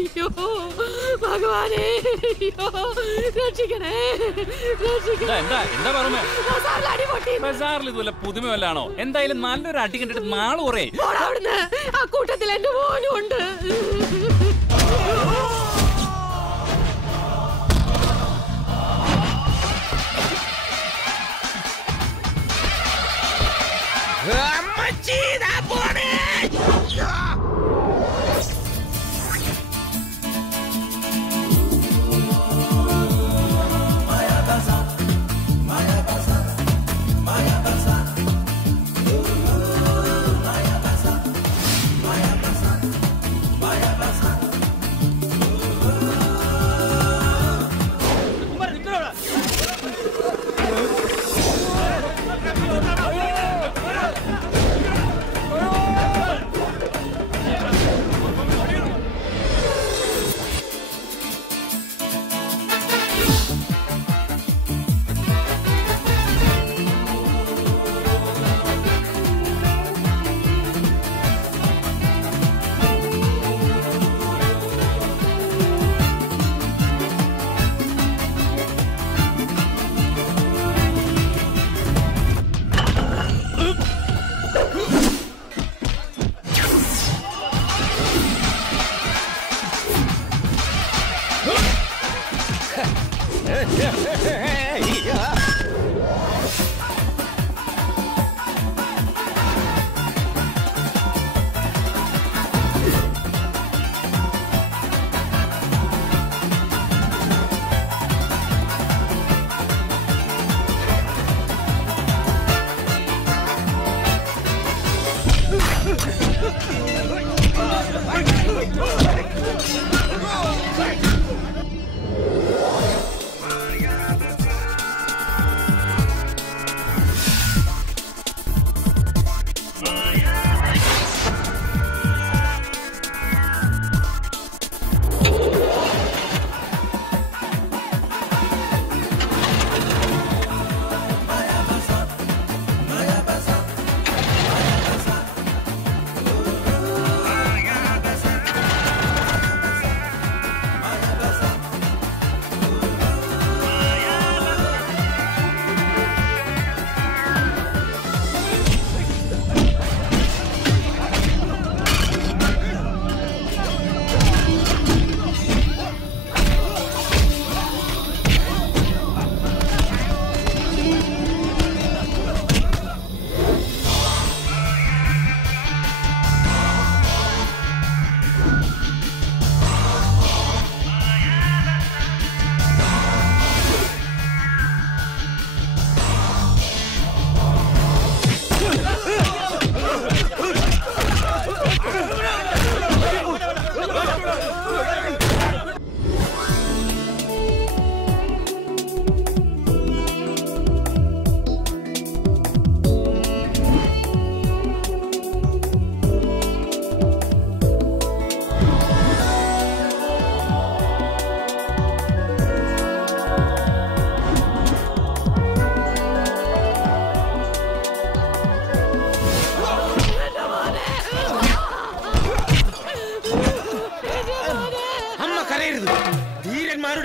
അയ്യോ ഭഗവാനേ, അയ്യോ രക്ഷിക്കണേ, എന്താ പറഞ്ഞേ? ബസാറിൽ ഇതുപോലെ പുതുമ വല്ലാണോ? എന്തായാലും നല്ലൊരു അടി കണ്ടിട്ട് നാളെ കുറേ. ആ കൂട്ടത്തിൽ എന്റെ മോനും ഉണ്ട്.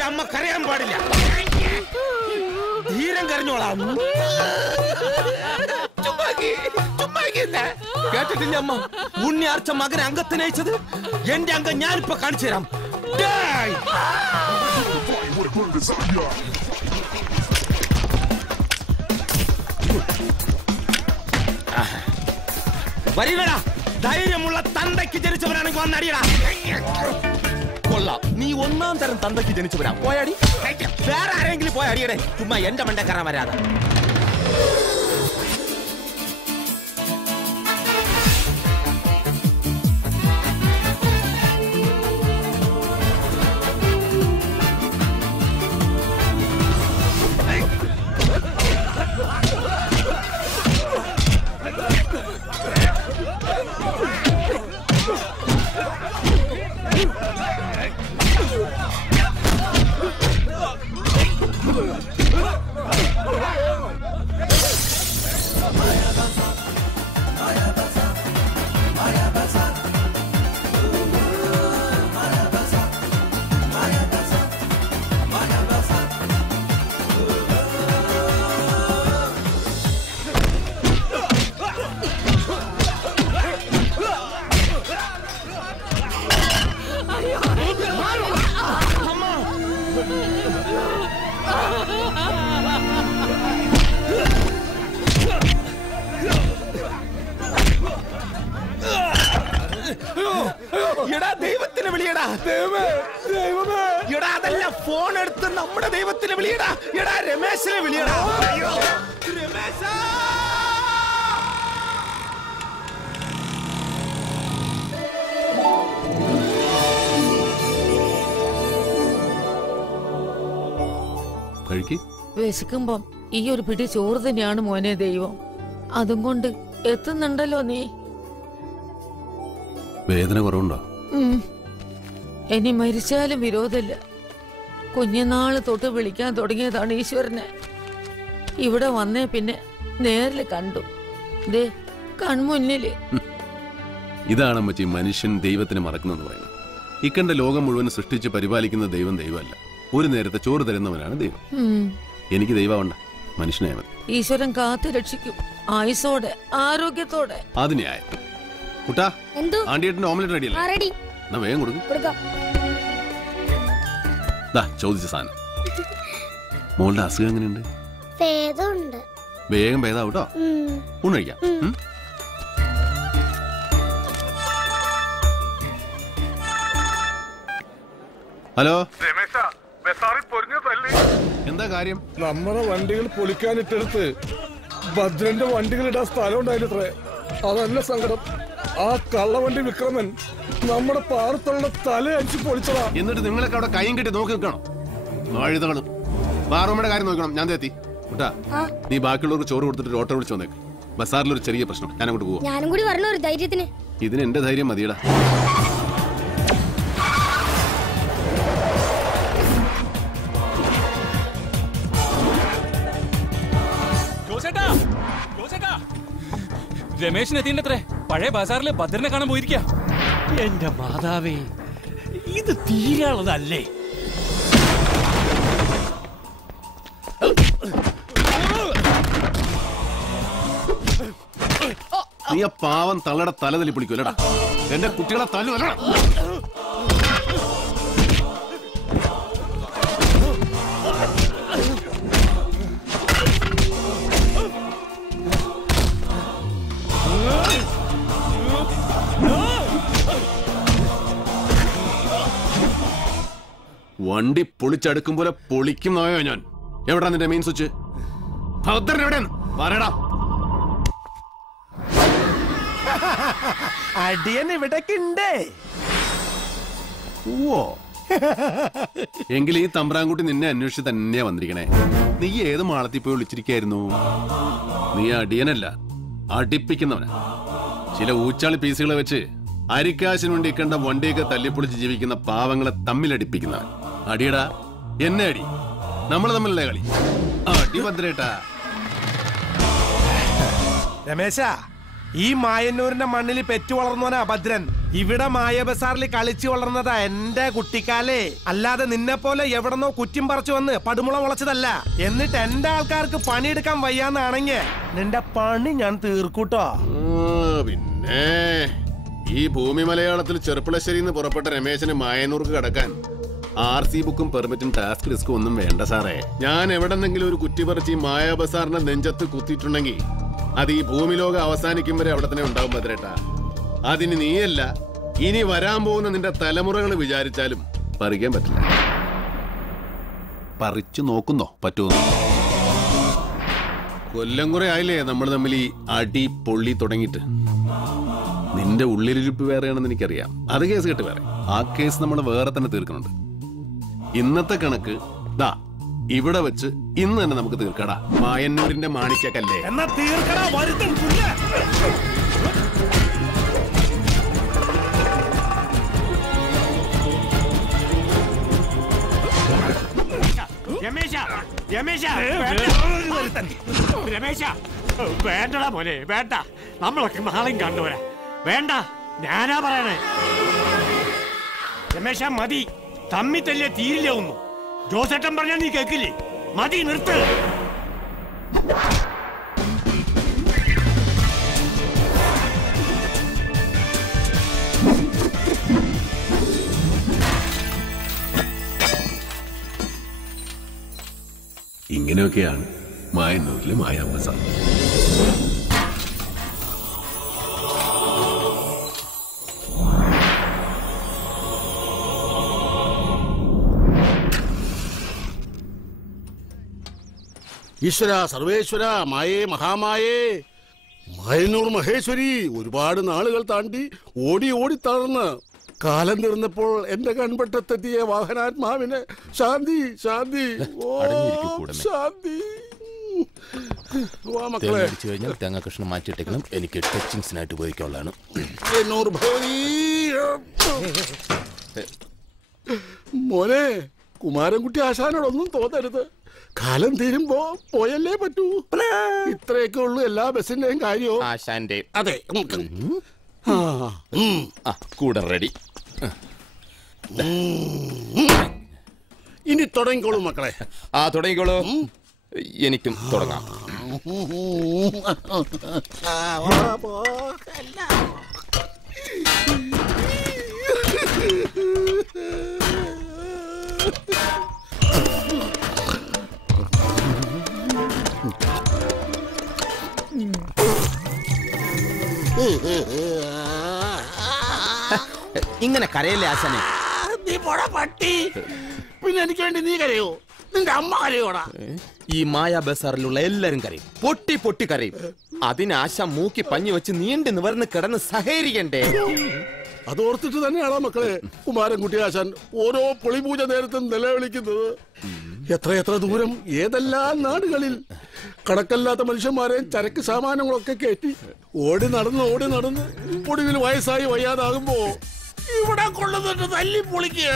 അമ്മ കരയാൻ പാടില്ല. ധീരം കരഞ്ഞോളാം. കേട്ടിട്ടില്ല അമ്മ? ഉണ്ണിയാർച്ച മകനെ അംഗത്തിനയച്ചത് എന്റെ അംഗം ഞാനിപ്പോ കാണിച്ചു തരാം. വരികടാ, ധൈര്യമുള്ള തന്തയ്ക്ക് ജനിച്ചവനാണെങ്കിൽ വന്നടിയടാ. കൊള്ളാം, നീ ഒന്നാം തരം തന്തയ്ക്ക് ജനിച്ചവനാ. പോയടി, വേറെ ആരെങ്കിലും പോയടിയടേ. ചുമ്മാ എന്റെ മണ്ട കയറാൻ വരാതെ. വിളിയടാ. എടാ അതല്ല, ഫോൺ എടുത്ത് നമ്മുടെ ദൈവത്തിനെ വിളിയടാ. എടാ രമേശിനെ വിളിയടാ. രമേശ വിശക്കുമ്പം ഈ ഒരു പിടി ചോറ് തന്നെയാണ് മോനെ ദൈവം. അതും കൊണ്ട് എത്തുന്നുണ്ടല്ലോ നീ. വേദന കുറവുണ്ടോ? ഇനി മരിച്ചാലും വിരോധമില്ല. കുഞ്ഞുനാള് തൊട്ട് വിളിക്കാൻ തുടങ്ങിയതാണ് ഈശ്വരനെ. ഇവിടെ വന്നേ പിന്നെ നേരിൽ കണ്ടു. ദേ കൺമുന്നില്. ഇതാണ് അമ്മച്ചി മനുഷ്യൻ ദൈവത്തിന് മറക്കുന്നെന്ന് പറയുന്നത്. ഇക്കണ്ട ലോകം മുഴുവൻ സൃഷ്ടിച്ച് പരിപാലിക്കുന്ന ദൈവം ദൈവമല്ല, ഒരു നേരത്തെ ചോറ് തരുന്നവനാണ് ദൈവം. എനിക്ക് ദൈവമുണ്ട, മനുഷ്യനായ മതി. ഈശ്വരൻ കാത്തു രക്ഷിക്കും, ആയുസോടെ ആരോഗ്യത്തോടെ. അത് ന്യായം. കുട്ടാ, ആന്റിയേട്ടന്റെ ഓംലെറ്റ് റെഡിയല്ലേ? എന്നാ വേഗം കൊടുക്കും. ചോദിച്ച സാധനം. മോളുടെ അസുഖം എങ്ങനെയുണ്ട്? വേഗം ഭേദാവൂട്ടോ. ഊണ് കഴിക്കാം. ഹലോ, എന്താ കാര്യം? നമ്മുടെ വണ്ടികൾ പൊളിക്കാനിട്ടെടുത്ത് ഭദ്രന്റെ വണ്ടികൾ ഇടാൻ സ്ഥലം ഉണ്ടായിരുന്നത്രേ. അതല്ല സങ്കടം, ആ കള്ളവണ്ടി വിക്രമൻ നമ്മുടെ പാറത്തുള്ള തല അടിച്ച് പൊളിച്ചതാ. എന്നിട്ട് നിങ്ങളൊക്കെ അവിടെ കൈയും കെട്ടി നോക്കി നിൽക്കണം. വഴുതകളും ബാറൂമയുടെ കാര്യം നോക്കണം. ഞാൻ എത്തി കുട്ടാ, നീ ബാക്കിയുള്ളവർക്ക് ചോറ് കൊടുത്തിട്ട് ഓട്ടോ വിളിച്ച് വന്നേക്ക്. ബസാറിലൊരു ചെറിയ പ്രശ്നം, ഞാൻ അങ്ങോട്ട് പോവാം. ഞാനും കൂടി വരണ ഒരു ധൈര്യത്തിന്. ഇതിന് എന്റെ ധൈര്യം മതിയടാ. രമേശിന് എത്തിയിട്ടത്രേ. പഴയ ബസാറിലെ ഭദ്രനെ കാണാൻ പോയിരിക്കാ. എന്റെ മാതാവേ, ഇത് തീരാളതല്ലേ? നീ ആ പാവം തള്ളയുടെ തല തല്ലി പൊളിക്കൂലടാ. എന്റെ കുട്ടികളെ തല്ലുവല്ലടാ. വണ്ടി പൊളിച്ചടുക്കും പോലെ പൊളിക്കും നോയോ ഞാൻ. എവിടാ നിന്റെ മെയിൻ സ്വിച്ച്? ഭദ്രൻ എവിടെയാണ് പറയടാ. അടിയൻ ഇവിടേക്കുണ്ടേ. ഓ, എങ്കിൽ ഈ തമ്പ്രാൻകുട്ടി നിന്നെ അന്വേഷിച്ച് തന്നെയാ വന്നിരിക്കണേ. നീ ഏത് മാളത്തിൽ പോയി വിളിച്ചിരിക്കായിരുന്നു? നീ അടിയനല്ല, അടിപ്പിക്കുന്നവനാ. ചില ഊച്ചാളി പീസുകളെ വെച്ച് അരിക്കാശിന് വേണ്ടി കണ്ട വണ്ടിയൊക്കെ തല്ലിപ്പൊളിച്ച് ജീവിക്കുന്ന പാവങ്ങളെ തമ്മിലടിപ്പിക്കുന്നവൻ. അടിയടാ, എന്നെ അടി, നമ്മൾ തമ്മിലുള്ള കളി. അടി ഭദ്രേട്ടാ. രമേശ, ഈ മായന്നൂരിന്റെ മണ്ണിൽ പെറ്റു വളർന്നവനാ ഭദ്രൻ. ഇവിടെ മായ ബസാറിൽ കളിച്ചു വളർന്നതാ എന്റെ കുട്ടിക്കാലേ. അല്ലാതെ നിന്നെ പോലെ എവിടെന്നോ കുറ്റിം പറിച്ചു വന്ന് പടുമുള മുളച്ചതല്ല. എന്നിട്ട് എന്റെ ആൾക്കാർക്ക് പണിയെടുക്കാൻ വയ്യാന്നാണെങ്കിൽ നിന്റെ പണി ഞാൻ തീർക്കൂട്ടോ. പിന്നെ ഈ ഭൂമി മലയാളത്തിൽ ചെറുപ്പുളശ്ശേരിന്ന് പുറപ്പെട്ട രമേശന് മായന്നൂർക്ക് കടക്കാൻ RC ബുക്കും പെർമിറ്റും ടാസ്ക് റിസ്കും ഒന്നും വേണ്ട സാറേ. ഞാൻ എവിടെന്നെങ്കിലും ഒരു കുറ്റി പറിച്ച് ഈ മായാ ബസാറിന്റെ നെഞ്ചത്ത് കുത്തിയിട്ടുണ്ടെങ്കിൽ അത് ഈ ഭൂമി ലോകം അവസാനിക്കും വരെ അവിടെ തന്നെ ഉണ്ടാവും ഭദ്രേട്ടാ. അതിന് നീയല്ല, ഇനി വരാൻ പോകുന്ന നിന്റെ തലമുറകൾ വിചാരിച്ചാലും പറിക്കാൻ പറ്റില്ല. പറിച്ചു നോക്കുന്നോ പറ്റുമോ? കൊല്ലം കുറെ ആയില്ലേ നമ്മൾ തമ്മിൽ ഈ അടി പൊള്ളി തുടങ്ങിയിട്ട്. നിന്റെ ഉള്ളിലിരിപ്പ് വേറെയാണെന്ന് എനിക്കറിയാം. അത് കേസ് കേട്ട് വേറെ. ആ കേസ് നമ്മൾ വേറെ തന്നെ തീർക്കുന്നുണ്ട്. ഇന്നത്തെ കണക്ക് ദാ ഇവിടെ വെച്ച് ഇന്ന് തന്നെ നമുക്ക് തീർക്കടാ. മായന്നൂരിന്റെ മാണിക്കല്ലേ എന്നാ തീർക്കടാ. രമേശ, വേണ്ടടാ മോനെ, വേണ്ട. നമ്മളൊക്കെ നാളെയും കണ്ടുവരാ. വേണ്ട, ഞാനാ പറയണേ. രമേശ മതി, തമ്മി തല്ലേ തീരില്ല ഒന്നും. ജോസേട്ടൻ പറഞ്ഞാൽ നീ കേക്കില്ലേ? മതി, നിർത്ത്. ഇങ്ങനെയൊക്കെയാണ് മായന്നൂരിലെ മായാ ബസാർ. ഈശ്വര സർവേശ്വര മായേ മഹാമായേ മായന്നൂർ മഹേശ്വരി, ഒരുപാട് നാളുകൾ താണ്ടി ഓടി ഓടി തളർന്ന് കാലം തീർന്നപ്പോൾ എന്റെ കൺപെട്ടെത്തിയ വാഹനാത്മാവിന് ശാന്തി ശാന്തി ശാന്തി. മക്കളെ കഴിഞ്ഞാൽ തേങ്ങ കഷ്ണം മാറ്റിയിട്ടേക്കണം, എനിക്ക് ടച്ചിങ്സിനായിട്ട് ഉപയോഗിക്കാനുള്ളതാണ്. മോനെ, കുമാരൻകുട്ടി ആശാനോടൊന്നും തോന്നരുത്. കാലം തീരുമ്പോ പോയല്ലേ പറ്റൂ. ഇത്രയൊക്കെ ഉള്ളു എല്ലാ ബസിന്റെയും കാര്യവും. ആശാന്റെ അതെ, കൂടെ റെഡി. ഇനി തുടങ്ങിക്കോളൂ മക്കളെ. തുടങ്ങിക്കോളൂ. എനിക്കും തുടങ്ങാം. ഇങ്ങനെ കരയല്ലേ ആശാനെ? നീ പോടാ പട്ടി. പിന്നെ എനിക്ക് വേണ്ടി നീ കരയോ? നിന്റെ അമ്മ കരയോടാ? ഈ മായാ ബസാറിലുള്ള എല്ലാരും കരയും, പൊട്ടി പൊട്ടി കരയും. അതിനാശ മൂക്കി പഞ്ഞു വെച്ച് നീണ്ടു നിവർന്ന് കിടന്ന് സഹകരിക്കണ്ടേ? അതോർത്തിട്ട് തന്നെയാണോ മക്കളെ കുമാരൻകുട്ടി ആശാൻ ഓരോ പൊളിപൂജ നേരത്തും നിലവിളിക്കുന്നത്? എത്രയെത്ര ദൂരം, ഏതെല്ലാം നാടുകളിൽ കണക്കല്ലാത്ത മനുഷ്യന്മാരെയും ചരക്ക് സാമാനങ്ങളൊക്കെ കയറ്റി ഓടി നടന്ന് ഒടുവിൽ വയസ്സായി വയ്യാതാകുമ്പോ ഇവിടെ കൊള്ളുന്നിട്ട് തല്ലി പൊളിക്കുക.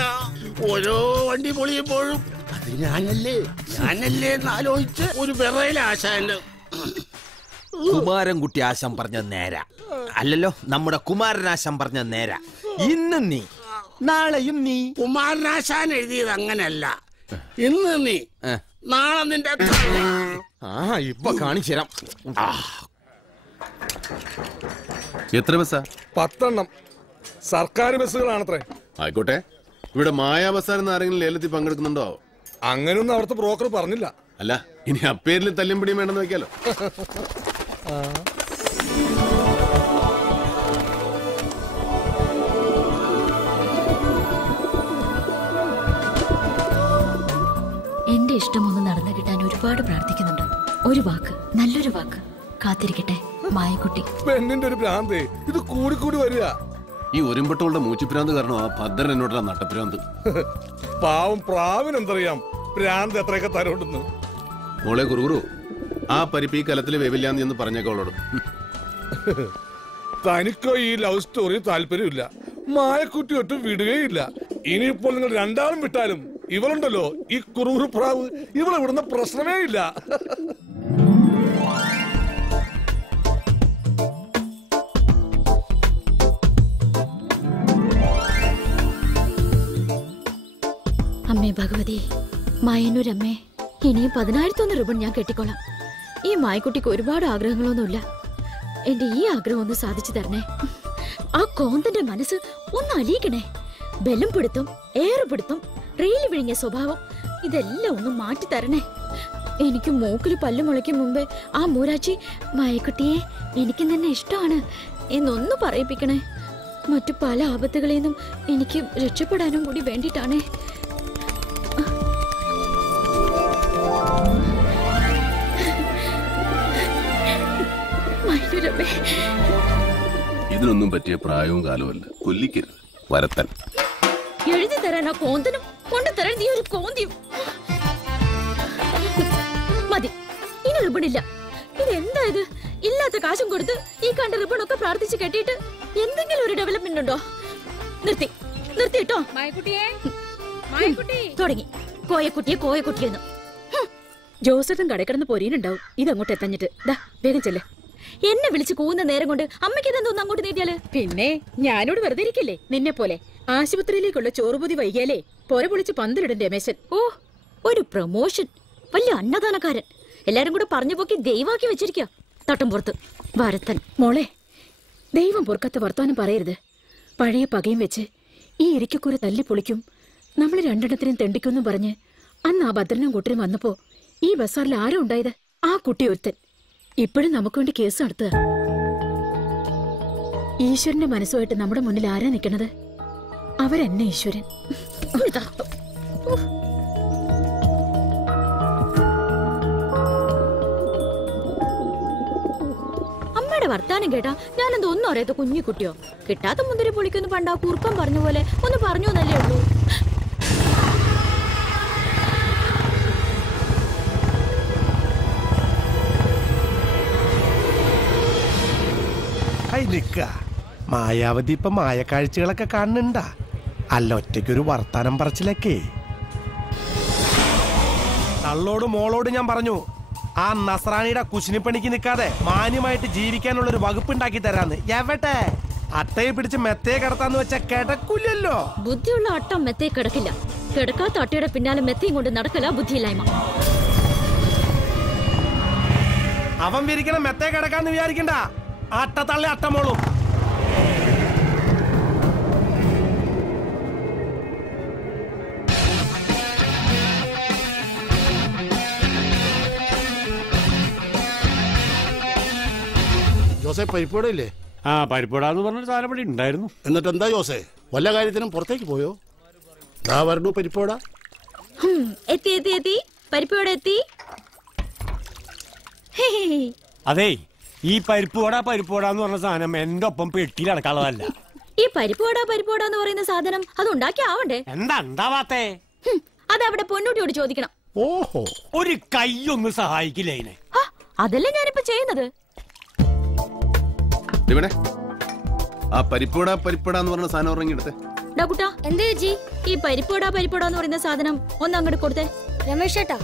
ഓരോ വണ്ടി പൊളിയുമ്പോഴും അത് ഞാനല്ലേ എന്നാലോചിച്ച് ഒരു വിറയില ആശാന്റെ. കുമാരൻകുട്ടി ആശാൻ പറഞ്ഞ നേരാ അല്ലല്ലോ, നമ്മുടെ കുമാരനാശാൻ പറഞ്ഞ നേരാ. ഇന്നും നീ, നാളെയും നീ. കുമാരനാശാൻ എഴുതിയത് അങ്ങനല്ല. ഇന്ന് നീ, നാളെ നിന്റെ. ഇപ്പൊ കാണിച്ചു തരാം. എത്ര ബസ്സാ? 10 സർക്കാർ ബസ്സുകളാണത്രേ. ആയിക്കോട്ടെ. ഇവിടെ മായാ ബസാറിന്ന് ആരെങ്കിലും ലേലത്തിൽ പങ്കെടുക്കുന്നുണ്ടോ? അങ്ങനെയൊന്നും അവിടുത്തെ ബ്രോക്കർ പറഞ്ഞില്ല. അല്ല, ഇനി അപ്പേരിൽ തല്ലും പിടിയും വേണമെന്ന് വെക്കാലോ. എന്റെ ഇഷ്ടമൊന്നും നടന്നു കിട്ടാൻ ഒരുപാട് പ്രാർത്ഥിക്കുന്നുണ്ട്. ഒരു വാക്ക്, നല്ലൊരു വാക്ക്. കാത്തിരിക്കട്ടെ മായക്കുട്ടി. പെണ്ണിന്റെ ഒരു ഭ്രാന്ത് ഇത് കൂടിക്കൂടി വരിക. ഈ ഒരുമ്പട്ടുകളുടെ മൂച്ചിപ്രാന്ത് കാരണം ആ ഭദ്രൻ എന്നോടുള്ള നട്ടപ്രാന്ത്. പാവം പ്രാവിന് എന്തറിയാം ഭ്രാന്ത് എത്രയൊക്കെ തരോണ്ടെന്ന്. മോളെ കുറുകുറു, ആ പരിപ്പ് ഈ കലത്തിൽ വേവില്ലാന്ന് എന്ന് പറഞ്ഞേക്കോളോട്. തനിക്കോ ഈ ലവ് സ്റ്റോറി താല്പര്യമില്ല. മായക്കുട്ടി ഒട്ടും വിടുകയില്ല. ഇനിയിപ്പോൾ നിങ്ങൾ രണ്ടാളും വിട്ടാലും ഇവളുണ്ടല്ലോ, ഈ കുറുകുറു പ്രാവ്, ഇവളെ വിടുന്ന പ്രശ്നമേ ഇല്ല. അമ്മേ ഭഗവതി, മായന്നൂരമ്മേ, ഇനിയും 10,001 റിബൺ ഞാൻ കെട്ടിക്കോളാം. ഈ മായക്കുട്ടിക്ക് ഒരുപാട് ആഗ്രഹങ്ങളൊന്നുമില്ല. എന്റെ ഈ ആഗ്രഹം ഒന്ന് സാധിച്ചു തരണേ. ആ കോന്തന്റെ മനസ്സ് ഒന്ന് അലിയിക്കണേ. ബലം പിടുത്തും, ഏറുപിടുത്തും, റെയിൽ വിഴിഞ്ഞ സ്വഭാവം, ഇതെല്ലാം ഒന്ന് മാറ്റി തരണേ. എനിക്ക് മൂക്കിൽ പല്ല് മുളയ്ക്കും മുമ്പേ ആ മൂരാച്ചി മായക്കുട്ടിയെ എനിക്ക് തന്നെ ഇഷ്ടമാണ് എന്നൊന്ന് പറയിപ്പിക്കണേ. മറ്റു പല ആപത്തുകളിൽ നിന്നും എനിക്ക് രക്ഷപ്പെടാനും കൂടി വേണ്ടിയിട്ടാണേ. ഇതിനൊന്നും പറ്റിയ പ്രായവും കാലവുമല്ല. കൊല്ലിക്കരുത്. വരത്തൻ എഴുതി തരാൻ ആ കോന്തനും കൊണ്ടുതരാൻ നീ ഒരു കോന്തിയും. മതി, ഇനി റിബണില്ല. ഇതെന്താ ഇത്? ഇല്ലാത്ത കാശും കൊടുത്ത് ഈ കണ്ട റിബണൊക്കെ പ്രാർത്ഥിച്ച് കെട്ടിയിട്ട് എന്തെങ്കിലും ഒരു ഡെവലപ്മെന്റ് ഉണ്ടോ? നിർത്തിട്ടോ. തുടങ്ങി കോയക്കുട്ടിയെന്ന്. ജോസഫും കടക്കിടന്ന് പൊരിയുന്നുണ്ടാവും ഇതങ്ങോട്ട് എത്തഞ്ഞിട്ട്. വേഗം ചെല്ലേ. എന്നെ വിളിച്ച് കൂന്ന നേരം കൊണ്ട് അമ്മയ്ക്ക് ഇതെന്തോന്ന് അങ്ങോട്ട് നീട്ടിയാല്? പിന്നെ ഞാനോട് വെറുതെ ഇരിക്കില്ലേ? നിന്നെ പോലെ ആശുപത്രിയിലേക്കുള്ള ചോറുപൊതി വൈകിയാലേ പൊര പൊളിച്ച് പന്തലിടും രമേശൻ. ഓ, ഒരു പ്രൊമോഷൻ, വലിയ അന്നദാനക്കാരൻ. എല്ലാരും കൂടെ പറഞ്ഞു പോക്കി ദൈവാക്കി വെച്ചിരിക്കുക തട്ടം പുറത്ത്. വരത്തൻ. മോളെ, ദൈവം പൊറുക്കാത്ത വർത്താനം പറയരുത്. പഴയ പകയും വെച്ച് ഈ ഇരിക്കക്കൂര തല്ലി പൊളിക്കും, നമ്മൾ രണ്ടെണ്ണത്തിനും തെണ്ടിക്കൊന്നും പറഞ്ഞ് അന്ന് ആ ഭദ്രനും കൂട്ടരും വന്നപ്പോ ഈ ബസാറിൽ ആരാ ഉണ്ടായത്? ആ കുട്ടി ഒരുത്തൻ. ഇപ്പോഴും നമുക്ക് വേണ്ടി കേസ് നടത്തുക. ഈശ്വരന്റെ മനസ്സുമായിട്ട് നമ്മുടെ മുന്നിൽ ആരാ നിൽക്കണത്? അവരെന്നെ ഈശ്വരൻ. വർത്താനം കേട്ടാ ഞാനെന്തോ ഒന്നും അറിയാത്ത കുഞ്ഞു കുട്ടിയോ? കിട്ടാത്ത മുന്തിരി പൊളിക്കൊന്ന് പണ്ടാ കുറുക്കം പറഞ്ഞ പോലെ ഒന്ന് പറഞ്ഞു എന്നല്ലേ ഉള്ളൂ. മായാവതി ഇപ്പൊ മായക്കാഴ്ചകളൊക്കെ കാണുന്നുണ്ടാ? അല്ല ഒറ്റയ്ക്കൊരു വർത്താനം പറച്ചിലൊക്കെ. തള്ളോട് മോളോട് ഞാൻ പറഞ്ഞു, ആ നസ്രാണിയുടെ കുശിനിപ്പണിക്ക് നിൽക്കാതെ മാന്യമായിട്ട് ജീവിക്കാനുള്ള ഒരു വകുപ്പ് ഉണ്ടാക്കി തരാന്ന്. എവട്ടെ അട്ടയെ പിടിച്ച് മെത്തയെ കിടത്താന്ന് വെച്ചാ കിടക്കില്ലല്ലോ. ബുദ്ധിയുള്ള അട്ടം മെത്തയെ കിടക്കില്ല. കിടക്കാത്ത അട്ടയുടെ പിന്നാലെ മെത്തയും കൊണ്ട് നടക്കല ബുദ്ധിയില്ലായ്മ. അവൻ വിരിക്കണ മെത്തയെ കിടക്കാന്ന് വിചാരിക്കണ്ട. അട്ട തള്ളി അട്ടമോളും. ജോസേ പരിപ്പോടയില്ലേ? ആ പരിപ്പോടാന്ന് പറഞ്ഞ സാധനം പടി ഉണ്ടായിരുന്നു. എന്നിട്ട് എന്താ ജോസേ, വല്ല കാര്യത്തിനും പുറത്തേക്ക് പോയോ? ദാ വരണു പരിപ്പോട. എത്തി എത്തി എത്തി പരിപ്പോട എത്തി. അതെ, ഈ പരിപ്പോടാന്ന് പറഞ്ഞ സാധനം എന്റെ ഒപ്പം പെട്ടിയിൽ അടക്കാനുള്ളതല്ല. ഈ പരിപ്പോടാന്ന് പറയുന്ന സാധനം അത് ഉണ്ടാക്കി ആവണ്ടേ? എന്താ ഉണ്ടാവാത്തേ? അതവിടെ പൊന്നൂട്ടിയോട് ചോദിക്കണം. ഓഹോ, ഒരു കൈയൊന്ന് സഹായിക്കില്ല ഇതിനെ. അതല്ലേ ഞാനിപ്പോ ചെയ്യുന്നത്. ആ പരിപ്പോടാന്ന് പറഞ്ഞ സാധനം ഉറങ്ങിയെടുത്തേ. ഡാ എന്തേ ചേച്ചി, ഈ പരിപ്പോടാന്ന് പറയുന്ന സാധനം ഒന്ന് അങ്ങോട്ട് കൊടുത്തേ. രമേശ് ചേട്ടാ,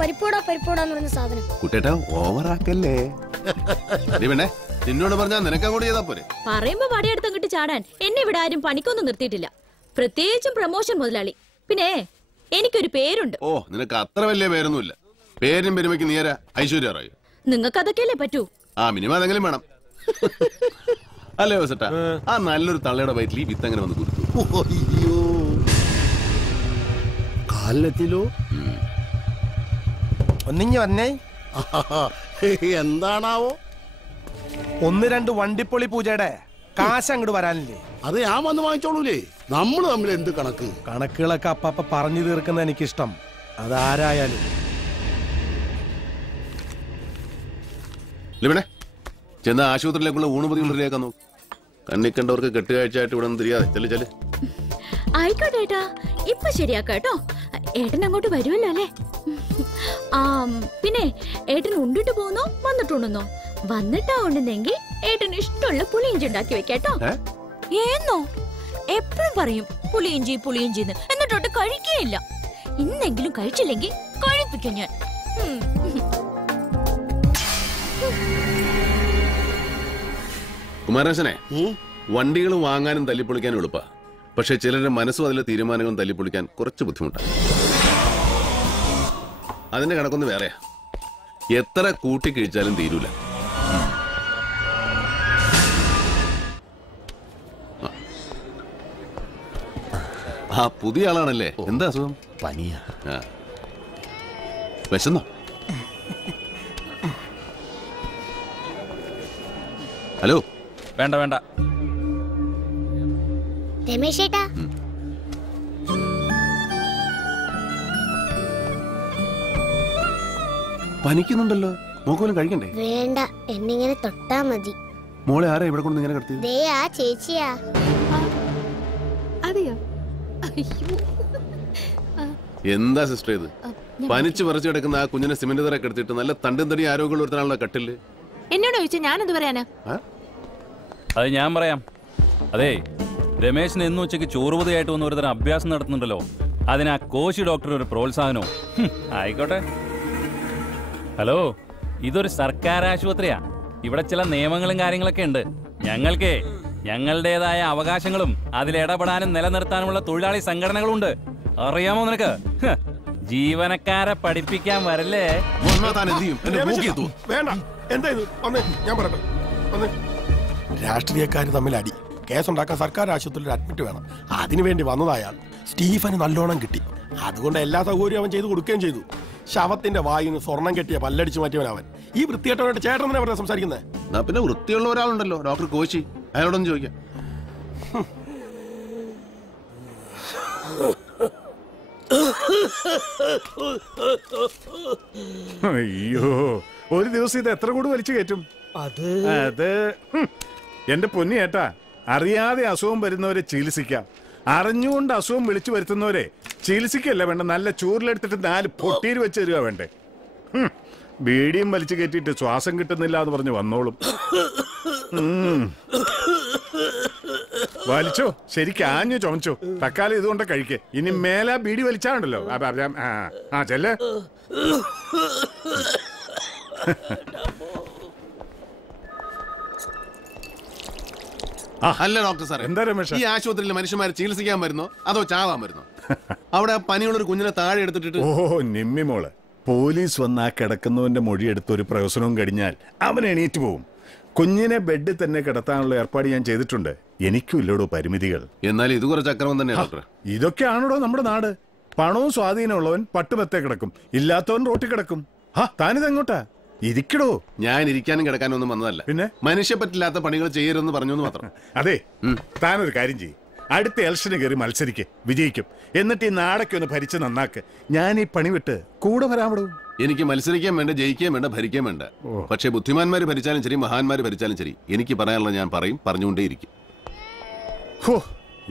പരിപ്പോടാന്ന് പറയുന്ന സാധനം കുട്ടേട്ടാ ഓവറാക്കല്ലേ. നിന്നോട് പറഞ്ഞാ നിനക്ക് അങ്ങോട്ട് ചെയ്താ പോരെ. പറയുമ്പോ വടിയെടുത്ത് അങ്ങോട്ട് ചാടാൻ എന്നെ ഇവിടെ ആരും പണിക്കൊന്നും നിർത്തിയിട്ടില്ല. പ്രത്യേകിച്ചും പ്രമോഷൻ മുതലാളി. പിന്നെ എനിക്കൊരു പേരുണ്ട്. ഓ, നിനക്ക് അത്ര വലിയ പേരൊന്നുമില്ല. പേരും പെരുമയ്ക്ക് നീരാ ഐശ്വര്യ റായ്. നിങ്ങൾക്ക് അതൊക്കെയല്ലേ പറ്റൂ. ആ മിനിമം അതെങ്കിലും വേണം. അല്ലേ ചേട്ടാ, ആ നല്ലൊരു തള്ളയുടെ വയറ്റിൽ ഈ വിത്ത് അങ്ങനെ വന്ന് കൊടുത്തു. കാലിലെത്തിലോ? ഒന്നിഞ്ഞ് വന്നേ. എന്താണാവോ? 1-2 വണ്ടിപ്പൊളി പൂജയുടെ കാശ് അങ്ങോട്ട് വരാനില്ലേ? അത് ഞാൻ വന്ന് വാങ്ങിച്ചോളൂലേ. നമ്മള് തമ്മിൽ എന്ത് കണക്ക്? കണക്കുകളൊക്കെ അപ്പ പറഞ്ഞു തീർക്കുന്ന എനിക്കിഷ്ടം. അതാരായാലും. ചെന്ന ആശുപത്രിയിലേക്കുള്ള ഊണുപതികൾ റെഡിയാക്കാൻ നോക്കും. കണ്ണിക്കണ്ടവർക്ക് കെട്ടുകാഴ്ചയായിട്ട് ഇവിടെ നിന്ന് തിരിയാതെ ചെല്ലു. ആയിക്കോട്ടെ ഏട്ടാ, ഇപ്പൊ ശരിയാക്കാട്ടോ. ഏട്ടൻ അങ്ങോട്ട് വരുമല്ലോ അല്ലേ? പിന്നെ ഏട്ടൻ ഉണ്ടിട്ട് പോകുന്നോ വന്നിട്ടുണ്ടെന്നോ? വന്നിട്ടാ ഉണ്ടെന്നെങ്കിൽ ഏട്ടന് ഇഷ്ടമുള്ള പുളിയിഞ്ചി ഉണ്ടാക്കി വെക്കാട്ടോ. ഏന്നോ എപ്പോഴും പറയും പുളിയിഞ്ചിന്ന്, എന്നിട്ടോട്ട് കഴിക്കുകയില്ല. ഇന്നെങ്കിലും കഴിച്ചില്ലെങ്കിൽ കഴിപ്പിക്കും ഞാൻ. കുമാരേശനെ, വണ്ടികൾ വാങ്ങാനും തല്ലിപ്പൊളിക്കാനും എളുപ്പ. പക്ഷെ ചിലരുടെ മനസ്സും അതിലെ തീരുമാനങ്ങളും തല്ലിപ്പൊളിക്കാൻ കുറച്ച് ബുദ്ധിമുട്ടാണ്. അതിന്റെ കണക്കൊന്ന് വേറെയാ. എത്ര കൂട്ടി കഴിച്ചാലും തീരൂല. ആ പുതിയ ആളാണല്ലേ? എന്താ അസുഖം? പനിയാ. വിശന്നോ? ഹലോ. വേണ്ട വേണ്ട. രമേശ് ചേട്ടാ, പനിക്കുന്നുണ്ടല്ലോ. മോക്കോലും കഴിക്കണ്ടേ? വേണ്ട, എന്നിങ്ങനെ തൊട്ടാ മതി. മോളെ ആരാ ഇവിടെ കൊണ്ട് ഇങ്ങനെ കിടത്തിയത്? ദേ ആ ചേച്ചിയാ. അതെയോ? എന്താ സിസ്റ്റർ ഇത്? പനിച്ച് പറിച്ചു കിടക്കുന്ന ആ കുഞ്ഞിനെ സിമന്റ് തറ കിടത്തിട്ട് നല്ല തണ്ടും തടി ആരോഗ്യമുള്ള ഒരുത്തനാണല്ലോ കട്ടില്. എന്നോട് ചോദിച്ചാ ഞാനെന്ത് പറയാനാ? അത് ഞാൻ പറയാം. അതെ, രമേശിന് എന്നും ഉച്ചയ്ക്ക് ചോറുപതിയായിട്ട് വന്ന് ഒരുതരം അഭ്യാസം നടത്തുന്നുണ്ടല്ലോ. അതിനാ കോശി ഡോക്ടർ ഒരു പ്രോത്സാഹനവും. ആയിക്കോട്ടെ. ഹലോ, ഇതൊരു സർക്കാർ ആശുപത്രിയാ. ഇവിടെ ചില നിയമങ്ങളും കാര്യങ്ങളൊക്കെ ഉണ്ട്. ഞങ്ങൾക്ക് ഞങ്ങളുടേതായ അവകാശങ്ങളും അതിലിടപെടാനും നിലനിർത്താനുമുള്ള തൊഴിലാളി സംഘടനകളുണ്ട്. അറിയാമോ നിനക്ക്? ജീവനക്കാരെ പഠിപ്പിക്കാൻ വരല്ലേ? വേണ്ട, എന്താ ഇത്? ഞാൻ പറയട്ടെ. രാഷ്ട്രീയക്കാര് തമ്മിൽ അടി കേസുണ്ടാക്കാൻ സർക്കാർ ആശുപത്രിയിൽ അഡ്മിറ്റ് വേണം. അതിനുവേണ്ടി വന്നതായാൾ സ്റ്റീഫന് നല്ലോണം കിട്ടി. അതുകൊണ്ട് എല്ലാ സൗകര്യവും അവൻ ചെയ്തു കൊടുക്കുകയും ചെയ്തു. ശവത്തിന്റെ വായുന്ന് സ്വർണം കെട്ടിയ പല്ലടിച്ചു മാറ്റിയവൻ അവൻ. ഈ വൃത്തിയായിട്ടവനായിട്ട് ചേട്ടൻ തന്നെ പറഞ്ഞ സംസാരിക്കുന്നത്. പിന്നെ വൃത്തിയുള്ള ഒരാളുണ്ടല്ലോ, ഡോക്ടർ കോശി. അയാളോടൊന്ന് ചോദിക്കാം. അയ്യോ, ഒരു ദിവസം ഇത് എത്ര കൂടി വലിച്ചു കയറ്റും? അത് എന്റെ പൊന്നി ഏട്ടാ, അറിയാതെ അസുഖം വരുന്നവരെ ചികിത്സിക്കാം. അറിഞ്ഞുകൊണ്ട് അസുഖം വിളിച്ചു വരുത്തുന്നവരെ ചികിത്സിക്കല്ല വേണ്ട, നല്ല ചൂരിലെടുത്തിട്ട് 4 പൊട്ടീര് വെച്ച് തരിക വേണ്ടേ. ബീഡിയും വലിച്ചു കയറ്റിയിട്ട് ശ്വാസം കിട്ടുന്നില്ല എന്ന് പറഞ്ഞ് വന്നോളും. വലിച്ചോ, ശരിക്കും ആഞ്ഞു ചുമച്ചോ. തക്കാലം ഇതുകൊണ്ട് കഴിക്കേ. ഇനി മേലെ ബീഡി വലിച്ചാണ്ടല്ലോ. ചെല്ലേ. അല്ല ഡോക്ടർ സാർ, എന്താ രമേശ്, ഈ ആശുപത്രിയിൽ മനുഷ്യന്മാരെ ചികിത്സിക്കാൻ വരുന്നോ അതോ ചാവാൻ വരുന്നോ? അവിടെ പനിയുള്ളൊരു കുഞ്ഞിനെ താഴെ എടുത്തിട്ട് നിമ്മി മോള്, പോലീസ് വന്ന് ആ കിടക്കുന്നവന്റെ മൊഴിയെടുത്ത് ഒരു പ്രവസനവും കഴിഞ്ഞാൽ അവൻ എണീറ്റ് പോവും. കുഞ്ഞിനെ ബെഡിൽ തന്നെ കിടത്താനുള്ള ഏർപ്പാട് ഞാൻ ചെയ്തിട്ടുണ്ട്. എനിക്കും ഇല്ലടോ പരിമിതികൾ. എന്നാൽ ഇത് കുറച്ച് അക്രമം തന്നെ ഡോക്ടർ. ഇതൊക്കെയാണോ നമ്മുടെ നാട്? പണവും സ്വാധീനമുള്ളവൻ പട്ടുമെത്തെ കിടക്കും, ഇല്ലാത്തവൻ റോട്ടിൽ കിടക്കും. താനിതെങ്ങോട്ടാ? ഇരിക്കടോ. ഞാൻ ഇരിക്കാനും കിടക്കാനും ഒന്നും വന്നതല്ല. പിന്നെ മനുഷ്യ പറ്റില്ലാത്ത പണികൾ ചെയ്യരുതെന്ന് പറഞ്ഞു മാത്രം. അതെ, താനൊരു കാര്യം ചെയ്യും. അടുത്ത ഇലക്ഷന് കയറി മത്സരിക്ക്, വിജയിക്കും. എന്നിട്ട് ഈ നാടൊക്കെ ഒന്ന് ഭരിച്ച് നന്നാക്ക്. ഞാൻ ഈ പണി വിട്ട് കൂടെ വരാമടോ. എനിക്ക് മത്സരിക്കാൻ വേണ്ട, ജയിക്കാൻ വേണ്ട, ഭരിക്കാൻ വേണ്ട. പക്ഷെ ബുദ്ധിമാന്മാര് ഭരിച്ചാലും ശരി, മഹാന്മാര് ഭരിച്ചാലും ശരി, എനിക്ക് പറയാനുള്ള ഞാൻ പറയും, പറഞ്ഞുകൊണ്ടേയിരിക്കും.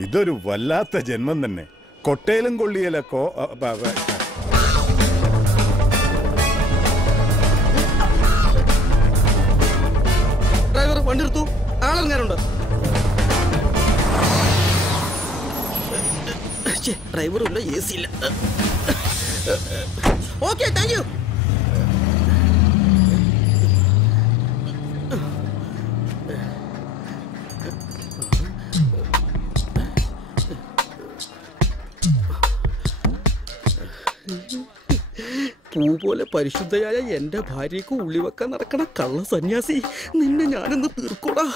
ഇതൊരു വല്ലാത്ത ജന്മം തന്നെ. കൊട്ടയിലും കൊള്ളിയലൊക്കെ. ഡ്രൈവർ വണ്ടി എടുത്തു, ആളിറങ്ങാനുണ്ട്. ഡ്രൈവറും ഇല്ല, AC ഇല്ല. Okay, thank you. പൂ പോലെ പരിശുദ്ധയായ എന്റെ ഭാര്യക്ക് ഉള്ളി വെക്കാൻ നടക്കണ കള്ള സന്യാസി, നിന്നെ ഞാനൊന്ന് തീർക്കൂടാ.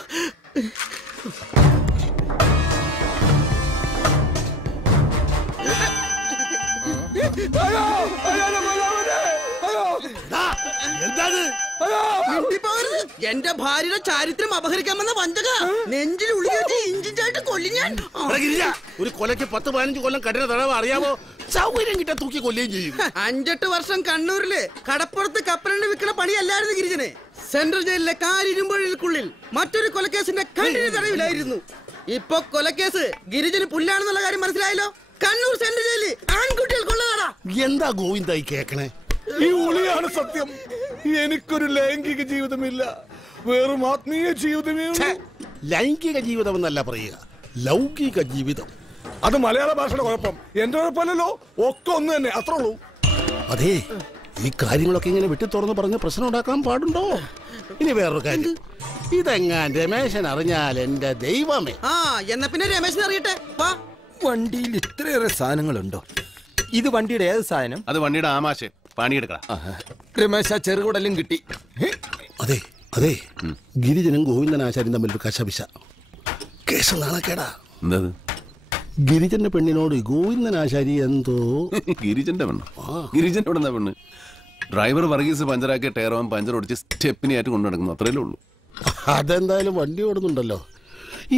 എന്റെ ഭാര്യയുടെ ചാരിത്രം അപഹരിക്കാമെന്ന വഞ്ചക നെഞ്ചിൽ ഉള്ളി വെച്ച് ഇഞ്ചിഞ്ചായിട്ട് കൊല്ലി ഞാൻ. ഒരു കൊലയ്ക്ക് 10-15 കൊല്ലം കഠിന തടവ് അറിയാമോ? സൗകര്യം കിട്ടാൻ തൂക്കി കൊല്ലുകയും ചെയ്യും. 5-8 വർഷം കണ്ണൂരില് കടപ്പുറത്ത് കപ്പലണ്ടി വിൽക്കണ പണിയല്ലായിരുന്നു ഗിരിജനെ. സെൻട്രൽ ജയിലിലെ കാരിരുമ്പൊഴികൾക്കുള്ളിൽ മറ്റൊരു കൊലക്കേസിന്റെ കണ്ണിന് തടവിലായിരുന്നു. ഇപ്പൊ കൊലക്കേസ് ഗിരിജന് പുല്ലാണെന്നുള്ള കാര്യം മനസ്സിലായല്ലോ. കണ്ണൂർ സെൻട്രൽ ജയിലിൽ ആൺകുട്ടികൾക്കുള്ളതാടാ. എന്താ ഗോവിന്ദായി കേക്കണേ? ഈ ഉളിയാണ് സത്യം. എനിക്കൊരു ലൈംഗിക ജീവിതമില്ല, വെറും ആത്മീയ ജീവിതമേ. ലൈംഗിക ജീവിതം എന്നല്ല പറയുക, ലൗകിക ജീവിതം. അത് മലയാള ഭാഷയുടെ കുഴപ്പം, എന്റെ കുഴപ്പമല്ലല്ലോ. ഒക്കെ ഒന്ന് തന്നെ, അത്രേ ഉള്ളൂ. അതെ, ഈ കാര്യങ്ങളൊക്കെ ഇങ്ങനെ വെട്ടി തുറന്ന് പറഞ്ഞ് പ്രശ്നം ഉണ്ടാക്കാൻ പാടുണ്ടോ? ഇനി വേറൊരു കാര്യം, ഇതെങ്ങാൻ രമേശൻ അറിഞ്ഞാൽ എന്റെ ദൈവമേ. എന്നാ പിന്നെ രമേശൻ അറിയട്ടെ. വണ്ടിയിൽ ഇത്രയേറെ സാധനങ്ങളുണ്ടോ? ഇത് വണ്ടിയുടെ ഏത് സാധനം? അത് വണ്ടിയുടെ ആമാശയം. പണിയെടുക്കണം. രമേശ, ചെറുകുടലും കിട്ടി. അതെ അതെ, ഗിരിജനും ഗോവിന്ദനാശാരിയും തമ്മിലൊരു കശപിശ. കേസ് നാണക്കേടാ. എന്താ? ഗിരിജന്റെ പെണ്ണിനോട് ഗോവിന്ദനാശാരി എന്തോ. ഗിരിജന്റെ പെണ്ണ്? ഗിരിജന്റെ പെണ്ണെന്താ പെണ്ണ്? ഡ്രൈവർ വർഗീസ് പഞ്ചറാക്കിയ ടയറവൻ പഞ്ചർ ഒടിച്ച് സ്റ്റെപ്പിനായിട്ട് കൊണ്ടു നടക്കുന്നു, അത്രയല്ലേ ഉള്ളൂ. അതെന്തായാലും വണ്ടി ഓടുന്നുണ്ടല്ലോ.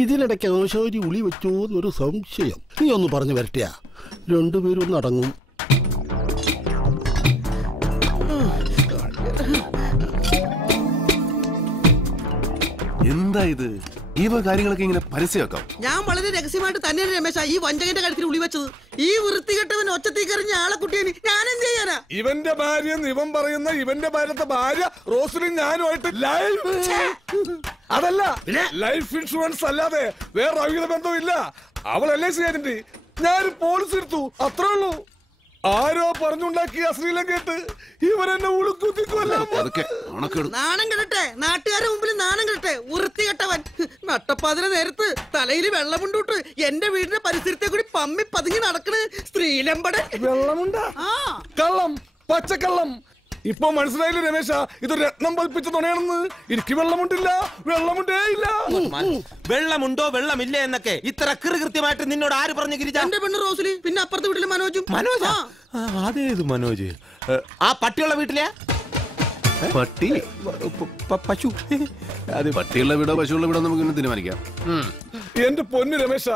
ഇതിനിടയ്ക്ക് ആശാരി ഉളി വെച്ചോ എന്നൊരു സംശയം. നീ ഒന്ന് പറഞ്ഞു വരട്ടിയാ രണ്ടുപേരും ഒന്ന് അടങ്ങും. എന്താ ഇത്? ഈ കാര്യങ്ങളൊക്കെ ഇങ്ങനെ പരസ്യമാക്കാം? ഞാൻ വളരെ രഹസ്യമായിട്ട് തന്നെയാണ് രമേശ ഈ വഞ്ചകന്റെ കാര്യത്തിൽ ഉളി വെച്ചത്. ഈ വൃത്തികെട്ടവൻ ഒച്ചത്തീ കറിഞ്ഞ ആളെ കുട്ടിയെ ഞാൻ എന്ത് ചെയ്യാനാ? ഇവന്റെ ഭാര്യ ഇവൻ പറയുന്ന ഇവന്റെ ഭാര്യ റോസ്ലിൻ ഞാനുമായിട്ട് ലൈഫ്, അതല്ല ലൈഫ് ഇൻഷുറൻസ് അല്ലാതെ വേറെ അവിഹിത ബന്ധമില്ല. അവൾ LIC ഏജന്റ്, ഞാൻ പോളിസി എടുത്തു, അത്രേ ഉള്ളൂ. ആരോ പറഞ്ഞുണ്ടാക്കിയ അശ്ലീലം കേട്ട് ഇവരെന്നെ നാണം കെടട്ടെ, നാട്ടുകാരുടെ മുമ്പിൽ നാണം കെട്ടെ. വൃത്തികെട്ടവൻ നട്ടപ്പാതിര നേരത്ത് തലയിൽ വെള്ളമുണ്ടോട്ട് എന്റെ വീടിന്റെ പരിസരത്തെ കൂടി പമ്മി പതുങ്ങി നടക്കണ് സ്ത്രീലമ്പടൻ. വെള്ളമുണ്ടാ? കള്ളം, പച്ചക്കള്ളം. ഇപ്പൊ മനസ്സിലായില്ലേ രമേശ, ഇത് രത്നം പതിപ്പിച്ച തുണയാണെന്ന്. എനിക്ക് വെള്ളമുണ്ടില്ല, വെള്ളമുണ്ടേ ഇല്ല. വെള്ളമുണ്ടോ വെള്ളമില്ല എന്നൊക്കെ ഇത്ര കൃത്യമായിട്ട് നിന്നോട് ആര് പറഞ്ഞു ഗിരിജ? എന്റെ പെണ്ണ് റോസ്ലി, പിന്നെ അപ്പുറത്തെ വീട്ടിലെ മനോജും. മനോജ്? അതേത് മനോജ്? ആ പട്ടിയുള്ള വീട്ടിലെ പട്ടി? പശു? പട്ടിയുള്ള വീടോ പശുള്ള വീടോ നമുക്ക് തീരുമാനിക്കാം. എന്റെ പൊന്നു രമേശ,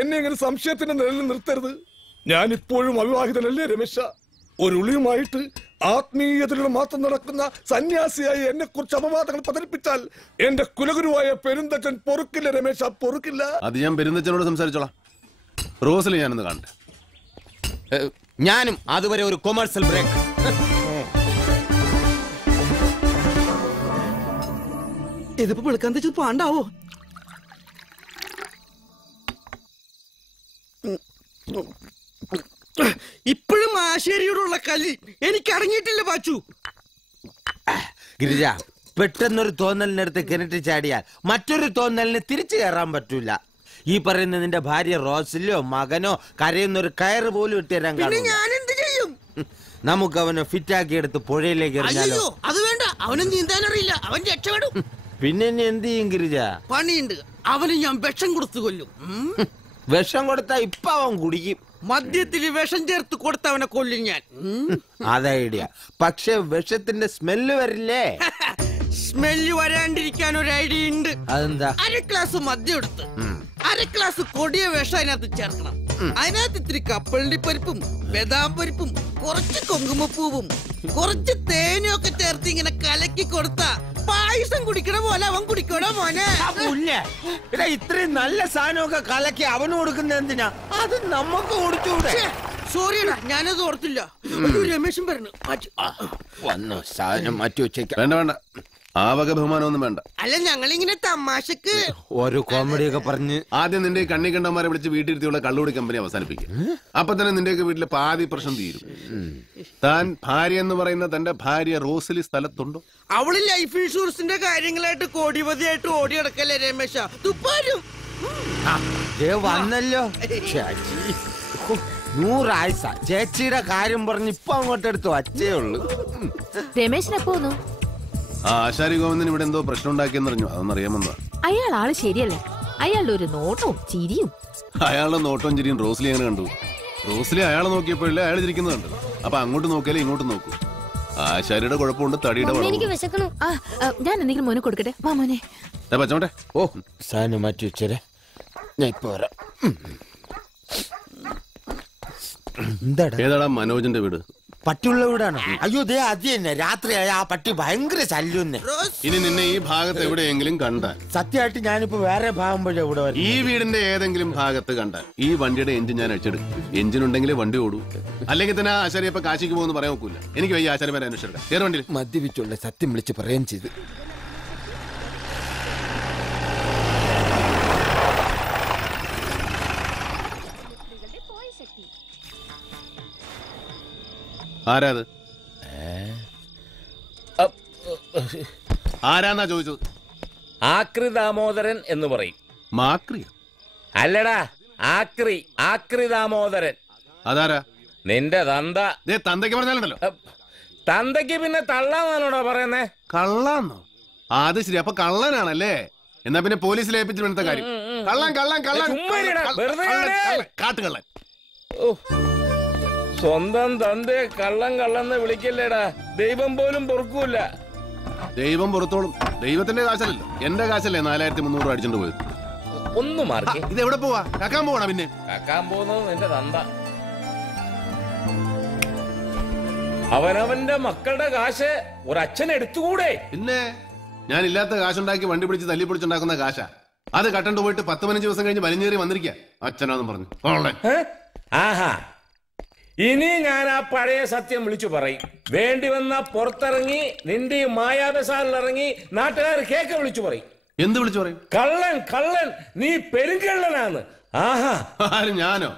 എന്നെ ഇങ്ങനെ സംശയത്തിന്റെ നിഴലിൽ നിർത്തരുത്. ഞാൻ ഇപ്പോഴും അവിവാഹിതനല്ലേ രമേശ? ഒരു ഉളിയുമായിട്ട് ആത്മീയതയിലൂടെ മാത്രം നടക്കുന്ന സന്യാസിയായി എന്നെ കുറിച്ച് അപവാദങ്ങൾ പ്രചരിപ്പിച്ചാൽ എന്റെ കുലഗുരുവായ പെരുന്തച്ചൻ പൊറുക്കില്ല രമേശ, പൊറുക്കില്ല. അത് ഞാൻ പെരുന്തച്ചനോട് സംസാരിച്ചോളാം. റോസിൽ ഞാനൊന്ന് കാണട്ടെ. ഞാനും അതുവരെ ഒരു കൊമേഴ്സ്യൽ ബ്രേക്ക്. ഇതിപ്പോ വെളുക്കാൻ തെച്ചു പാണ്ടാവോ? ഇപ്പോഴും ആശേരിയോടുള്ള കലി എനിക്ക് അടങ്ങിയിട്ടില്ല പാച്ചു. ഗിരിജ, പെട്ടെന്നൊരു തോന്നലിനടുത്ത് കിണറ്റ് ചാടിയാൽ മറ്റൊരു തോന്നലിന് തിരിച്ചു കയറാൻ പറ്റൂല. ഈ പറയുന്ന നിന്റെ ഭാര്യ റോസിലോ മകനോ കരയുന്നൊരു കയറ് പോലും ഇട്ടുതരാൻ കാണും. നമുക്ക് അവനെ ഫിറ്റാക്കി എടുത്ത് പുഴയിലേക്ക് എറിഞ്ഞാലോ? അത് വേണ്ട, അവനും നീന്താൻ അറിയില്ല, അവൻ രക്ഷപ്പെടും. പിന്നെ ഇനി എന്ത് ചെയ്യും ഗിരിജ? പണിയുണ്ട്, അവന് ഞാൻ വിഷം കൊടുത്തു കൊല്ലും. വിഷം കൊടുത്താ ഇപ്പൊ അവൻ കുടിക്കും. മദ്യത്തിൽ വിഷം ചേർത്ത് കൊടുത്തവനെ കൊല്ലും ഞാൻ. അത് ഐഡിയ. പക്ഷെ വിഷത്തിന്റെ സ്മെല്ല് വരില്ലേ? സ്മെല്ല് വരാണ്ടിരിക്കാൻ ഒരു ഐഡിയ ഉണ്ട്. അതെന്താ? 1 ഗ്ലാസ് മദ്യം എടുത്ത് 1 ഗ്ലാസ് കൊടിയ വിഷം അതിനകത്ത് ചേർക്കണം. അതിനകത്ത് ഇത്തിരി കപ്പലണ്ടി പരിപ്പും ബദാം പരിപ്പും കുറച്ച് കുങ്കുമപ്പൂവും കുറച്ച് തേനും ഒക്കെ ചേർത്ത് ഇങ്ങനെ കലക്കി കൊടുത്ത പായസം കുടിക്കണ പോലെ അവൻ കുടിക്കണോ മോനെ? ഇത്രയും നല്ല സാധനമൊക്കെ കലക്കി അവന് കൊടുക്കുന്ന എന്തിനാ? അത് നമുക്ക് കൊടുത്തൂടെ? സോറിയടാ, ഞാനത് ഓർത്തില്ല. രമേശൻ പറഞ്ഞു വന്നോ സാധനം മാറ്റി വെച്ചേക്കാം. വേണ്ട വേണ്ട, ആ വക ബഹുമാനമൊന്നും വേണ്ട. അല്ല, ഞങ്ങളിങ്ങനെ തമാശക്ക് ഒരു കോമഡി ഒക്കെ പറഞ്ഞ് ആദ്യം നിന്റെ കണ്ണി കണ്ടന്മാരെ വിളിച്ച് വീട്ടിലിരുത്തിയുള്ള കള്ളുകൂടി കമ്പനി അവസാനിപ്പിക്കും. അപ്പൊ തന്നെ നിന്റെയൊക്കെ വീട്ടിലെ പാതി പ്രശ്നം തീരും. താൻ ഭാര്യ എന്ന് പറയുന്ന തന്റെ ഭാര്യ റോസിലി സ്ഥലത്തുണ്ടോ? അവള് ലൈഫ് ഇൻഷുറൻസിന്റെ കാര്യങ്ങളായിട്ട് കോടിപതിയായിട്ട് ഓടി നടക്കല്ലേ രമേശ? തുപ്പാരും വന്നല്ലോ. 100 ആഴ്ച ചേച്ചിയുടെ കാര്യം പറഞ്ഞ് ഇപ്പൊ അങ്ങോട്ടെടുത്തു അച്ചേ ഉള്ളു. രമേശിനെപ്പോന്നു? ആ ആശാരി ഗോവിന്ദൻ ഇവിടെ എന്തോ പ്രശ്നം ഉണ്ടാക്കിയെന്ന് അറിഞ്ഞു. അതൊന്നും അറിയാമെന്നാ. അയാൾ ആള് ശരിയല്ലേ? അയാളുടെ ഒരു നോട്ടവും ചിരിയും. അയാളുടെ നോട്ടവും ചിരിയും റോസ്ലി എങ്ങനെ കണ്ടു? റോസ്ലി അയാളെ നോക്കിയപ്പോഴല്ലേ അയാൾ ചിരിക്കുന്നത് കണ്ടു. അപ്പൊ അങ്ങോട്ട് നോക്കിയാലേ ഇങ്ങോട്ട് നോക്കൂ. ആശാരിയുടെ കുഴപ്പമുണ്ട്, തടിയുടെ ഞാൻ എന്തെങ്കിലും മോനെ കൊടുക്കട്ടെ? വാ മോനെ. പച്ചോട്ടെ. ഓ സാധനം മാറ്റി വെച്ചേ, ഞാൻ ഇപ്പൊ വരാം. ഏതാടാ മനോജിന്റെ വീട്? പട്ടിയുള്ള വീടാണ്. അയ്യോ ദേ അത് തന്നെ, രാത്രിയായ ആ പട്ടി ഭയങ്കര ശല്യം. ഇനി നിന്നെ ഈ ഭാഗത്ത് എവിടെയെങ്കിലും കണ്ടാൽ, സത്യമായിട്ട് ഞാനിപ്പോ വേറെ ഭാഗം പോലെ ഇവിടെ വരും. ഈ വീടിന്റെ ഏതെങ്കിലും ഭാഗത്ത് കണ്ടാൽ ഈ വണ്ടിയുടെ എഞ്ചിൻ ഞാൻ അടിച്ചെടുക്കും. എഞ്ചിൻ ഉണ്ടെങ്കിലേ വണ്ടി ഓടൂ. അല്ലെങ്കിൽ തന്നെ ആശാരി ഇപ്പൊ കാശിക്ക് പോകുന്നു പറയാൻ നോക്കൂല. എനിക്ക് വയ്യ ആശാരിമാരെ അന്വേഷിച്ചെടുക്കാം. വേറെ വണ്ടി മദ്യപിച്ചുള്ള സത്യം വിളിച്ച് പറയുകയും ചെയ്ത്. ആരാത്? ആരാന്നാ ചോദിച്ചത്? ആക്രി ദാമോദരൻ എന്ന് പറയും. മാക്രി അല്ലടാ, ആക്രി ദാമോദരൻ. അതാരാ? നിന്റെ തന്ത. തന്തയ്ക്ക് പറഞ്ഞാലുണ്ടല്ലോ. തന്തയ്ക്ക് പിന്നെ തള്ളാന്നാണോടാ പറയുന്നേ? കള്ളാന്നോ? അത് ശരി, അപ്പൊ കള്ളനാണല്ലേ? എന്നാ പിന്നെ പോലീസിൽ ഏൽപ്പിച്ചു വേണ്ട കാര്യം. കള്ളൻ കള്ളൻ കള്ളൻ കാട്ടുകള്ളൻ. സ്വന്തം തന്തയെ കള്ളം കള്ളന്ന് വിളിക്കല്ലേടാ. ദൈവം പോലും പൊറുക്കൂല. ദൈവം പുറത്തോളും. ദൈവത്തിന്റെ കാശല്ലല്ലോ, എന്റെ കാശല്ലേ 4300 അടിച്ചോണ്ട് പോയത്. ഒന്ന് മാറി. ഇത് എവിടെ പോവാ? കക്കാൻ പോവാ? പിന്നെ കക്കാൻ പോകുന്നത് നിന്റെ തന്ത. അവനവന്റെ മക്കളുടെ കാശ് ഒരച്ഛൻ എടുത്തുകൂടെ? പിന്നെ ഞാൻ ഇല്ലാത്ത കാശുണ്ടാക്കി വണ്ടി പിടിച്ച് തല്ലി പിടിച്ചുണ്ടാക്കുന്ന കാശാ. അത് കട്ടണ്ട് പോയിട്ട് 10-15 ദിവസം കഴിഞ്ഞ് വലിഞ്ഞേറി വന്നിരിക്കുക അച്ഛനാന്ന് പറഞ്ഞു. ആഹാ, ഇനി ഞാൻ ആ പഴയ സത്യം വിളിച്ചു പറയും. വേണ്ടി വന്ന പുറത്തിറങ്ങി നിന്റെ മായാബസാറിൽ ഇറങ്ങി നാട്ടുകാർ കേക്ക് വിളിച്ചു പറയും. എന്ത് വിളിച്ചു പറയും? കള്ളൻ കള്ളൻ, നീ പെരുങ്കള്ളനാണ്. ആഹാ, ഞാനോ?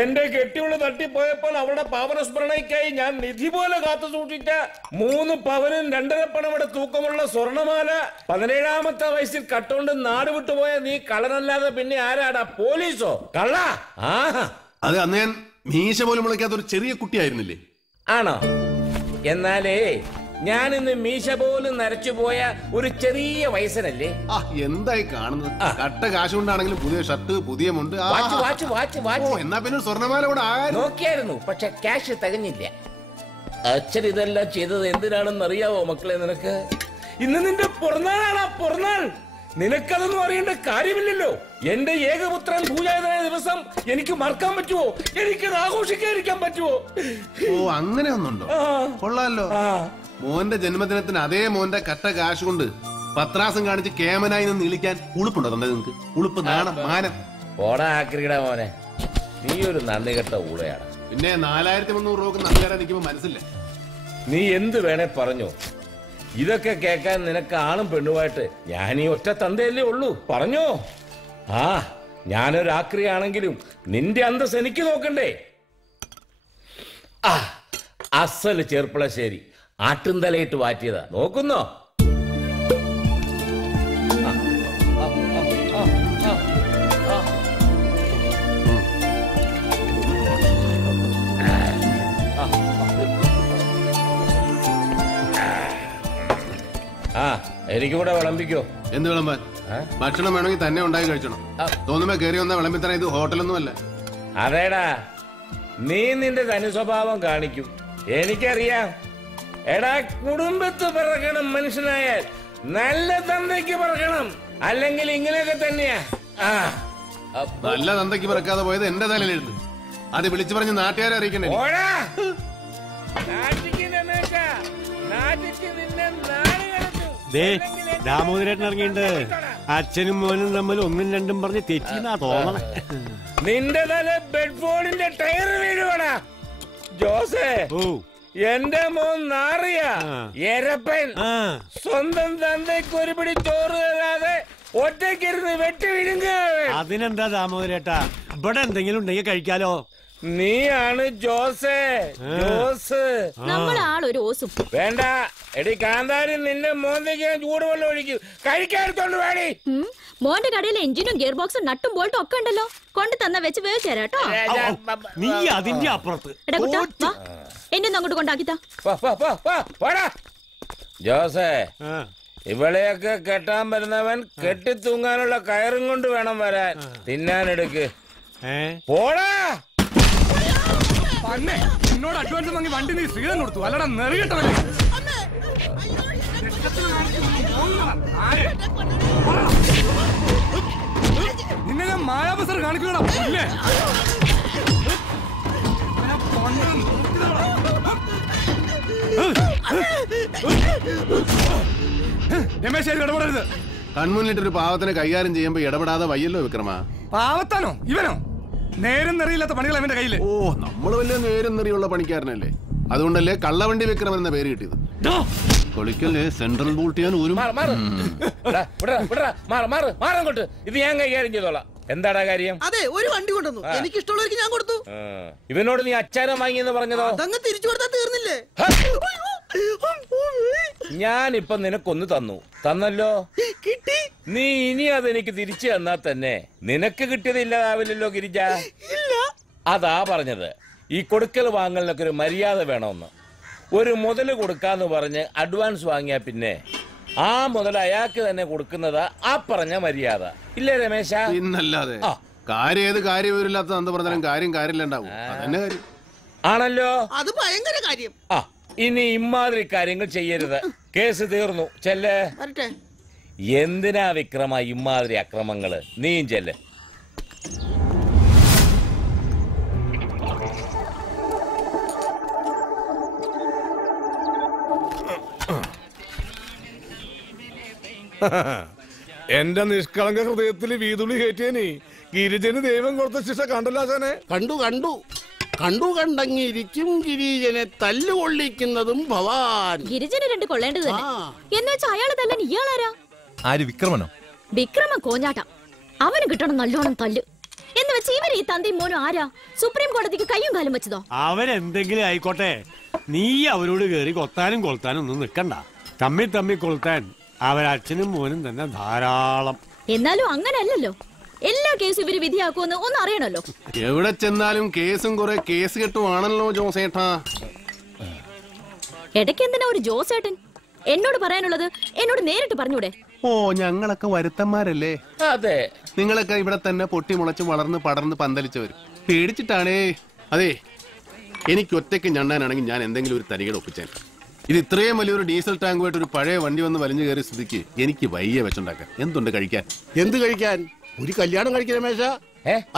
എന്റെ കെട്ടിയുള്ള തട്ടിപ്പോയപ്പോൾ അവളുടെ പാവനസ്മരണയ്ക്കായി ഞാൻ നിധി പോലെ കാത്തു സൂക്ഷിച്ച 3 പവനും 2.5 പണയുടെ തൂക്കമുള്ള സ്വർണമാല 17ാമത്തെ വയസ്സിൽ കട്ടോണ്ട് നാട് വിട്ടുപോയ നീ കള്ളനല്ലാതെ പിന്നെ ആരാടാ? പോലീസോ? കള്ള? ആഹാ, അത് അന്ന് ഞാൻ മീശ പോലും മുളയ്ക്കാത്ത ഒരു ചെറിയ കുട്ടിയായിരുന്നില്ലേ? ആണോ? എന്നാലേ ഞാൻ ഇന്ന് മീശ പോലും നരച്ചു പോയ ഒരു ചെറിയ വയസ്സനല്ലേ? എന്തായി കാണുന്നത്? കട്ട കാശ് കൊണ്ടാണെങ്കിലും പുതിയ ഷർട്ട്, പുതിയ മുണ്ട്. എന്നാ പിന്നെ സ്വർണ്ണമാല കൂടെ നോക്കിയായിരുന്നു, പക്ഷെ ക്യാഷ് തികഞ്ഞില്ല. അച്ഛൻ ഇതെല്ലാം ചെയ്തത് എന്തിനാണെന്ന് അറിയാവോ മക്കളെ നിനക്ക്? ഇന്ന് നിന്റെ പിറന്നാളാണ്. പിറന്നാൾ നിനക്കതൊന്നും അറിയേണ്ട കാര്യമില്ലല്ലോ. എന്റെ ഏകപുത്രൻ പൂജാതനായ ദിവസം എനിക്ക് മറക്കാൻ പറ്റുമോ? എനിക്കത് ആഘോഷിക്കാതിരിക്കാൻ പറ്റുമോ? ഓ അങ്ങനെ ഒന്നുണ്ടോ? കൊള്ളാലോ. മോന്റെ ജന്മദിനത്തിന് അതേ മോന്റെ കട്ട കാശ് കൊണ്ട് പത്രാസം കാണിച്ച് കേമനായി നിന്ന് വിളിക്കാൻ ഉളുപ്പുണ്ടോ തന്നെ നിങ്ങക്ക്? ഉളുപ്പ്, നാണം, മാനം. ഓടാ ആക്രിയുടെ മോനെ, നീ ഒരു നന്ദി കെട്ട ഊളയാണ്. പിന്നെ 4300 രൂപക്ക് നന്ദിയാരാ നിൽക്കുമ്പോ മനസ്സില്ല. നീ എന്ത് വേണേ പറഞ്ഞോ. ഇതൊക്കെ കേൾക്കാൻ നിനക്ക് ആണും പെണ്ണുമായിട്ട് ഞാൻ ഈ ഒറ്റ തന്തയല്ലേ ഉള്ളൂ. പറഞ്ഞോ. ആ ഞാനൊരു ആക്രിയാണെങ്കിലും നിന്റെ അന്തസ് എനിക്ക് നോക്കണ്ടേ? ആ അസല് ചെർപ്പളശ്ശേരി ആട്ടുംതലയിട്ട് വാറ്റിയതാ. നോക്കുന്നോ? ആ എനിക്ക് കൂടെ വിളമ്പിക്കോ. എന്ത് വിളമ്പാൻ? ഭക്ഷണം വേണമെങ്കിൽ തന്നെ ഉണ്ടാക്കി കഴിച്ചണം. തോന്നുമ്പോ കയറി വന്ന വിളമ്പിത്തറ ഇത് ഹോട്ടലൊന്നും അല്ല. അതേടാ, നീ നിന്റെ തനി സ്വഭാവം കാണിക്കും, എനിക്കറിയാം. എടാ, കുടുംബത്ത് പിറക്കണം മനുഷ്യനായാൽ, നല്ല തന്തയ്ക്ക് പിറക്കണം, അല്ലെങ്കിൽ ഇങ്ങനെയൊക്കെ തന്നെയാ. നല്ല തന്തയ്ക്ക് പിറക്കാതെ പോയത് എന്റെ തലയിലെഴുത്ത്. അത് വിളിച്ചു പറഞ്ഞ് നാട്ടുകാരെ അറിയിക്കണേ. ദാമോദരേട്ടൻ ഇറങ്ങിയിട്ട് അച്ഛനും മോനും തമ്മിൽ ഒന്നും രണ്ടും പറഞ്ഞ് തെറ്റിന്നാ തോന്നണേ. നിന്റെ തല ബെഡ്ഫോണിന്റെ ടയർ വീഴുവാടാ ജോസേ. എന്റെ മോൻ നാറിയ എരപ്പൻ സ്വന്തം തന്തയ്ക്ക് ഒരു പിടി ചോറ് തരാതെ ഒറ്റയ്ക്കിരുന്ന് വെട്ടി വിഴുങ്ങ. അതിനെന്താ ദാമോദരേട്ടാ, ഇവിടെ എന്തെങ്കിലും ഉണ്ടെങ്കിൽ കഴിക്കാലോ. നീയാണ് ജോസേ. ജോസ് നമ്മളാളൊരു ഓസും വേണ്ട. എടി കാന്താരി, നിന്റെ മോന്തയ്ക്ക് ചൂടുവെള്ളം ഒഴിക്കും. കഴിക്കാടുത്തോണ്ട് വേണി. മോന്റെ കടയിൽ എഞ്ചിനും ഗിയർ ബോക്സും നട്ടും ബോൾട്ടും ഒക്കെ ഉണ്ടല്ലോ. കൊണ്ട് തന്ന വെച്ച് വേവിച്ചേരാട്ടോ. നീ അതിന്റെ അപ്പുറത്ത് എന്നെ ഒന്ന് അങ്ങോട്ട് കൊണ്ടാക്കിത്താ. ജോസേ, ഇവളെയൊക്കെ കെട്ടാൻ വരുന്നവൻ കെട്ടിത്തൂങ്ങാനുള്ള കയറും കൊണ്ട് വേണം വരാൻ. തിന്നാനെടുക്ക്. പോടാ. എന്നോട് അഡ്വാൻസ് വാങ്ങി വണ്ടി നീ ശ്രീധൻ കൊടുത്തു അല്ലടാ നെറിയിട്ടവല്ലേ. നിന്നെ ഞാൻ മായാബസർ കാണിക്കണ പുല്ലേ. രമേശ് ഇടപെടരുത്. കൺമുന്നിട്ടൊരു പാവത്തിനെ കൈകാര്യം ചെയ്യുമ്പോ ഇടപെടാതെ വയ്യല്ലോ വിക്രമ. പാവത്താനോ ഇവനോ? നേരം നെറിയില്ലാത്ത പണികൾ അവന്റെ കയ്യില്. ഓ, നമ്മള് വലിയ നേരം നെറിയുള്ള പണിക്കാരനല്ലേ, അതുകൊണ്ടല്ലേ കള്ളവണ്ടി വിക്രമൻ എന്ന പേര് കിട്ടിയത്. കൊളിക്കല്ലേ സെൻട്രൽ ബോൾട്ട് ചെയ്യാൻ ഒരു മാറങ്ങോട്ട്. ഇത് ഞാൻ കൈകാര്യം ചെയ്തോളാം. എന്താടാ കാര്യം? അതെ, ഒരു വണ്ടി കൊണ്ടുവന്നു, എനിക്ക് ഇഷ്ടമുള്ളവർക്ക് ഞാൻ കൊടുത്തു. ഇവനോട് നീ അച്ചാരം വാങ്ങിയെന്ന് പറഞ്ഞതോ? അതങ്ങ് തിരിച്ചു കൊടുത്താൽ തീർന്നില്ലേ? ഞാനിപ്പൊ നിനക്കൊന്ന് തന്നല്ലോ. കിട്ടി. നീ ഇനി അതെനിക്ക് തിരിച്ചു തന്നാ തന്നെ നിനക്ക് കിട്ടിയത് ഇല്ലാതാവില്ലല്ലോ ഗിരിജ. അതാ പറഞ്ഞത്, ഈ കൊടുക്കൽ വാങ്ങലിനൊക്കെ ഒരു മര്യാദ വേണമെന്ന്. ഒരു മുതല് കൊടുക്കാന്ന് പറഞ്ഞ് അഡ്വാൻസ് വാങ്ങിയാ പിന്നെ ആ മുതൽ അയാൾക്ക് തന്നെ കൊടുക്കുന്നതാ ആ പറഞ്ഞ മര്യാദ. ഇല്ലേ രമേശ? ഇന്നല്ലാതെ കാര്യം ഏത് കാര്യം വരില്ലാത്ത എന്താ പറഞ്ഞാലും കാര്യമില്ലാണ്ടാവും. അതന്നെ കാര്യം ആണല്ലോ. അത് ഭയങ്കര കാര്യം. ഇനി ഇമാതിരി കാര്യങ്ങൾ ചെയ്യരുത്. കേസ് തീർന്നു. ചെല്ലേ. എന്തിനാ വിക്രമ ഇമാതിരി അക്രമങ്ങള്? നീയും ചെല്ലേ. എന്റെ നിഷ്കളങ്ക ഹൃദയത്തിൽ വീതുളി കയറ്റിയനി ഗിരിജന് ദൈവം കൊടുത്ത ശിക്ഷ കണ്ടല്ലാശാനെ. കണ്ടങ്ങിരിക്കും ഗിരിജനെ തല്ലുകൊള്ളിക്കുന്നതും ഭവാൻ. ഗിരിജന് രണ്ട് കൊള്ളേണ്ടത് തന്നെ. എന്നുവെച്ചാ അയാള് തല്ലാൻ ഇയാളാരാ? ആര്? വിക്രമനോ? വിക്രമ കോഞ്ഞാട്ടം. അവന് കിട്ടണം നല്ലോണം തല്ല്. എന്ന് വെച്ച് ഇവര് ഈ തന്തയും മോനും ആരാ? സുപ്രീം കോടതിക്ക് കയ്യും കാലും വെച്ചതോ? അവരെന്തെങ്കിലും ആയിക്കോട്ടെ, നീ അവരോട് കേറി കൊത്താനും കൊളുത്താനും ഒന്നും നിക്കണ്ട. തമ്മി കൊളുത്താൻ അവരച്ഛനും മോനും തന്നെ ധാരാളം. എന്നാലും അങ്ങനല്ലല്ലോ. എല്ലാ കേസും ഇവര് വിധിയാക്കുമെന്ന് ഒന്ന് അറിയണല്ലോ. എവിടെ ചെന്നാലും കേസും കുറെ കേസ് കെട്ടുവാണല്ലോ ജോസേട്ടാ. ഇടയ്ക്ക് എന്തിനാ ഒരു ജോസേട്ടൻ? എന്നോട് പറയാനുള്ളത് എന്നോട് നേരിട്ട് പറഞ്ഞൂടെ? ഓ, ഞങ്ങളൊക്കെ വരുത്തന്മാരല്ലേ? അതെ. നിങ്ങളൊക്കെ ഇവിടെ തന്നെ പൊട്ടി മുളച്ച് വളർന്ന് പടർന്ന് പന്തലിച്ചവര് പേടിച്ചിട്ടാണേ. അതെ, എനിക്ക് ഒറ്റയ്ക്ക് ഞണ്ണാനാണെങ്കിൽ ഞാൻ എന്തെങ്കിലും ഒരു തരികട ഒപ്പിച്ചേൻ. ഇത് ഇത്രയും വലിയൊരു ഡീസൽ ടാങ്കുമായിട്ട് ഒരു പഴയ വണ്ടി വന്ന് വലിഞ്ഞു കയറിയ സ്ഥിതിക്ക് എനിക്ക് വയ്യ വെച്ചുണ്ടാക്കാൻ. എന്തുണ്ട് കഴിക്കാൻ? എന്ത് കഴിക്കാൻ? ഒരു കല്യാണം കഴിക്കുന്ന രമേശ.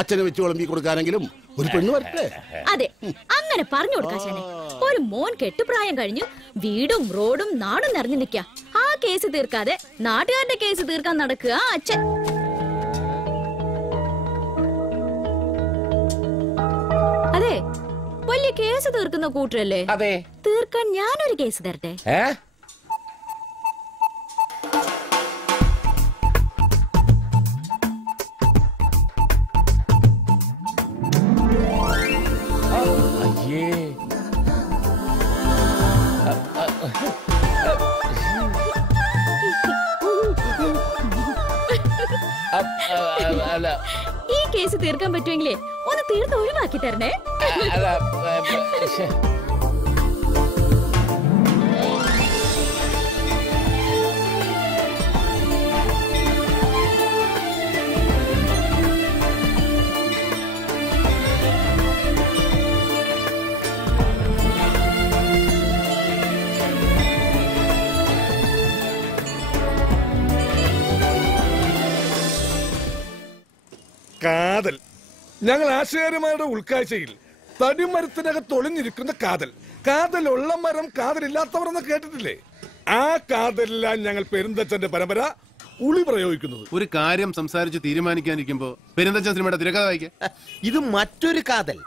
അച്ഛനെ വെച്ച് വിളമ്പി കൊടുക്കാനെങ്കിലും ഒരു പെണ്ണ് വരട്ടെ. അതെ, അങ്ങനെ പറഞ്ഞു കൊടുക്കാശാനെ. ഒരു മോൻ കെട്ടുപ്രായം കഴിഞ്ഞു വീടും റോഡും നാടും നിറഞ്ഞു നിൽക്ക. ആ കേസ് തീർക്കാതെ നാട്ടുകാരുടെ കേസ് തീർക്കാൻ നടക്കുക അച്ഛൻ. അതെ, വലിയ കേസ് തീർക്കുന്ന കൂട്ടരല്ലേ? അതെ. തീർക്കാൻ ഞാനൊരു കേസ് തരട്ടെ? ഈ കേസ് തീർക്കാൻ പറ്റുമെങ്കിലേ ഒന്ന് തീർത്ത് ഒഴിവാക്കി തരണേ. കാതൽ. ഞങ്ങൾ ആശയമാരുടെ ഉൾക്കാഴ്ചയിൽ തടിമരത്തിനകത്ത് ഒളിഞ്ഞിരിക്കുന്ന കാതൽ. കാതലുള്ള മരം കാതലില്ലാത്തവർ എന്ന് കേട്ടിട്ടില്ലേ? ആ കാതലെല്ലാം ഞങ്ങൾ പെരുന്തച്ഛന്റെ പരമ്പര ഉളി പ്രയോഗിക്കുന്നത്. ഒരു കാര്യം സംസാരിച്ച് തീരുമാനിക്കാനിരിക്കുമ്പോ പെരുന്തച്ഛൻ സിനിമയുടെ തിരക്കഥ വായിക്കാം. ഇത് മറ്റൊരു കാതൽ.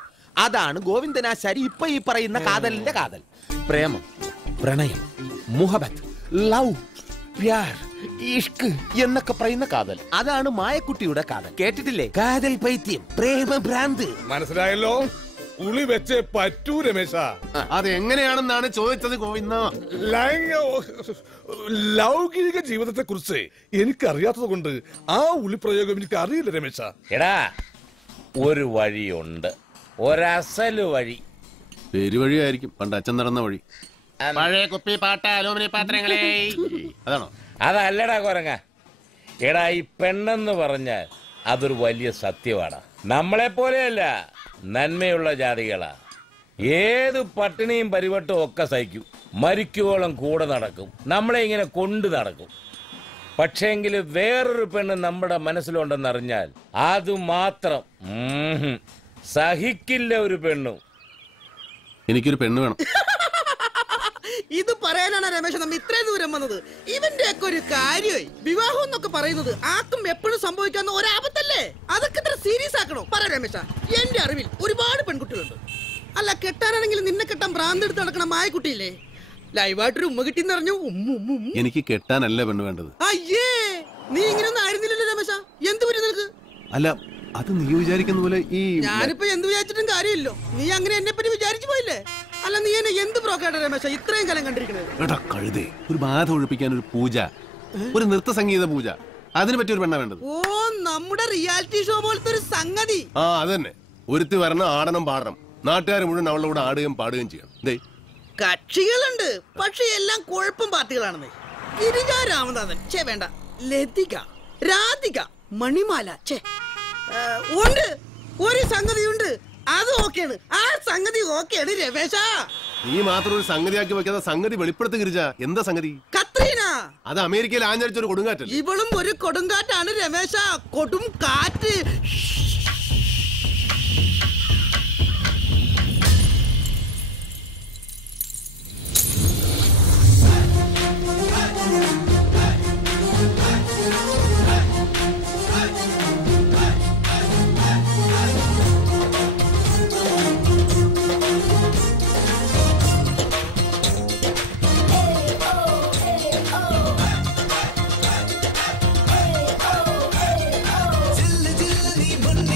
അതാണ് ഗോവിന്ദനാശാരി ഇപ്പൊ ഈ പറയുന്ന കാതലിന്റെ കാതൽ. പ്രേമം, പ്രണയം, മുഹബത്ത്, ലവ്, പ്യാർ, ഇഷ്ക് എന്നൊക്കെ പറയുന്ന കാതൽ. അതാണ് മായക്കുട്ടിയുടെ കാതൽ. കേട്ടിട്ടില്ലേ? കാതൽ പൈത്യം, പ്രേമ ഭ്രാന്ത്. മനസ്സിലായല്ലോ? ഉളി വെച്ചേ പറ്റൂ രമേശ. അത് എങ്ങനെയാണെന്നാണ് ചോദിച്ചത് ഗോവിന്ദ. ലൗകിക ജീവിതത്തെ കുറിച്ച് എനിക്കറിയാത്തത് കൊണ്ട് ആ ഉളി പ്രയോഗം എനിക്ക് അറിയില്ല രമേശ. എടാ, ഒരു വഴിയുണ്ട്, ഒരസല് വഴി. പെരുവഴിയായിരിക്കും, പണ്ട് അച്ഛൻ നടന്ന വഴി. പഴയ കുപ്പി പാട്ട അലൂമിനിയം പാത്രങ്ങളെ. അതാണോ? അതല്ലടാ കുരങ്ങ. എടാ, ഈ പെണ്ണെന്ന് പറഞ്ഞാൽ അതൊരു വലിയ സത്യമാണ്. നമ്മളെ പോലെയല്ല, നന്മയുള്ള ജാതികളാ. ഏത് പട്ടിണിയും പരിവട്ടവും ഒക്കെ സഹിക്കും, മരിക്കുവോളം കൂടെ നടക്കും, നമ്മളെ ഇങ്ങനെ കൊണ്ടു നടക്കും. പക്ഷേങ്കിൽ വേറൊരു പെണ്ണ് നമ്മുടെ മനസ്സിലുണ്ടെന്നറിഞ്ഞാൽ അത് മാത്രം സഹിക്കില്ല ഒരു പെണ്ണും. എനിക്കൊരു പെണ്ണ് വേണം. ഇത് പറയാനാണ് രമേശ് നമ്മ ഇത്രയും ദൂരം വന്നത്. ഇവന്റെ ഒക്കെ ഒരു കാര്യമായി വിവാഹം എന്നൊക്കെ പറയുന്നത് ആർക്കും എപ്പോഴും സംഭവിക്കാവുന്ന ഒരാപത്തല്ലേ? അതൊക്കെ ഇത്ര സീരിയസ് ആക്കണോ? പറ രമേശ. എന്റെ അറിവിൽ ഒരുപാട് പെൺകുട്ടികളുണ്ട്. അല്ല, കെട്ടാനാണെങ്കിൽ നിന്നെ കെട്ടാൻ ഭ്രാന്തെടുത്ത് നടക്കണ മായക്കുട്ടിയില്ലേ? ലൈവായിട്ടൊരു ഉമ്മ കിട്ടിന്ന് പറഞ്ഞു. എനിക്ക് കെട്ടാനല്ല പെണ്ണ് വേണ്ടത്. അയ്യേ, നീ ഇങ്ങനെയൊന്നും ആയിരുന്നില്ലല്ലോ രമേശ. എന്ത് പറ്റി നിനക്ക്? അല്ല, അത് നീ വിചാരിക്കുന്ന പോലെ ഈ ഞാനിപ്പോ എന്ത് വിചാരിച്ചിട്ടും കാര്യമില്ലോ. നീ അങ്ങനെ എന്നെ പറ്റി വിചാരിച്ചു പോയില്ലേ? അല്ല, നീ എന്നെ എന്ത് ബ്രോക്കാണ് രമേശ ഇത്രയും കാലം കണ്ടിരിക്കണത്? കഴുതേ, ഒരു ബാധ ഒഴിപ്പിക്കാൻ ഒരു പൂജ, ഒരു നൃത്ത സംഗീത പൂജ, അതിന് പറ്റിയൊരു പെണ്ണ വേണ്ടത്. ഓ, നമ്മുടെ റിയാലിറ്റി ഷോ പോലത്തെ ഒരു സംഗതി. ആ, അത് തന്നെ. ഒരുത്തി വരണം, ആടണം, പാടണം, നാട്ടുകാർ മുഴുവൻ അവളുടെ കൂടെ ആടുകയും പാടുകയും ചെയ്യണം. കക്ഷികളുണ്ട്, പക്ഷെ എല്ലാം കുഴപ്പം പാർട്ടികളാണെന്ന്. ഗിരിജ രാമനാഥൻ, ചേ വേണ്ട, ലതിക, രാധിക, മണിമാല, ചേ ഉണ്ട്. ഒരു സംഗതിയുണ്ട്, അത് ഓക്കെയാണ്. ആ സംഗതി ഓക്കെയാണ് രമേശ. നീ മാത്രം ഒരു സംഗതിയാക്കി വെക്കാതെ സംഗതി വെളിപ്പെടുത്തി ഗിരിജ. എന്താ സംഗതി? കത്രീന. അത് അമേരിക്കയിൽ ആഞ്ഞടിച്ച ഒരു കൊടുങ്കാറ്റ്. ഇവളും ഒരു കൊടുങ്കാറ്റാണ് രമേശ. കൊടും കാറ്റ്. जिल जिल नी बन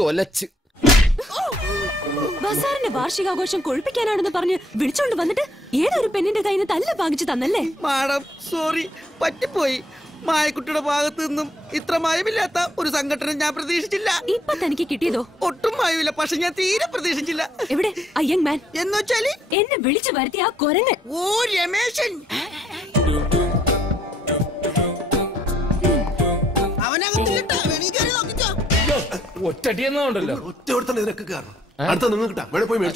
തൊലച്ച്. ബസാറിന്റെ വാർഷികാഘോഷം കൊഴുപ്പിക്കാനാണെന്ന് പറഞ്ഞ് വിളിച്ചോണ്ട് വന്നിട്ട് ഏതൊരു പെണ്ണിന്റെ കയ്യിൽ നിന്ന് തല്ല പാകിച്ചു തന്നല്ലേ? മാഡം സോറി, പറ്റിപ്പോയി. മായക്കുട്ടിയുടെ ഭാഗത്തു നിന്നും ഇത്ര മായമില്ലാത്ത ഒരു സംഘടന ഞാൻ പ്രതീക്ഷിച്ചില്ല. ഇപ്പൊ തനിക്ക് കിട്ടിയതോ? ഒട്ടും മായമില്ല, പക്ഷെ ഞാൻ തീരെ പ്രതീക്ഷിച്ചില്ല. എവിടെ ആ യങ് മാൻ? എന്ന് വെച്ചാല് എന്നെ വിളിച്ചു വരുത്തിയ ആ കൊരങ്ങൻ. ഓ രമേശൻ, ഒറ്റടിയെന്നുണ്ടല്ലോ.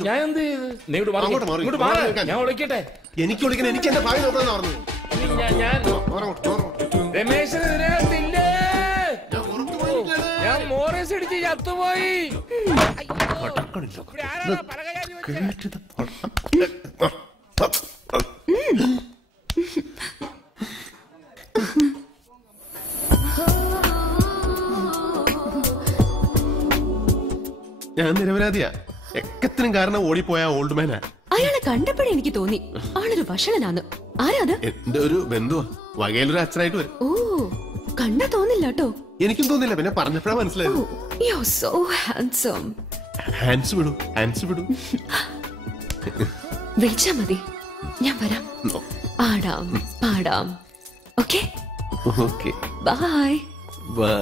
ഞാൻ എന്ത് ചെയ്ത്? നീ ഇങ്ങോട്ട് മാറ്. ഇങ്ങോട്ട് മാറ്. ഞാൻ വിളിക്കട്ടെ. എനിക്ക് വിളിക്കണം, എനിക്ക് എന്റെ ഭാവി നോക്കാന്ന് പറഞ്ഞു. ഞാൻ രമേശന് ഇതിനകത്തില്ലേ? ഞാൻ മോറേസ് ഇടിച്ച് ചത്തുപോയി. ഞാൻ നിരപരാധിയാ. എക്കത്തിനും കാരണം ഓടിപ്പോയ ഓൾഡ് മാനാ. അയാളെ കണ്ടപ്പോഴേ എനിക്ക് തോന്നി ആളൊരു വഷളനാന്ന്. ആരാത്? എന്റെ ഒരു ബന്ധുവാ, വകയിലൊരു അച്ഛനായിട്ട് വരും. ഓ, കണ്ടാ തോന്നില്ല കേട്ടോ. എനിക്കും തോന്നില്ല, പിന്നെ പറഞ്ഞപ്പോഴാ മനസ്സിലായത്. ഹാൻഡ്സ് വിടൂ, ഹാൻഡ്സ് വിടൂ. വിളിച്ചാ മതി, ഞാൻ വരാം. ആടാം പാടാം. Okay okay, bye bye.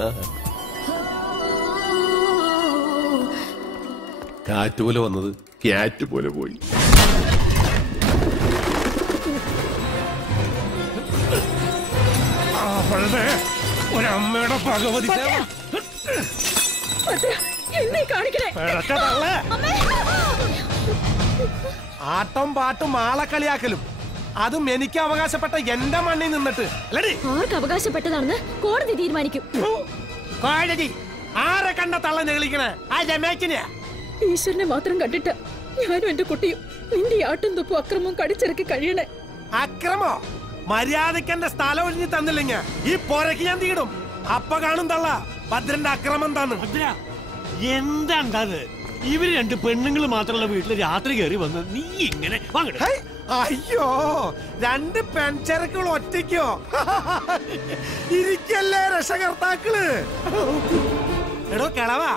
കാറ്റ് പോലെ വന്നത് ക്യാറ്റ് പോലെ പോയി. ഒരമ്മയുടെ ഭഗവതി ആട്ടം പാട്ടും ആളക്കളിയാക്കലും, അതും എനിക്ക് അവകാശപ്പെട്ട എന്റെ മണ്ണിൽ നിന്നിട്ട്. ആർക്ക് അവകാശപ്പെട്ടതാണെന്ന് കോടതി തീരുമാനിക്കും. കോടതി ആരെ കണ്ട തള്ള നെളിക്കണേ? ആ രമേശിനെയാ. ഈശ്വരനെ മാത്രം കണ്ടിട്ട് ഞാനും എന്റെ കുട്ടിയും നിന്റെ ആട്ടും തുപ്പും അക്രമവും കടിച്ചിറക്കി കഴിയണേ. അക്രമോ? മര്യാദക്ക് എന്റെ സ്ഥലം ഒഴിഞ്ഞു തന്നില്ലെങ്കിൽ ഈ പോരക്ക് ഞാൻ തീടും. അപ്പ കാണും തള്ള ഭദ്രന്റെ അക്രമം എന്താണ്. എന്താണ്ടത്? ഇവര് രണ്ട് പെണ്ണുങ്ങൾ മാത്രമുള്ള വീട്ടില് രാത്രി കയറി വന്ന് നീ ഇങ്ങനെ അയ്യോ, രണ്ട് പെൺചരക്കുകൾ ഒറ്റയ്ക്കോ? ഇരിക്കല്ലേ രക്ഷകർത്താക്കള്. എടോ കിളവാ,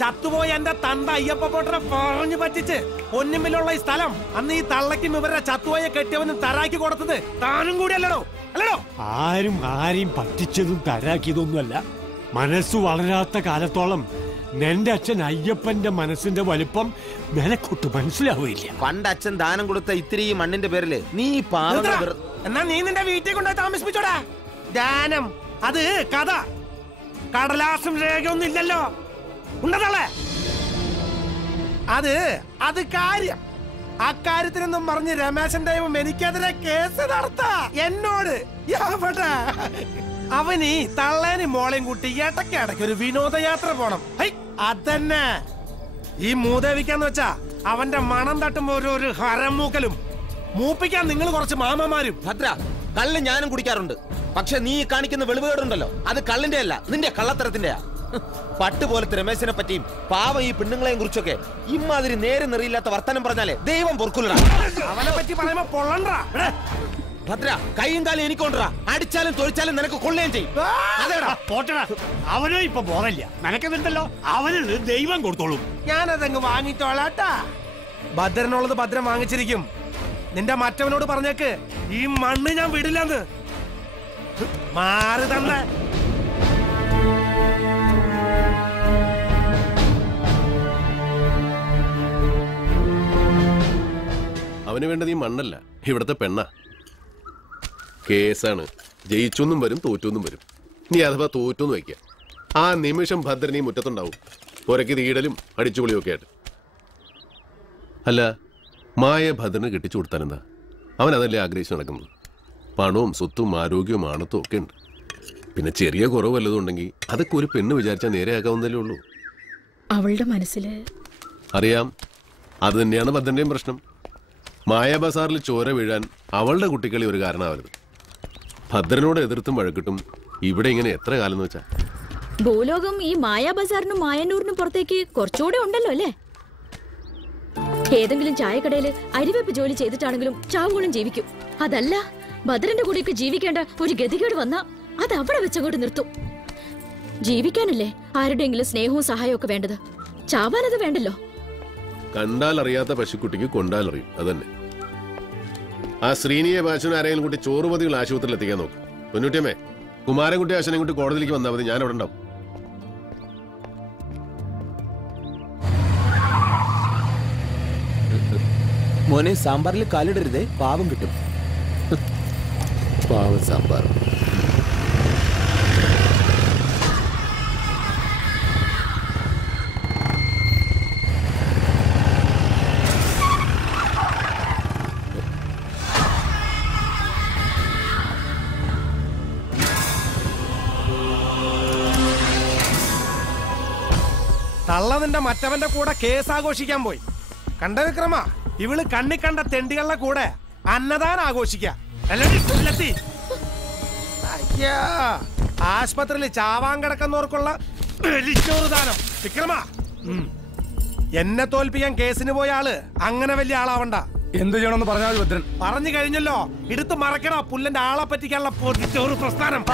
ചത്തുപോയി എന്റെ തന്ത അയ്യപ്പ പോട്ടനെ പറഞ്ഞു പറ്റിച്ച് പൊന്നുമ്പിലുള്ള ഈ സ്ഥലം അന്ന് ഈ തള്ളക്കും ഇവരുടെ ചത്തുപോയ കെട്ടിയവനും തരാക്കി കൊടുത്തത് താനും കൂടി അല്ലടോ. അല്ലടോ, ആരും ആരെയും പറ്റിച്ചതും തരാക്കിയതൊന്നുമല്ല. മനസ്സു വളരാത്ത കാലത്തോളം നിന്റെ അച്ഛൻ അയ്യപ്പന്റെ മനസ്സിന്റെ വലിപ്പം നിനക്കൊട്ട് മനസ്സിലാവില്ല. പണ്ട് അച്ഛൻ ദാനം കൊടുത്ത ഇത്തിരി മണ്ണിന്റെ പേരില് നീ എന്നാ നീ നിന്റെ വീട്ടിൽ കൊണ്ടുപോയി താമസിപ്പിച്ചോടാ. ദാനം അത് കഥ, കടലാസും രേഖയൊന്നും ഇല്ലല്ലോ. ഉണ്ടതല്ലേ? അത് കാര്യം. അക്കാര്യത്തിനൊന്നും പറഞ്ഞ് രമേശൻ ദൈവം എനിക്കെതിരെ കേസ് നടത്ത എന്നോട്. അവനീ തള്ളേനി മോളെയും കൂട്ടി ഇടയ്ക്ക് ഒരു വിനോദയാത്ര പോണം. അതന്നെ ഈ മൂദേവിക്കാന്ന് വെച്ചാ അവന്റെ മണം തട്ടുമ്പോ ഒരു ഹരമൂക്കലും മൂപ്പിക്കാൻ നിങ്ങൾ കുറച്ച് മാമമാരും. ഭദ്ര, കള്ള് ഞാനും കുടിക്കാറുണ്ട്. പക്ഷെ നീ കാണിക്കുന്ന വെളിവുകേടുണ്ടല്ലോ, അത് കള്ളിന്റെ അല്ല, നിന്റെ കള്ളത്തരത്തിന്റെയാ. പട്ടുപോലത്തെ രമേശിനെ പറ്റിയും പാവം ഈ പെണ്ണുങ്ങളെയും കുറിച്ചൊക്കെ ഇമാതിരി നേരെ നിറിയില്ലാത്ത വർത്തനം പറഞ്ഞാലേ ദൈവം പൊറുക്കുള്ളടാ. അവനെ പറ്റി പറയുമ്പോ പൊള്ളണ്ട. ഭദ്ര, കൈയും കാലും എനിക്കൊണ്ടാ. അടിച്ചാലും തൊഴിച്ചാലും നിനക്ക് കൊള്ളുകയും ചെയ്യും. അതേടാ പോട്ടടാ, അവനും ഇപ്പൊ ബോധമില്ല. നിനക്കെന്നുണ്ടല്ലോ, അവന് ദൈവം കൊടുത്തോളും. ഞാനതങ്ങ് വാങ്ങിച്ചോളാട്ടാ. ഭദ്രനുള്ളത് ഭദ്രൻ വാങ്ങിച്ചിരിക്കും. നിന്റെ മറ്റവനോട് പറഞ്ഞേക്ക് ഈ മണ്ണ് ഞാൻ വിടില്ലെന്ന്. മാറി തന്നെ. അവന് വേണ്ടത് ഈ മണ്ണല്ല, ഇവിടത്തെ പെണ്ണ. കേസാണ്. ജയിച്ചൊന്നും വരും, തോറ്റൊന്നും വരും. നീ അഥവാ തോറ്റൊന്നും വയ്ക്കുക, ആ നിമിഷം ഭദ്രനീ മുറ്റത്തുണ്ടാവും, പുരക്ക് തീടലും അടിച്ചുപൊളിയും ഒക്കെ ആയിട്ട്. അല്ല, മായ ഭദ്രന് കെട്ടിച്ചു കൊടുത്താനെന്താ? അവൻ അതല്ലേ ആഗ്രഹിച്ച് നടക്കുന്നത്. പണവും സ്വത്തും ആരോഗ്യവും ആണത്തും ഒക്കെ ഉണ്ട്. പിന്നെ ചെറിയ കുറവ് വല്ലതും ഉണ്ടെങ്കിൽ അതൊക്കെ ഒരു പെണ്ണ് വിചാരിച്ചാൽ നേരെയാക്കാവുന്നതല്ലേ ഉള്ളൂ. അവളുടെ മനസ്സില് അറിയാം, അത് തന്നെയാണ് ഭദ്രന്റെയും പ്രശ്നം. മായ ബസാറിൽ ചോര വീഴാൻ അവളുടെ കുട്ടിക്കളി ഒരു കാരണമാവരുത്. ഭദ്രനോട് എതിർത്തും വഴക്കിട്ടും ഇവിടെ ഇങ്ങനെ എത്ര കാലം എന്ന് വെച്ചാ. ഭൂലോകം ഈ മായാ ബസാറിനും മായന്നൂരിനും പുറത്തേക്ക് കുറച്ചുകൂടെ ഉണ്ടല്ലോ അല്ലേ? ഏതെങ്കിലും ചായക്കടയില് അരിവെപ്പ് ജോലി ചെയ്തിട്ടാണെങ്കിലും ചാവുകളും ജീവിക്കും. അതല്ല, ഭദ്രന്റെ കൂടെയൊക്കെ ജീവിക്കേണ്ട ഒരു ഗതികേട് വന്നാ അത് അവിടെ വെച്ചങ്ങോട്ട് നിർത്തും. ജീവിക്കാനല്ലേ ആരുടെയെങ്കിലും സ്നേഹവും സഹായവും ഒക്കെ വേണ്ടത്. ചാവാനത് വേണ്ടല്ലോ. കണ്ടാൽ അറിയാത്ത പശുക്കുട്ടിക്ക് കൊണ്ടാലറിയും. അതന്നെ. ആ ശ്രീനിയെ ബാശുവിനെ ആരെങ്കിലും കൂട്ടി ചോറുമതികൾ ആശുപത്രിയിൽ എത്തിക്കാൻ നോക്ക്. പൊന്നൂട്ടിയമ്മേ, കുമാരൻകുട്ടി ആശനെ കൂട്ടി കോടതിയിലേക്ക് വന്നാൽ മതി. ഞാൻ അവിടെ ഉണ്ടാവും. മോനെ, സാമ്പാറിൽ കാലിടരുതേ, പാവം കിട്ടും. പാവം സാമ്പാർ. തള്ള നിന്റെ മറ്റവന്റെ കൂടെ കേസ് ആഘോഷിക്കാൻ പോയി. കണ്ട വിക്രമ, ഇവള് കണ്ണി കണ്ട തെണ്ടികളുടെ കൂടെ അന്നദാനം ആഘോഷിക്ക. ആശുപത്രിയിൽ ചാവാൻ കിടക്കുന്നവർക്കുള്ള ദാനം. വിക്രമ, എന്നെ തോൽപ്പിക്കാൻ കേസിന് പോയ ആള് അങ്ങനെ വലിയ ആളാവണ്ട. എന്ത് ചെയ്യണമെന്ന് പറഞ്ഞാൽ ഭദ്രൻ പറഞ്ഞു കഴിഞ്ഞല്ലോ. എടുത്ത് മറക്കണോ പുല്ലന്റെ ആളെ പറ്റിക്കാനുള്ള പൊതിച്ചോറ് പ്രസ്ഥാനം.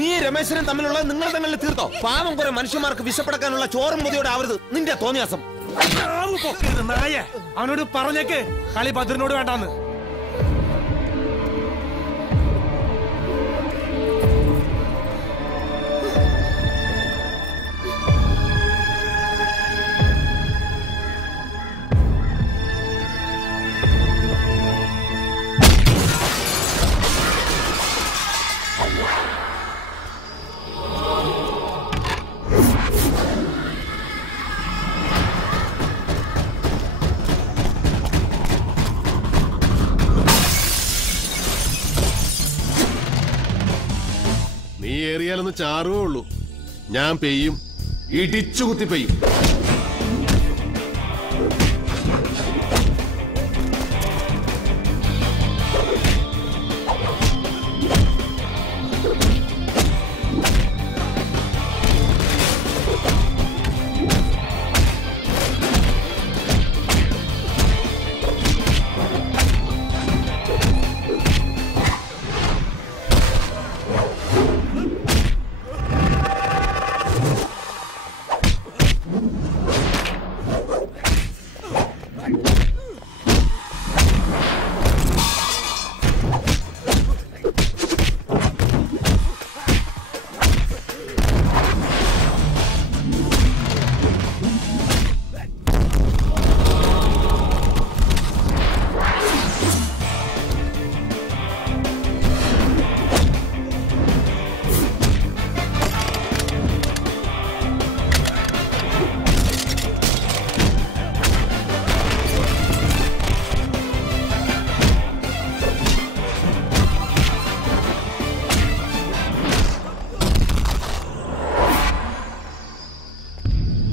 നീ രമേശനും തമ്മിലുള്ള നിങ്ങൾ തങ്ങളിൽ തീർത്തോ? പാവം കുറെ മനുഷ്യന്മാർക്ക് വിശപ്പടക്കാനുള്ള ചോറും മുതിയോടെ ആവരുത് നിന്റെ തോന്നിയാസം. നായ, അവനോട് പറഞ്ഞേക്ക് കളി ഭദ്രനോട് വേണ്ടാന്ന്. ഏറിയാലൊന്ന് ചാറുവേ ഉള്ളൂ. ഞാൻ പെയ്യും, ഇടിച്ചു കുത്തി പെയ്യും.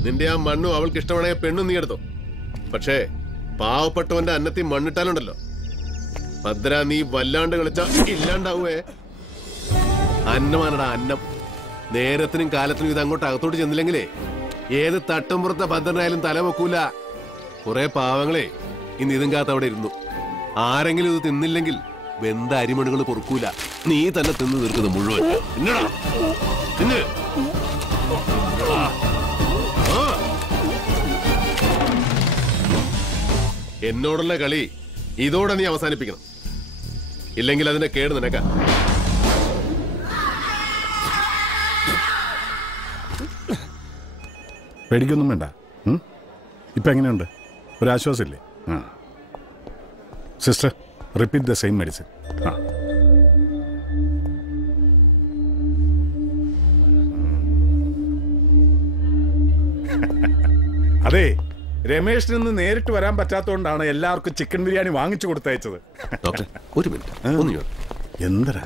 നിന്റെ ആ മണ്ണും അവൾക്ക് ഇഷ്ടമായ പെണ്ണും നീ എടുത്തോ. പക്ഷേ പാവപ്പെട്ടവന്റെ അന്നത്തിൽ മണ്ണിട്ടാലുണ്ടല്ലോ ഭദ്ര, നീ വല്ലാണ്ട് കളിച്ച ഇല്ലാണ്ടാവേ. അന്നമാനടാ അന്നം. നേരത്തിനും കാലത്തിനും ഇത് അങ്ങോട്ട് അകത്തോട്ട് ചെന്നില്ലെങ്കിലേ ഏത് തട്ടുംപുറത്തെ ഭദ്രനായാലും തല വെക്കൂല. കുറെ പാവങ്ങളെ ഇന്ന് ഇതും കാത്ത് അവിടെ ഇരുന്നു. ആരെങ്കിലും ഇത് തിന്നില്ലെങ്കിൽ വെന്ത അരിമണികൾ പൊറുക്കൂല. നീ തന്നെ തിന്ന് തീർക്കുന്നത് മുഴുവൻ. എന്നോടുള്ള കളി ഇതോടെ നീ അവസാനിപ്പിക്കണം. ഇല്ലെങ്കിൽ അതിന്റെ കേട് നിനക്ക. പേടിക്കൊന്നും വേണ്ട. ഇപ്പൊ എങ്ങനെയുണ്ട്? ഒരാശ്വാസമില്ലേ? Sister, repeat the same medicine. അതെ, രമേശിന് നേരിട്ട് വരാൻ പറ്റാത്തതുകൊണ്ടാണ് എല്ലാവർക്കും ചിക്കൻ ബിരിയാണി വാങ്ങിച്ചു കൊടുത്തയച്ചത്. ഡോക്ടർ, ഒരു മിനിറ്റ്. എന്തരാ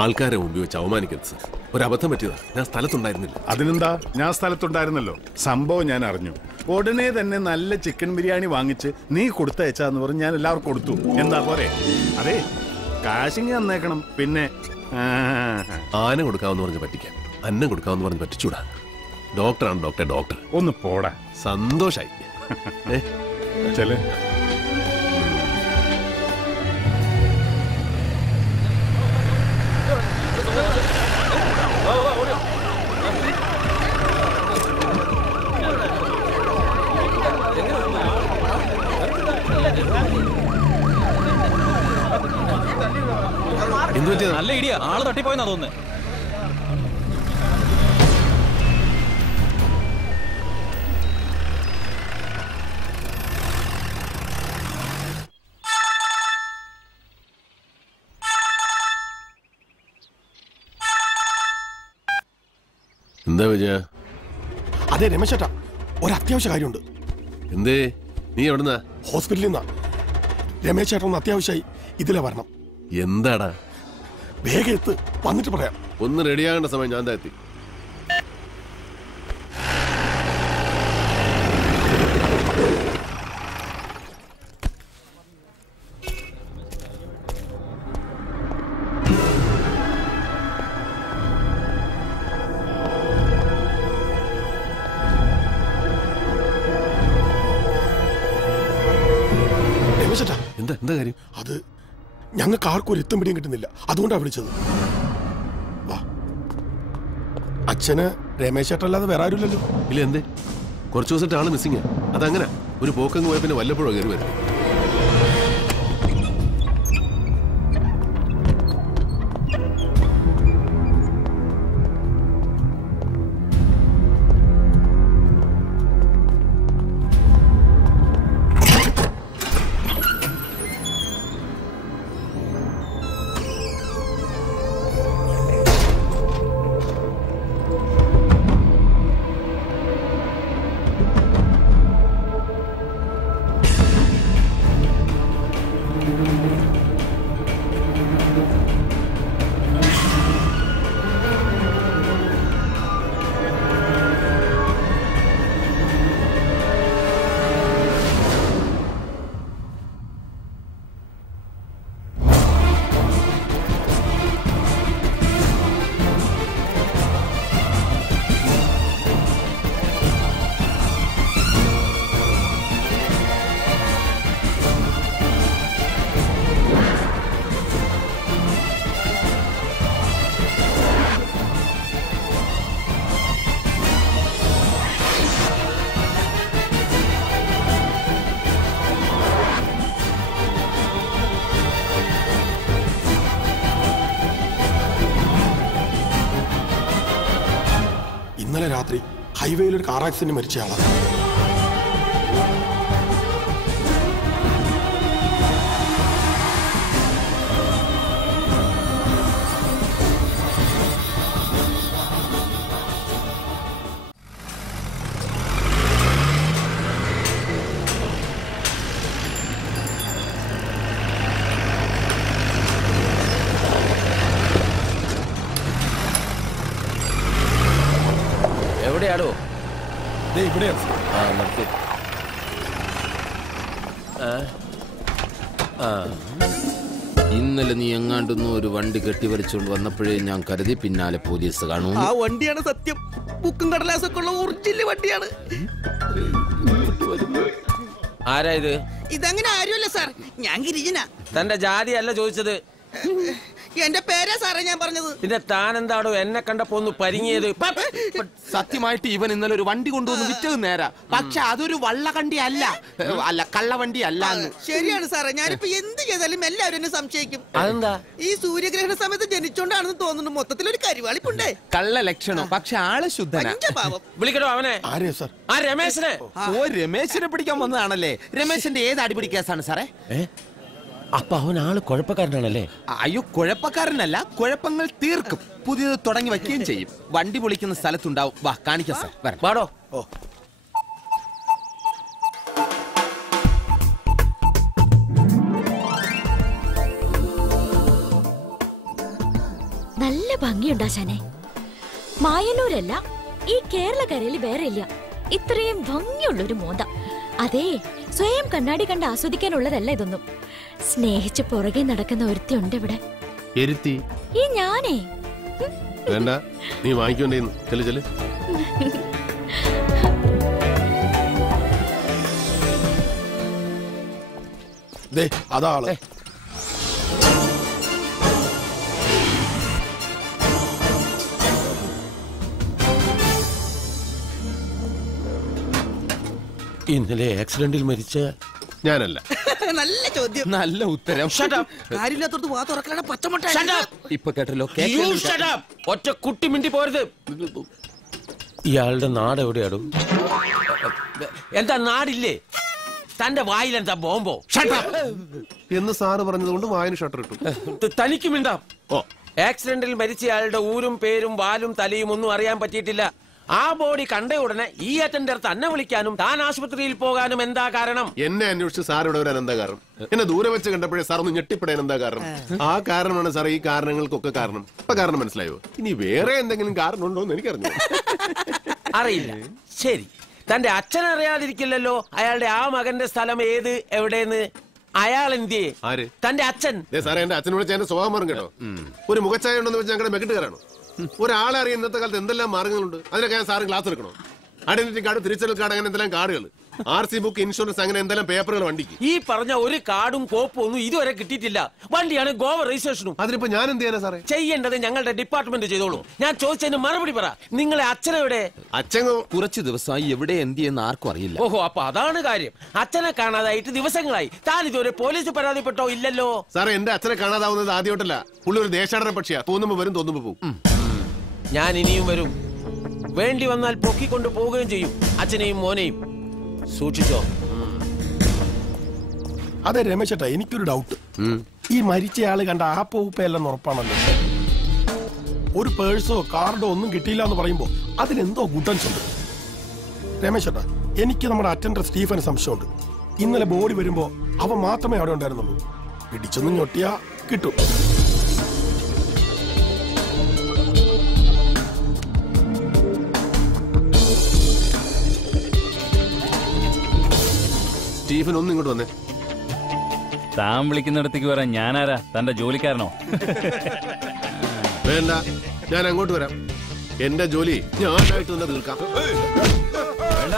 ആൾക്കാരെ മുമ്പിൽ വെച്ച് അവമാനിക്കരുത് സാർ. ഒരു അബദ്ധം പറ്റിയതാ. ഞാൻ സ്ഥലത്തുണ്ടായിരുന്നില്ല. അതിനെന്താ, ഞാൻ സ്ഥലത്തുണ്ടായിരുന്നല്ലോ. സംഭവം ഞാൻ അറിഞ്ഞു. ഉടനെ തന്നെ നല്ല ചിക്കൻ ബിരിയാണി വാങ്ങിച്ച് നീ കൊടുത്തയച്ചാന്ന് പറഞ്ഞ് ഞാൻ എല്ലാവർക്കും കൊടുത്തു. എന്താ പോരെ? അതെ, കാശിങ് തന്നേക്കണം. പിന്നെ ആന കൊടുക്കാമെന്ന് പറഞ്ഞ് പറ്റിക്കാൻ, അന്നം കൊടുക്കാമെന്ന് പറഞ്ഞ് പറ്റിച്ചൂടാ. ഡോക്ടറാണ് ഡോക്ടർ. ഒന്ന് പോടാ. സന്തോഷായി. ചെല്. നോക്കിയാ ആള് തട്ടിപ്പോയെന്നാ തോന്നുന്നത്. എന്താ വിജയ? അതെ രമേശേട്ടാ, ഒരു അത്യാവശ്യ കാര്യമുണ്ട്. എന്തേ? നീ എവിടുന്നാ? ഹോസ്പിറ്റലിൽ നിന്നാ. രമേശേട്ടൻ ഒന്ന് അത്യാവശ്യമായി ഇതിലെ വരണം. എന്താടാ? വേഗം എത്ത്, വന്നിട്ട് പറയാം. ഒന്ന് റെഡിയാകേണ്ട സമയം ഞാൻ എത്തി. എന്താ എന്താ കാര്യം? അത് ഞങ്ങൾക്ക് ആർക്കും ഒരു എത്തും പിടിയും കിട്ടുന്നില്ല, അതുകൊണ്ടാണ് വിളിച്ചത്. വാ. അച്ഛന് രമേശേട്ടല്ലാതെ വേറെ ആരുമില്ലല്ലോ. ഇല്ല, എന്തേ? കുറച്ചു ദിവസത്തെ ആള് മിസ്സിങ്. അതങ്ങനെ ഒരു പോക്കങ്ങ് പോയ പിന്നെ വല്ലപ്പോഴും കയറി വരും. ഇന്നലെ രാത്രി ഹൈവേയിൽ ഒരു കാർ ആക്സിഡന്റ് മരിച്ചയാളാണ്. എവിടെയാടോ? ഇവിടെയാണ്. ഇന്നലെ നീ എങ്ങാണ്ടൊന്നും ഒരു വണ്ടി കെട്ടിവലിച്ചുകൊണ്ട് വന്നപ്പോഴേ ഞാൻ കരുതി പിന്നാലെ പോലീസ് കാണും. ആ വണ്ടിയാണ് സത്യം. ബുക്കും കടലാസൊക്കെ ഉള്ള ഒറിജിനൽ വണ്ടിയാണ്. ആരാ ഇത്? ഇതങ്ങനെ ആരുമല്ല സാർ, ഞാൻ ഗിരിജന. തന്റെ ജാതി അല്ല ചോദിച്ചത്, എന്റെ പേരാ സാറേ ഞാൻ പറഞ്ഞത്. പിന്നെ താൻ എന്താണോ എന്നെ കണ്ടപ്പോ ഒന്ന് പരിങ്ങിയത്? സത്യമായിട്ട് ഇവൻ ഇന്നലെ ഒരു വണ്ടി കൊണ്ടുവന്ന് വിറ്റത് നേരാ, പക്ഷെ അതൊരു വള്ളവണ്ടി അല്ല, കള്ളവണ്ടി അല്ല. ശരിയാണ് സാറേ, ഞാനിപ്പോ എന്ത് ചെയ്താലും എല്ലാവരും എന്നെ സംശയിക്കും. അതെന്താ? ഈ സൂര്യഗ്രഹണ സമയത്ത് ജനിച്ചോണ്ടാണെന്ന് തോന്നുന്നു. മൊത്തത്തിൽ ഒരു കരിവാളിപ്പുണ്ടേ. കള്ള ലക്ഷണം, പക്ഷെ ആള് ശുദ്ധനാ. വിളിക്കട്ടോ അവനെ. ആ രമേശനെ. ഓ, രമേശനെ പിടിക്കാൻ വന്നതാണല്ലേ? രമേശന്റെ ഏത് അടിപിടി കേസാണ് സാറേ? അപ്പൊ അവൻ ആള് കുഴപ്പക്കാരനാണല്ലേ? അയ്യോ, കുഴപ്പക്കാരനല്ല, കുഴപ്പങ്ങൾ തീർക്കും, പുതിയത് തുടങ്ങി വയ്ക്കുകയും ചെയ്യും. വണ്ടി പൊളിക്കുന്ന സ്ഥലത്തുണ്ടാവും. വാ കാണിക്കാം സാർ, വാടോ. നല്ല ഭംഗിയുണ്ടാശാനെ. മായന്നൂരല്ല, ഈ കേരളക്കരയിൽ വേറെ ഇല്ല ഇത്രയും ഭംഗിയുള്ളൊരു മോന്ത. അതെ, സ്വയം കണ്ണാടി കണ്ട് ആസ്വദിക്കാനുള്ളതല്ല ഇതൊന്നും. സ്നേഹിച്ച് പുറകെ നടക്കുന്ന ഒരുത്തി ഉണ്ട് ഇവിടെ. ഈ ഞാനേ. വേണ്ട, നീ വാങ്ങിക്കൊണ്ടേന്ന്. ചെല്ലു ചെല്ലു. അതാള്. ഇന്നലെ ആക്സിഡന്റിൽ മരിച്ച ഞാനല്ല. നല്ല ചോദ്യം, നല്ല ഉത്തരം. കാര്യമില്ലാത്തോടത്ത് വാ തുറക്കലാണ് പച്ചമുട്ട. ഇപ്പൊ കേട്ടല്ലോ. ഒറ്റ കുട്ടി മിണ്ടി പോരുത്. ഇയാളുടെ നാട് എവിടെയാടോ? എന്താ നാടില്ലേ? തന്റെ വായിലെന്താ ബോംബോ? എന്ന് സാറ് പറഞ്ഞതുകൊണ്ട് വായന ഷട്ടർ ഇട്ടു. തനിക്ക് മിണ്ടാം. ആക്സിഡന്റിൽ മരിച്ചയാളുടെ ഊരും പേരും വാലും തലയും ഒന്നും അറിയാൻ പറ്റിയിട്ടില്ല. ആ ബോഡി കണ്ട ഉടനെ ഈ അറ്റൻഡർ തന്നെ വിളിക്കാനും താൻ ആശുപത്രിയിൽ പോകാനും എന്താ കാരണം? എന്നെ അന്വേഷിച്ച് സാർ ഇവിടെ വരാൻ എന്താ കാരണം? എന്നെ ദൂരെ വെച്ച് കണ്ടപ്പോഴേ സാർ ഒന്ന് ഞെട്ടിപ്പെടാൻ എന്താ കാരണം? ആ കാരണമാണ് സാർ ഈ കാരണങ്ങൾക്കൊക്കെ കാരണം. ഇപ്പൊ കാരണം മനസ്സിലായോ? ഇനി വേറെ എന്തെങ്കിലും കാരണം ഉണ്ടോ എന്ന് എനിക്കറിഞ്ഞു. അറിയില്ല. ശരി, തന്റെ അച്ഛൻ അറിയാതിരിക്കില്ലല്ലോ അയാളുടെ ആ മകന്റെ സ്ഥലം ഏത് എവിടെയെന്ന്? അയാൾ എന്തിയെ? ആര്? തന്റെ അച്ഛൻ. സാറേ, എന്റെ അച്ഛനെ വിളിച്ച എന്റെ സ്വഭാവം മാറും കേട്ടോ. ഒരു മുഖച്ചായ ഉണ്ടെന്ന് വെച്ച് ഞങ്ങളുടെ മെക്കിട്ടുകാരാണോ? ഒരാളെ അറിയാൻ ഇന്നത്തെ കാലത്ത് എന്തെല്ലാം മാർഗങ്ങളുണ്ട്. അതിനൊക്കെ ഞാൻ സാറ് ക്ലാസ് എടുക്കണോ? ഐഡന്റിറ്റി കാർഡ്, തിരിച്ചറിയൽ കാർഡ്, അങ്ങനെ എന്തെല്ലാം കാർഡുകൾ, RC ബുക്ക്, ഇൻഷുറൻസ്, അങ്ങനെ എന്തെല്ലാം പേപ്പറുകൾ വണ്ടിക്ക്. ഈ പറഞ്ഞ ഒരു കാർഡും കോപ്പും ഒന്നും ഇതുവരെ കിട്ടിയിട്ടില്ല. വണ്ടിയാണ് ഗോവ രജിസ്ട്രേഷനും. അതിനിപ്പോ ഞാൻ എന്ത് ചെയ്യാനാ സാറേ? ചെയ്യേണ്ടത് ഞങ്ങളുടെ ഡിപ്പാർട്ട്മെന്റ് ചെയ്തോളൂ. ഞാൻ ചോദിച്ചതിന് മറുപടി പറ. നിങ്ങളെ അച്ഛനെവിടെ? അച്ഛൻ കുറച്ച് ദിവസമായി എവിടെ എന്ത് എന്ന് ആർക്കും അറിയില്ല. ഓഹോ, അപ്പൊ അതാണ് കാര്യം. അച്ഛനെ കാണാതായിട്ട് ദിവസങ്ങളായി. താൻ ഇതുവരെ പോലീസ് പരാതിപ്പെട്ടോ? ഇല്ലല്ലോ. സാറേ, എന്റെ അച്ഛനെ കാണാതാവുന്നത് ആദ്യമായിട്ടല്ല. പുള്ളി ഒരു ദേശാടന പക്ഷിയാ. തോന്നുമ്പോ വരും, തോന്നുമ്പോ പോകും. ഞാൻ ഇനിയും വരും. വേണ്ടി വന്നാൽ പൊക്കിക്കൊണ്ട് പോവുകയും ചെയ്യും, അച്ഛനെയും മോനെയും. സൂക്ഷിച്ചോ. അതെ രമേശ് ചേട്ടാ, എനിക്കൊരു ഡൗട്ട്. ഈ മരിച്ചയാള് കണ്ട ആ പൂപ്പയല്ലെന്ന് ഉറപ്പാണല്ലോ. ഒരു പേഴ്സോ കാർഡോ ഒന്നും കിട്ടിയില്ല എന്ന് പറയുമ്പോ അതിനെന്തോ ഗുഡൻസ് ഉണ്ട്. രമേശ് ചേട്ടാ, എനിക്ക് നമ്മുടെ അറ്റൻഡർ സ്റ്റീഫന് സംശയമുണ്ട്. ഇന്നലെ ബോഡി വരുമ്പോ അവൻ മാത്രമേ അവിടെ ഉണ്ടായിരുന്നുള്ളൂ. പിടിച്ചൊന്നും ഞൊട്ടിയാ കിട്ടും. സ്റ്റീഫൻ ഒന്ന് ഇങ്ങോട്ട് വന്നേ. താൻ വിളിക്കുന്നിടത്തേക്ക് വരാൻ ഞാനാരാ? തന്റെ ജോലിക്കാരനോ? വേണ്ട, ഞാൻ അങ്ങോട്ട് വരാം. എന്റെ ജോലി ഞാനായിട്ട് തന്നെ തീർക്കാം. വേണ്ട,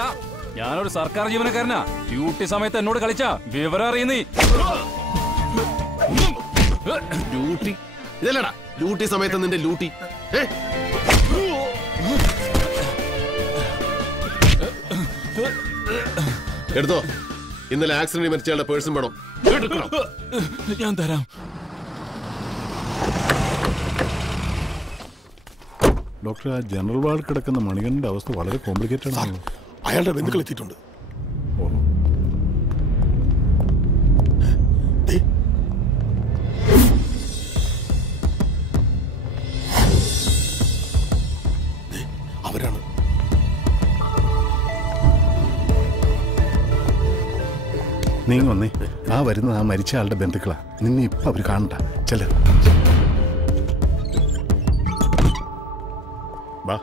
ഞാനൊരു സർക്കാർ ജീവനക്കാരനാ. ഡ്യൂട്ടി സമയത്ത് എന്നോട് കളിച്ചാ വിവരം അറിയുന്നേ. ഡ്യൂട്ടി ഇതല്ലടാ. ഡ്യൂട്ടി സമയത്ത് നിന്റെ ലൂട്ടി. എടുത്തോ. ഇന്നലെ ആക്സിഡന്റ് മരിച്ചയാളുടെ പേഴ്സും വേണം. ഞാൻ തരാം. ഡോക്ടർ, ആ ജനറൽ വാർഡ് കിടക്കുന്ന മണികണ്ഠന്റെ അവസ്ഥ വളരെ കോംപ്ലിക്കേറ്റഡ് ആണ്. അയാളുടെ ബന്ധുക്കൾ എത്തിയിട്ടുണ്ട്. അവരാണ്. നീ വന്നേ. ആ വരുന്നത് ആ മരിച്ച ആളുടെ ബന്ധുക്കളാ. നിന്നെ ഇപ്പൊ അവര് കാണണ്ട. ചെല വാ.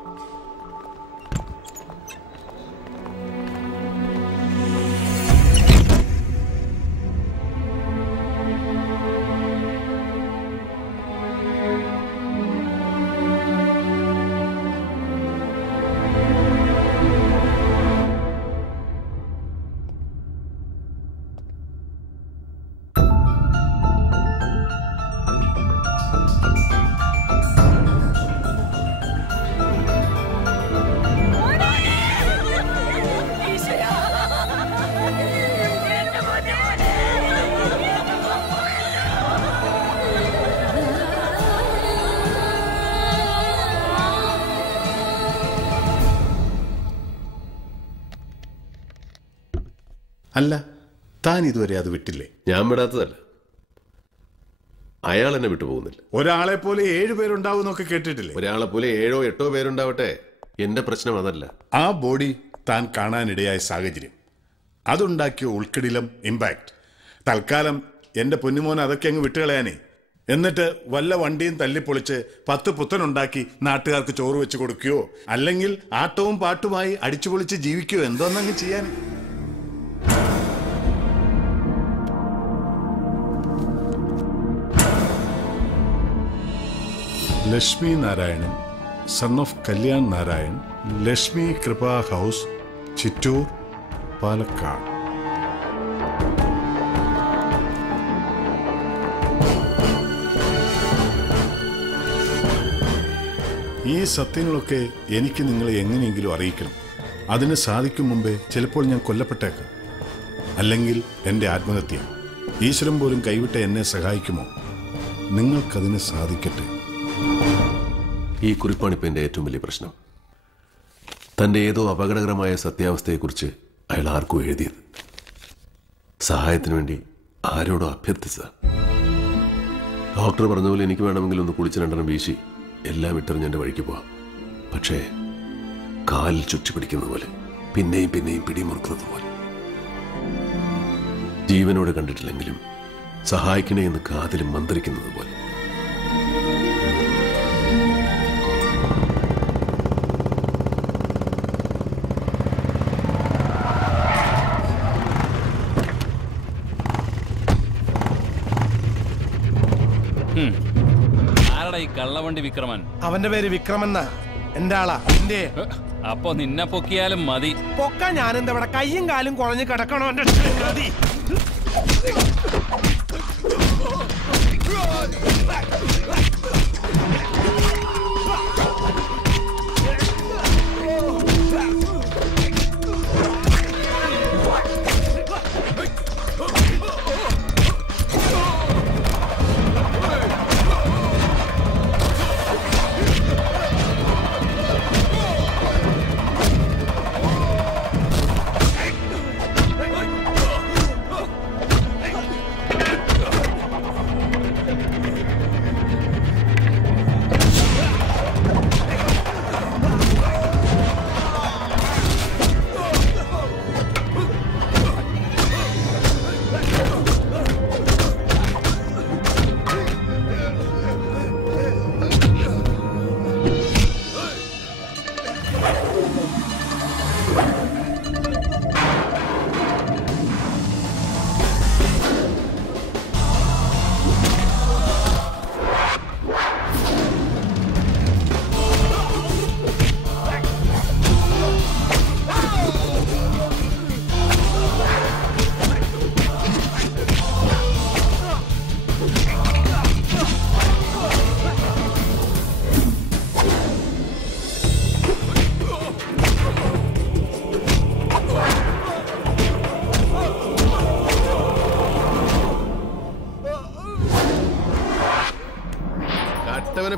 അല്ല, താൻ ഇതുവരെ അത് വിട്ടില്ലേ? ഞാൻ വിടാത്തതല്ല, അയാൾ എന്നെ വിട്ടു പോകുന്നില്ല. ഒരാളെ പോലെ 7 പേരുണ്ടാവും എന്നൊക്കെ കേട്ടിട്ടില്ലേ? ഒരാളെ പോലെ 7 or 8 പേരുണ്ടാവട്ടെ, എന്റെ പ്രശ്നം അതല്ല. ആ ബോഡി താൻ കാണാനിടയായ സാഹചര്യം, അതുണ്ടാക്കിയ ഉൾക്കിടിലം, ഇമ്പാക്ട്. തൽക്കാലം എന്റെ പൊന്നുമോൻ അതൊക്കെ അങ്ങ് വിട്ടുകളയാനേ. എന്നിട്ട് വല്ല വണ്ടിയും തല്ലിപ്പൊളിച്ച് 10 പുത്തനുണ്ടാക്കി നാട്ടുകാർക്ക് ചോറ് വെച്ച് കൊടുക്കുകയോ അല്ലെങ്കിൽ ആട്ടവും പാട്ടുമായി അടിച്ചുപൊളിച്ച് ജീവിക്കുകയോ എന്തോന്നങ്ങ് ചെയ്യാൻ. Lakshmi Narayanan, son of Kalyan Narayan, Lakshmi Kripa house, Chittoor, Palakkad. ഈ സത്യങ്ങളൊക്കെ എനിക്ക് നിങ്ങളെ എങ്ങനെയെങ്കിലും അറിയിക്കണം. അതിന് സാധിക്കും മുമ്പേ ചിലപ്പോൾ ഞാൻ കൊല്ലപ്പെട്ടേക്കാം. അല്ലെങ്കിൽ എൻ്റെ ആത്മഹത്യ. ഈശ്വരൻ പോലും കൈവിട്ട എന്നെ സഹായിക്കുമോ? നിങ്ങൾക്കതിന് സാധിക്കട്ടെ. ഈ കുറിപ്പാണിപ്പോൾ എൻ്റെ ഏറ്റവും വലിയ പ്രശ്നം. തൻ്റെ ഏതോ അപകടകരമായ സത്യാവസ്ഥയെക്കുറിച്ച് അയാൾ ആർക്കും എഴുതിയത്. സഹായത്തിനു വേണ്ടി ആരോടോ അഭ്യർത്ഥിച്ചതാണ്. ഡോക്ടർ പറഞ്ഞ പോലെ എനിക്ക് വേണമെങ്കിൽ ഒന്ന് കുളിച്ച് 2 എണ്ണം വീശി എല്ലാം ഇട്ടെറിഞ്ഞ് എൻ്റെ വഴിക്ക് പോവാം. പക്ഷേ കാലിൽ ചുറ്റി പിടിക്കുന്ന പോലെ, പിന്നെയും പിന്നെയും പിടിമുറുക്കുന്നത് പോലെ. ജീവനോട് കണ്ടിട്ടില്ലെങ്കിലും സഹായിക്കണേ എന്ന് കാതിലും മന്ത്രിക്കുന്നത് പോലെ. ആരടാ ഈ കള്ളവണ്ടി വിക്രമൻ? അവന്റെ പേര് വിക്രമൻ. എന്റെ ആളാ. അപ്പൊ നിന്നെ പൊക്കിയാലും മതി. പൊക്ക ഞാനെന്താ ഇവിടെ കയ്യും കാലും കുഴഞ്ഞ് കിടക്കണോ? എന്റെ മതി.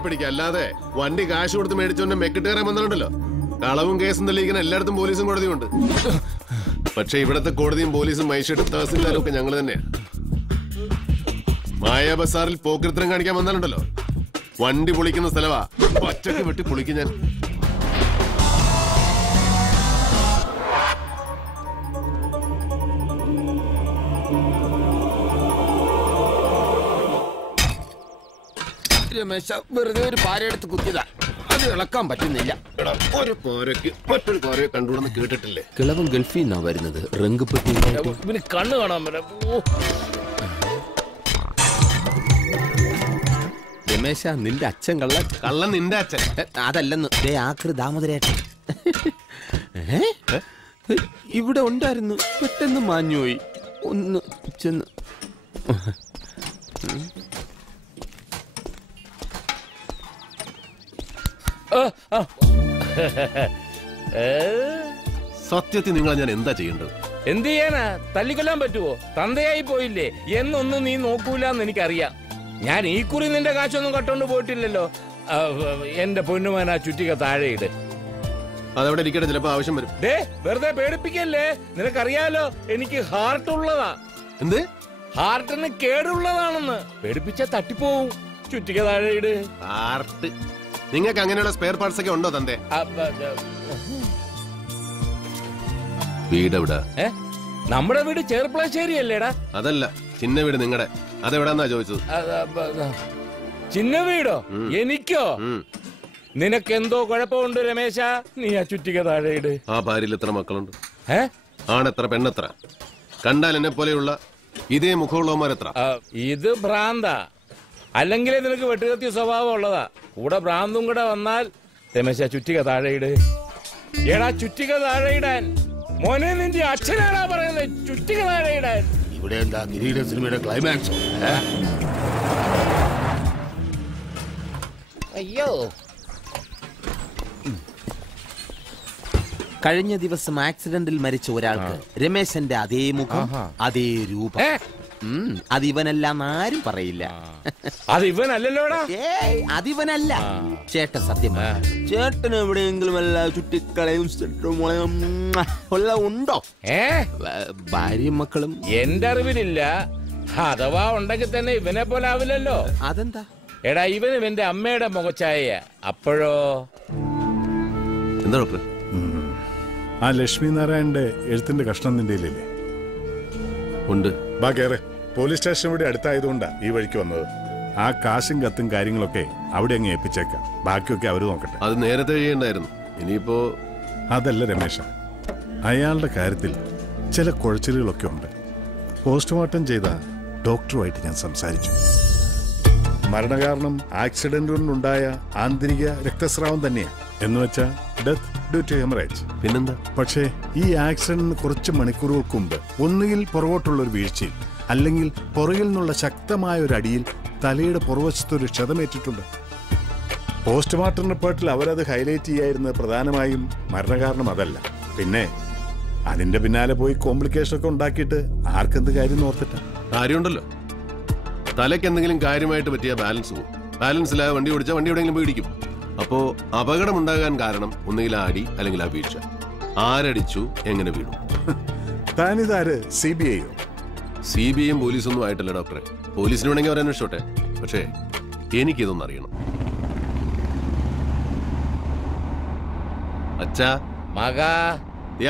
പിടിക്കുക, അല്ലാതെ വണ്ടി കാശ് കൊടുത്ത് മേടിച്ചോണ്ട് മെക്കിട്ട് കയറാൻ വന്നിട്ടുണ്ടല്ലോ. കളവും കേസും തെളിയിക്കുന്ന എല്ലായിടത്തും പോലീസും കോടതിയും ഉണ്ട്. പക്ഷെ ഇവിടത്തെ കോടതിയും പോലീസും മജിസ്ട്രേറ്റും തഹസിൽദാരും ഒക്കെ ഞങ്ങൾ തന്നെയാണ്. മായ ബസാറിൽ പോക്കൃത്രം കാണിക്കാൻ വന്നാലുണ്ടല്ലോ, വണ്ടി പൊളിക്കുന്ന സ്ഥലവാ. പച്ചക്ക് വെട്ടി പൊളിക്കും ഞാൻ. രമേശ വെറുതെ ഒരു പാരയെടുത്ത് കുത്തിയതാ, അത് ഇളക്കാൻ പറ്റുന്നില്ല. ഒരു പാരയ്ക്ക് മറ്റൊരു പാരയെ കണ്ടുകൊണ്ടെന്ന് കേട്ടിട്ടില്ലേ? കിളവൻ ഗൾഫിൽ നിന്നാ വരുന്നത്. റംഗപ്പത്തി കണ്ണു കാണാൻ രമേശ, നിന്റെ അച്ഛൻ കള്ളൻ നിന്റെ അച്ഛൻ അതല്ലെന്ന്. ആക്രി ദാമോദരേട്ടൻ ഇവിടെ ഉണ്ടായിരുന്നു, പെട്ടെന്ന് മാഞ്ഞുപോയി. ഒന്ന് ചെന്ന് സത്യത്തിൽ നിങ്ങളെ ഞാൻ എന്താ ചെയ്യേണ്ടത്? എന്ത് ചെയ്യാനാ? തല്ലിക്കൊല്ലാൻ പറ്റുമോ? തന്തയായി പോയില്ലേ എന്നൊന്നും നീ നോക്കൂലെന്ന് എനിക്കറിയാം. ഞാൻ ഈ കുറി നിന്റെ കാശൊന്നും കട്ടോണ്ട് പോയിട്ടില്ലല്ലോ. എന്റെ പൊന്നുമാനാ ചുറ്റിക താഴെയിട്. അതവിടെ ഇരിക്കട്ടെ, ചിലപ്പോ ആവശ്യം വരും. വെറുതെ പേടിപ്പിക്കല്ലേ. നിനക്കറിയാലോ എനിക്ക് ഹാർട്ട് ഉള്ളതാ. എന്ത്? ഹാർട്ടിന് കേടുള്ളതാണെന്ന്. പേടിപ്പിച്ച തട്ടിപ്പോവും. ചുറ്റിക താഴെയിട്. ഹാർട്ട്? നിങ്ങൾക്ക് അങ്ങനെയുള്ള സ്പെയർ പാർട്സ് ഒക്കെ ഉണ്ടോ തന്റെ? വീട് എവിടാ? നമ്മുടെ വീട് ചെറുപ്പളശ്ശേരി അല്ലേടാ? അതല്ല, ചിന്ന വീട് നിങ്ങളുടെ. അതെവിടാന്നാ ചോദിച്ചത്. ചിന്ന വീടോ? എനിക്കോ? നിനക്കെന്തോ കുഴപ്പമുണ്ട് രമേശ. നീ ആ ചുറ്റിക താഴെയിട്. ആ ഭാര്യയിൽ എത്ര മക്കളുണ്ട്? ആണെത്ര പെണ്ണെത്ര? കണ്ടാൽ എന്നെ പോലെയുള്ള ഇതേ മുഖമുള്ളവന്മാരെത്ര? ഇത് ഭ്രാന്ത. അല്ലെങ്കിലേ നിനക്ക് വെട്ടുകത്തിയ സ്വഭാവം ഉള്ളതാ. കൂടെ ഭ്രാന്തും കൂടെ വന്നാൽ രമേശ ചുറ്റിക താഴെയിട്. എടാ ചുറ്റിക താഴെയിടാൻ. മോനെ, നിന്റെ അച്ഛനാടാ പറയുന്നത് ചുറ്റിക താഴെയിടാൻ. ഇവിടെ എന്താ കിരീട സിനിമയുടെ ക്ലൈമാക്സ്? അയ്യോ, കഴിഞ്ഞ ദിവസം ആക്സിഡന്റിൽ മരിച്ച ഒരാൾക്ക് രമേശന്റെ അതേ മുഖം, അതേ രൂപം. അതിവനല്ല ആരും പറയില്ല. അതിവനല്ലല്ലോടാ. ഏയ് അതിവനല്ല. ചേട്ടൻ സത്യം ചേട്ടൻ എവിടെയെങ്കിലും വല്ല ചുറ്റിക്കളയും ഉണ്ടോ? ഭാര്യയും മക്കളും എന്റെ അറിവിലില്ല. അഥവാ ഉണ്ടെങ്കിൽ തന്നെ ഇവനെ പോലെ ആവില്ലല്ലോ. അതെന്താ? എടാ ഇവന് ഇവന്റെ അമ്മയുടെ മുഖച്ചായ. അപ്പോഴോ എന്താ ഡോക്ടർ? ആ ലക്ഷ്മി നാരായണന്റെ എഴുത്തിന്റെ കഷ്ണം നിന്റെ ഇല്ലേ? ഉണ്ട്. ബാ കേറ്. പോലീസ് സ്റ്റേഷൻ ഇവിടെ അടുത്തായതുകൊണ്ടാ ഈ വഴിക്ക് വന്നത്. ആ കാശും കത്തും കാര്യങ്ങളൊക്കെ അവിടെ അങ്ങ് ഏൽപ്പിച്ചേക്കാം. ബാക്കിയൊക്കെ അവര് നോക്കട്ടെ. അത് നേരത്തെ ചെയ്യണ്ടായിരുന്നു. ഇനിയിപ്പോ അതല്ല രമേശ, അയാളുടെ കാര്യത്തിൽ ചില കുഴച്ചിലുകളൊക്കെ ഉണ്ട്. പോസ്റ്റ്മോർട്ടം ചെയ്ത ഡോക്ടറുമായിട്ട് ഞാൻ സംസാരിച്ചു. മരണകാരണം ആക്സിഡന്റ് കൊണ്ടുണ്ടായ ആന്തരിക രക്തസ്രാവം തന്നെയാണ്. എന്ന് വെച്ചാൽ ഡെത്ത് ഡ്യൂ ടു ഹെമറേജ്. പിന്നെന്താ? പക്ഷേ ഈ ആക്സിഡന്റിന് കുറച്ച് മണിക്കൂറുകൾക്ക് മുമ്പ് ഒന്നുകിൽ പുറകോട്ടുള്ള ഒരു വീഴ്ചയിൽ അല്ലെങ്കിൽ പുറകിൽ നിന്നുള്ള ശക്തമായ ഒരു അടിയിൽ തലയുടെ പുറവശത്തൊരു ക്ഷതമേറ്റിട്ടുണ്ട്. പോസ്റ്റ്മോർട്ടം റിപ്പോർട്ടിൽ അവരത് ഹൈലൈറ്റ് ചെയ്യായിരുന്നത് പ്രധാനമായും മരണകാരണം അതല്ല. പിന്നെ അതിന്റെ പിന്നാലെ പോയി കോംപ്ലിക്കേഷൻ ഒക്കെ ഉണ്ടാക്കിയിട്ട് ആർക്കെന്ത് കാര്യം ഓർത്തിട്ട കാര്യമുണ്ടല്ലോ. തലയ്ക്ക് എന്തെങ്കിലും കാര്യമായിട്ട് പറ്റിയ ബാലൻസ് പോകും. ബാലൻസ് ഇല്ലാതെ വണ്ടി ഓടിച്ചാൽ വണ്ടി എവിടെയെങ്കിലും പോയി ഇടിക്കും. അപ്പോ അപകടമുണ്ടാകാൻ കാരണം ഒന്നുകിൽ ആ അടി അല്ലെങ്കിൽ ആ വീഴ്ച. ആരടിച്ചു, എങ്ങനെ വീണു? താനിതാര്? CBI-യോ? CBI-യും പോലീസൊന്നും ആയിട്ടല്ല ഡോക്ടറെ. പോലീസിന് വേണമെങ്കിൽ അവർ അന്വേഷിച്ചോട്ടെ. പക്ഷേ എനിക്കിതൊന്നും അറിയണം. അച്ഛാ, മകാ,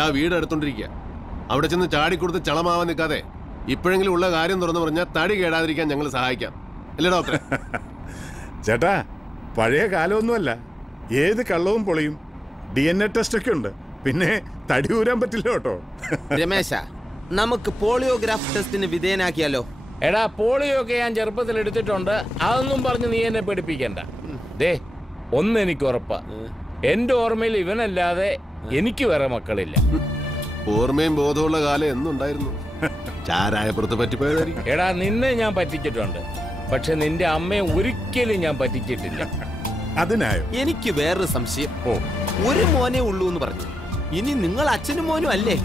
ആ വീട് എടുത്തോണ്ടിരിക്കുക. അവിടെ ചെന്ന് ചാടിക്കൊടുത്ത് ചളമാവാൻ നിൽക്കാതെ ഇപ്പോഴെങ്കിലും ഉള്ള കാര്യം തുറന്നു പറഞ്ഞാൽ തടി കേടാതിരിക്കാൻ ഞങ്ങൾ സഹായിക്കാം. അല്ലേ ഡോക്ടറെ? ചേട്ടാ, പഴയ കാലമൊന്നുമല്ല. ഏത് കള്ളവും പൊളിയും. DNA ടെസ്റ്റ് ഒക്കെ ഉണ്ട്. പിന്നെ തടി ഊരാൻ പറ്റില്ല കേട്ടോ. രമേശ, നമുക്ക് പോളിയോഗ്രാഫ് ടെസ്റ്റിന് വിധേയനാക്കിയാലോ? എടാ, പോളിയോ ഒക്കെ ഞാൻ ചെറുപ്പത്തിൽ എടുത്തിട്ടുണ്ട്. അതൊന്നും പറഞ്ഞ് നീ എന്നെ പഠിപ്പിക്കണ്ട. ദേ, ഒന്നെനിക്ക് ഉറപ്പാ, എന്റെ ഓർമ്മയിൽ ഇവനല്ലാതെ എനിക്ക് വേറെ മക്കളില്ല. ഓർമ്മയും ബോധമുള്ള കാലം എന്നുണ്ടായിരുന്നു. ചാരായപ്പുറത്ത് പറ്റിപ്പോയതായിരിക്കും. എടാ, നിന്നെ ഞാൻ പറ്റിച്ചിട്ടുണ്ട്. പക്ഷെ നിന്റെ അമ്മയെ ഒരിക്കലും ഞാൻ പറ്റിച്ചിട്ടില്ല. അതിനായോ? എനിക്ക് വേറൊരു സംശയം. ഒരു മോനെ ഉള്ളൂ എന്ന് പറഞ്ഞു. ഇനി നിങ്ങൾ അച്ഛനും മോനും അല്ലേ?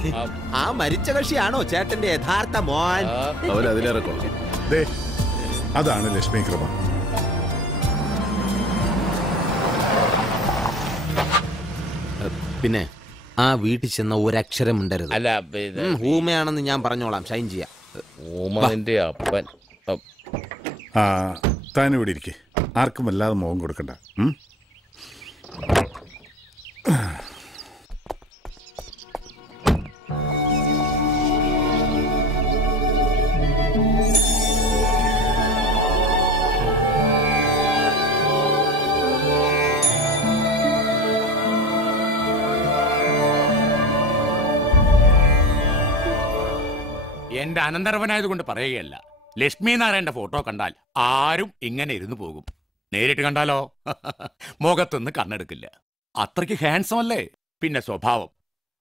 ആ മരിച്ച കക്ഷിയാണോ ചേട്ടന്റെ യഥാർത്ഥ മോൻ? അവരതിലേറെ കൊള്ളാം. അതാണ് ലക്ഷ്മി കൃപ. പിന്നെ ആ വീട്ടിൽ ചെന്ന ഒരക്ഷരം ഉണ്ടരുത്. അല്ല, ഊമയാണെന്ന് ഞാൻ പറഞ്ഞോളാം. ഷൈൻ ചെയ്യാം. ഊമന്റെ അപ്പൻ. താൻ ഇവിടെ ഇരിക്കെ. ആർക്കും വല്ലാതെ മുഖം കൊടുക്കണ്ട. എന്റെ അനന്തരവനായതുകൊണ്ട് പറയുകയല്ല. ലക്ഷ്മി നാരായണന്റെ ഫോട്ടോ കണ്ടാൽ ആരും ഇങ്ങനെ ഇരുന്നു പോകും. നേരിട്ട് കണ്ടാലോ മുഖത്തൊന്ന് കണ്ണെടുക്കില്ല. അത്രയ്ക്ക് ഹാൻസം അല്ലേ? പിന്നെ സ്വഭാവം,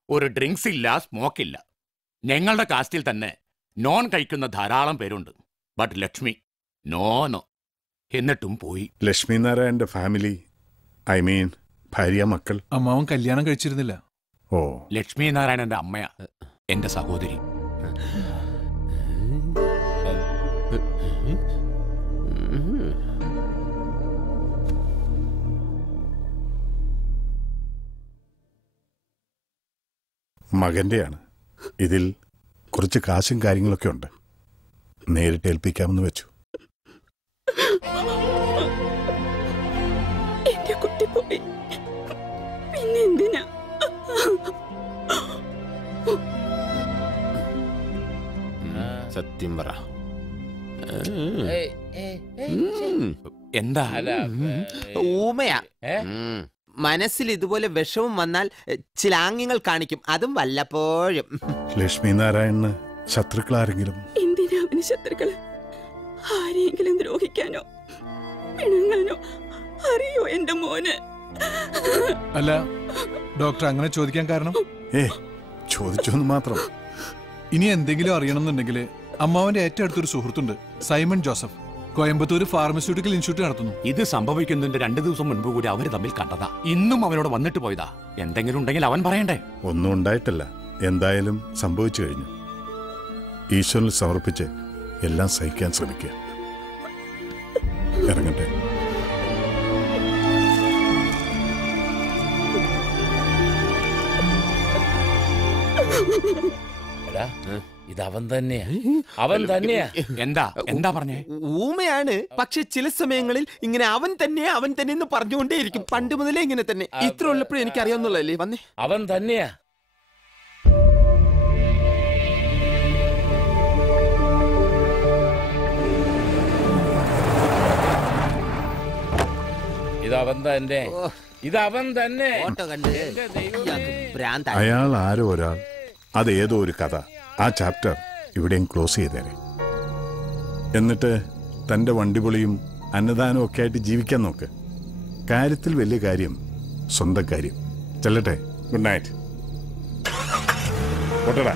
ഒരു ഡ്രിങ്ക്സ് ഇല്ല, സ്മോക്ക് ഇല്ല. ഞങ്ങളുടെ കാസ്റ്റിൽ തന്നെ നോൺ കഴിക്കുന്ന ധാരാളം പേരുണ്ട്. But Lakshmi no. എന്നിട്ടും പോയി. ലക്ഷ്മി നാരായണന്റെ ഫാമിലി, ഐ മീൻ ഭാര്യ, മക്കൾ? അമ്മാവൻ കല്യാണം കഴിച്ചിരുന്നില്ല. ഓ. ലക്ഷ്മി നാരായണന്റെ അമ്മയാ എന്റെ സഹോദരി. മകന്റെയാണ്. ഇതിൽ കുറച്ച് കാശും കാര്യങ്ങളൊക്കെ ഉണ്ട്. നേരിട്ട് ഏൽപ്പിക്കാമെന്ന് വെച്ചു. എന്റെ കുട്ടി പോയി, പിന്നെ എന്തിനാ? സത്യം പറ. എന്താ? ഊമയാ. മനസ്സിൽ ഇതുപോലെ വിഷമം വന്നാൽ ചില ആംഗ്യങ്ങൾ കാണിക്കും. അതും വല്ലപ്പോഴും. ലക്ഷ്മി നാരായണന് ശത്രുക്കൾ ആരെങ്കിലും? എന്തിനാ അവന് ശത്രുക്കള്? ആരെയെങ്കിലും ദ്രോഹിക്കാനോ പിണങ്ങാനോ അറിയോ എന്റെ മോന്? അല്ല ഡോക്ടർ, അങ്ങനെ ചോദിക്കാൻ കാരണം? ചോദിച്ചു മാത്രം. ഇനി എന്തെങ്കിലും അറിയണമെന്നുണ്ടെങ്കിൽ അമ്മാവന്റെ ഏറ്റവും അടുത്തൊരു സുഹൃത്തുണ്ട്, Simon Joseph. Coimbatore pharmaceutical institute നടത്തുന്നു. ഇത് സംഭവിക്കുന്നതിന്റെ 2 ദിവസം മുൻപ് കൂടി അവര് തമ്മിൽ കണ്ടതാ. ഇന്നും അവനോട് വന്നിട്ട് പോയതാ. എന്തെങ്കിലും ഉണ്ടെങ്കിൽ അവൻ പറയണ്ടേ? ഒന്നും ഉണ്ടായിട്ടില്ല. എന്തായാലും സംഭവിച്ചു കഴിഞ്ഞു. ഈശ്വരനിൽ സമർപ്പിച്ച് എല്ലാം സഹിക്കാൻ ശ്രമിക്കുക. ഇറങ്ങട്ടെ. ഇതവൻ തന്നെയാ, അവൻ തന്നെയാ. എന്താ പറഞ്ഞേ? ഊമയാണ്, പക്ഷെ ചില സമയങ്ങളിൽ ഇങ്ങനെ അവൻ തന്നെയാ അവൻ തന്നെ എന്ന് പറഞ്ഞുകൊണ്ടേയിരിക്കും. പണ്ട് മുതലേ ഇങ്ങനെ തന്നെ. ഇത്ര ഉള്ളപ്പോഴും എനിക്ക് അറിയാവുന്നല്ലേ. വന്നേ, അവൻ തന്നെയാ. ഇതവൻ തന്നെ, ഇതവൻ തന്നെ. അയാൾ ആരോ ഒരാൾ, അത് ഏതോ ഒരു കഥ. ആ ചാപ്റ്റർ ഇവിടെയും ക്ലോസ് ചെയ്തേരെ. എന്നിട്ട് തന്റെ വണ്ടിപൊളിയും അന്നദാനവും ഒക്കെ ആയിട്ട് ജീവിക്കാൻ നോക്ക്. കാര്യത്തിൽ വലിയ കാര്യം സ്വന്തം കാര്യം. ചെല്ലട്ടെ. Good night. ഓട്ടടാ.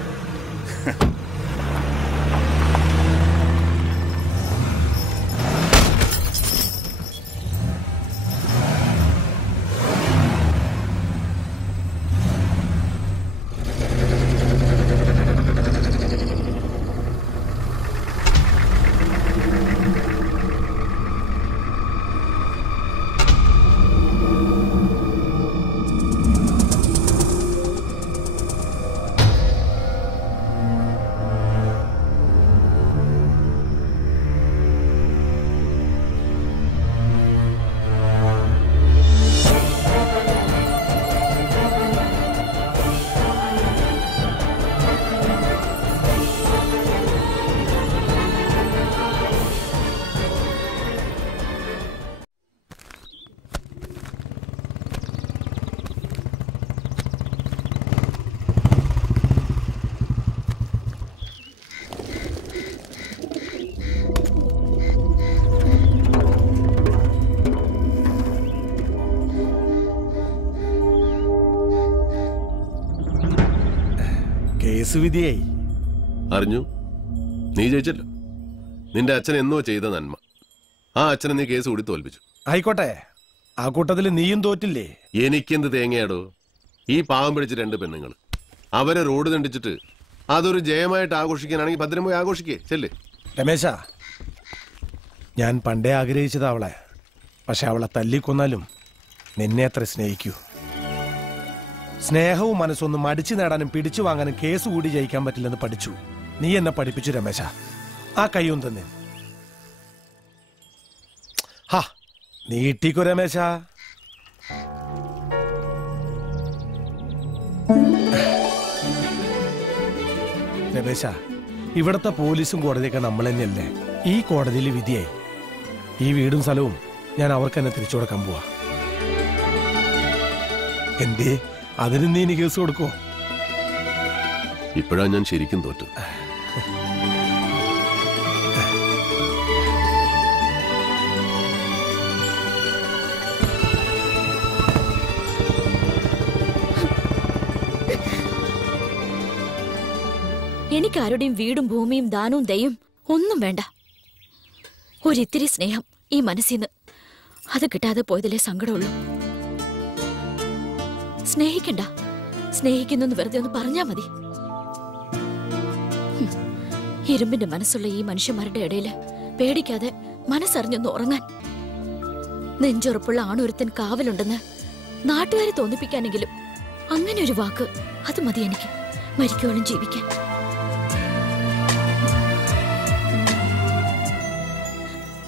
വിധിയായി. അറിഞ്ഞു. നീ ജയിച്ചല്ലോ. നിന്റെ അച്ഛൻ എന്നോ ചെയ്ത നന്മ. ആ അച്ഛനെ നീ കേസ് കൂടി തോൽപ്പിച്ചു. ആയിക്കോട്ടെ, ആ കൂട്ടത്തിൽ നീയും തോറ്റില്ലേ? എനിക്കെന്ത് തേങ്ങയാടോ? ഈ പാവം പിടിച്ച 2 പെണ്ണുങ്ങൾ അവരെ റോഡ് തണ്ടിച്ചിട്ട് അതൊരു ജയമായിട്ട് ആഘോഷിക്കാനാണെങ്കിൽ ഭദ്രം പോയി ആഘോഷിക്കേ. ചെല്ലേ രമേശ, ഞാൻ പണ്ടേ ആഗ്രഹിച്ചത് അവളെ. പക്ഷെ അവളെ തല്ലിക്കൊന്നാലും നിന്നെ അത്ര സ്നേഹിക്കൂ. സ്നേഹവും മനസ്സൊന്നും അടിച്ചു നേടാനും പിടിച്ചു വാങ്ങാനും കേസ് കൂടി ജയിക്കാൻ പറ്റില്ലെന്ന് പഠിച്ചു. നീ എന്നെ പഠിപ്പിച്ചു രമേശ. ആ കൈയും തന്നെ ഹാ നീട്ടിക്കോ രമേശ. രമേശ, ഇവിടത്തെ പോലീസും കോടതിയൊക്കെ നമ്മൾ തന്നെയല്ലേ. ഈ കോടതിയിൽ വിധിയായി. ഈ വീടും സ്ഥലവും ഞാൻ അവർക്ക് തന്നെ തിരിച്ചു കൊടുക്കാൻ പോവാ. എന്തേ അതിന് നീ ഇനി കേസ് കൊടുക്കോ? ഇപ്പോഴാ ഞാൻ ശരിക്കും തോറ്റു. എനിക്കാരുടെയും വീടും ഭൂമിയും ദാനവും ദയും ഒന്നും വേണ്ട. ഒരിത്തിരി സ്നേഹം ഈ മനസ്സിന്ന്. അത് കിട്ടാതെ പോയതിലേ സങ്കടമുള്ളൂ. സ്നേഹിക്കണ്ട, സ്നേഹിക്കുന്നു വെറുതെ ഒന്ന് പറഞ്ഞാ മതി. ഇരുമ്പിന്റെ മനസ്സുള്ള ഈ മനുഷ്യന്മാരുടെ ഇടയില് പേടിക്കാതെ മനസ്സറിഞ്ഞൊന്ന് ഉറങ്ങാൻ നെഞ്ചുറപ്പുള്ള ആണൊരുത്തൻ കാവലുണ്ടെന്ന് നാട്ടുകാരെ തോന്നിപ്പിക്കാനെങ്കിലും അങ്ങനെ ഒരു വാക്ക് അത് മതി എനിക്ക് മരിക്കോളം ജീവിക്കാൻ.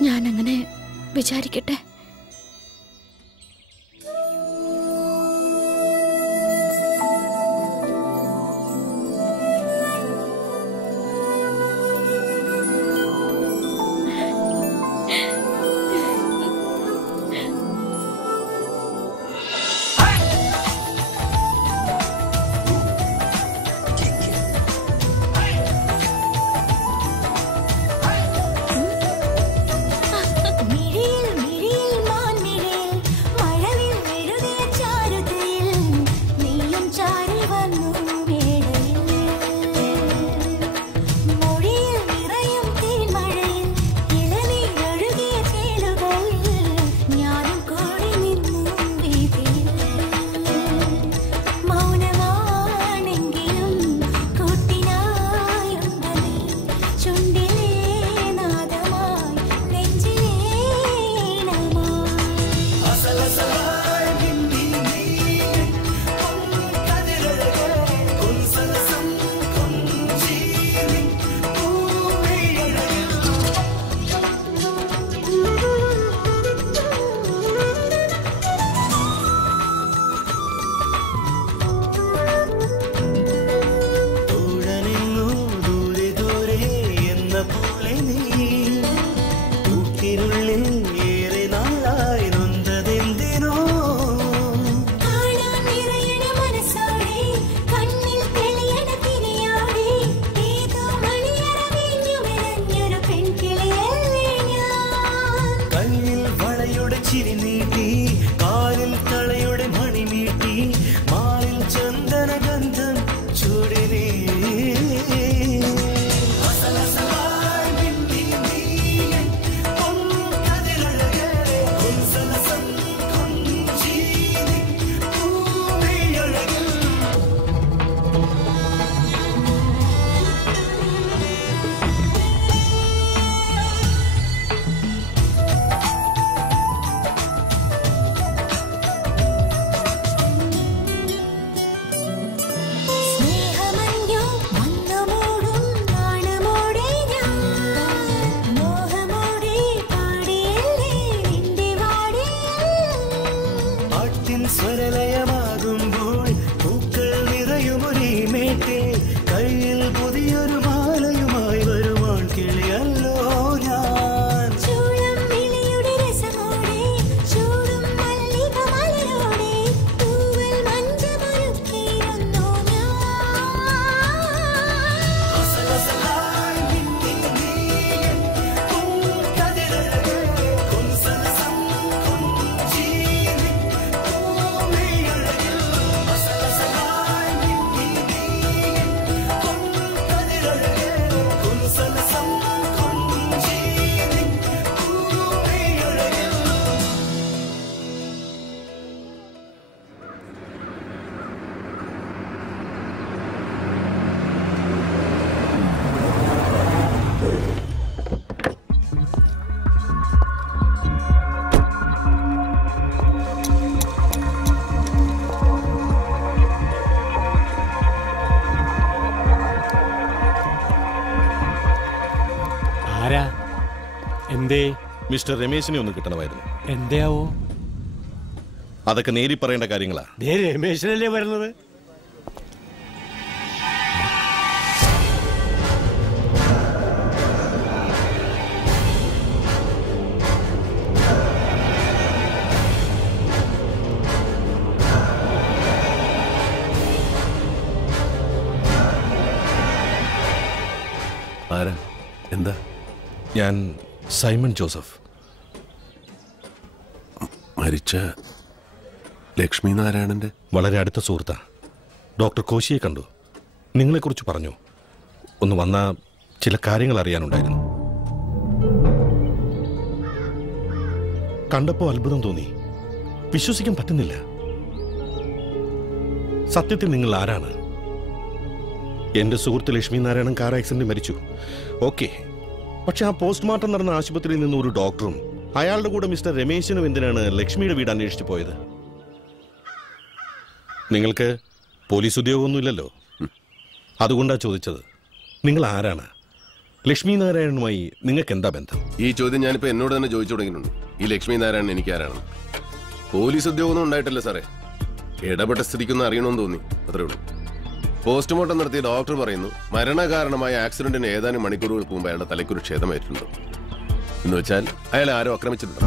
ഞാൻ അങ്ങനെ വിചാരിക്കട്ടെ. മിഴിയിൽ എന്തേ? മിസ്റ്റർ രമേശിനെ ഒന്ന് കിട്ടണമായിരുന്നു. എന്തേയാവോ? അതൊക്കെ നേരി പറയേണ്ട കാര്യങ്ങളാ. രമേശനല്ലേ വരുന്നത്? ആരാ? എന്താ? ഞാൻ സൈമൺ ജോസഫ്. മരിച്ച ലക്ഷ്മി നാരായണന്റെ വളരെ അടുത്ത സുഹൃത്താ. ഡോക്ടർ കോശിയെ കണ്ടു. നിങ്ങളെക്കുറിച്ച് പറഞ്ഞു. ഒന്ന് വന്ന ചില കാര്യങ്ങൾ അറിയാനുണ്ടായിരുന്നു. കണ്ടപ്പോൾ അത്ഭുതം തോന്നി. വിശ്വസിക്കാൻ പറ്റുന്നില്ല. സത്യത്തിൽ നിങ്ങൾ ആരാണ്? എന്റെ സുഹൃത്ത് ലക്ഷ്മി നാരായണൻ കാർ ആക്സിഡന്റ് മരിച്ചു. ഓക്കെ, പക്ഷെ ആ പോസ്റ്റ്മോർട്ടം നടന്ന ആശുപത്രിയിൽ നിന്ന് ഒരു ഡോക്ടറും അയാളുടെ കൂടെ മിസ്റ്റർ രമേശിനും എന്തിനാണ് ലക്ഷ്മിയുടെ വീട് അന്വേഷിച്ചു പോയത്? നിങ്ങൾക്ക് പോലീസ് ഉദ്യോഗമൊന്നുമില്ലല്ലോ, അതുകൊണ്ടാ ചോദിച്ചത്. നിങ്ങൾ ആരാണ്? ലക്ഷ്മി നാരായണനുമായി നിങ്ങൾക്ക് എന്താ ബന്ധം? ഈ ചോദ്യം ഞാനിപ്പോ എന്നോട് തന്നെ ചോദിച്ചു തുടങ്ങിയിട്ടുണ്ട്. ഈ ലക്ഷ്മി നാരായണൻ എനിക്ക് ആരാണ്? പോലീസ് ഉദ്യോഗമൊന്നും ഉണ്ടായിട്ടില്ല സാറേ. ഇടപെട്ട സ്ഥിതിക്കൊന്നും അറിയണമെന്ന് തോന്നി, അത്രേ ഉള്ളൂ. പോസ്റ്റ്മോർട്ടം നടത്തിയ ഡോക്ടർ പറയുന്നു മരണകാരണമായ ആക്സിഡന്റിന് ഏതാനും മണിക്കൂറുകൾക്ക് മുമ്പ് അയാളുടെ തലയ്ക്കൊരു ക്ഷതമേറ്റിട്ടുണ്ട്. എന്ന് വെച്ചാൽ അയാളെ ആരോ ആക്രമിച്ചിട്ടുണ്ട്.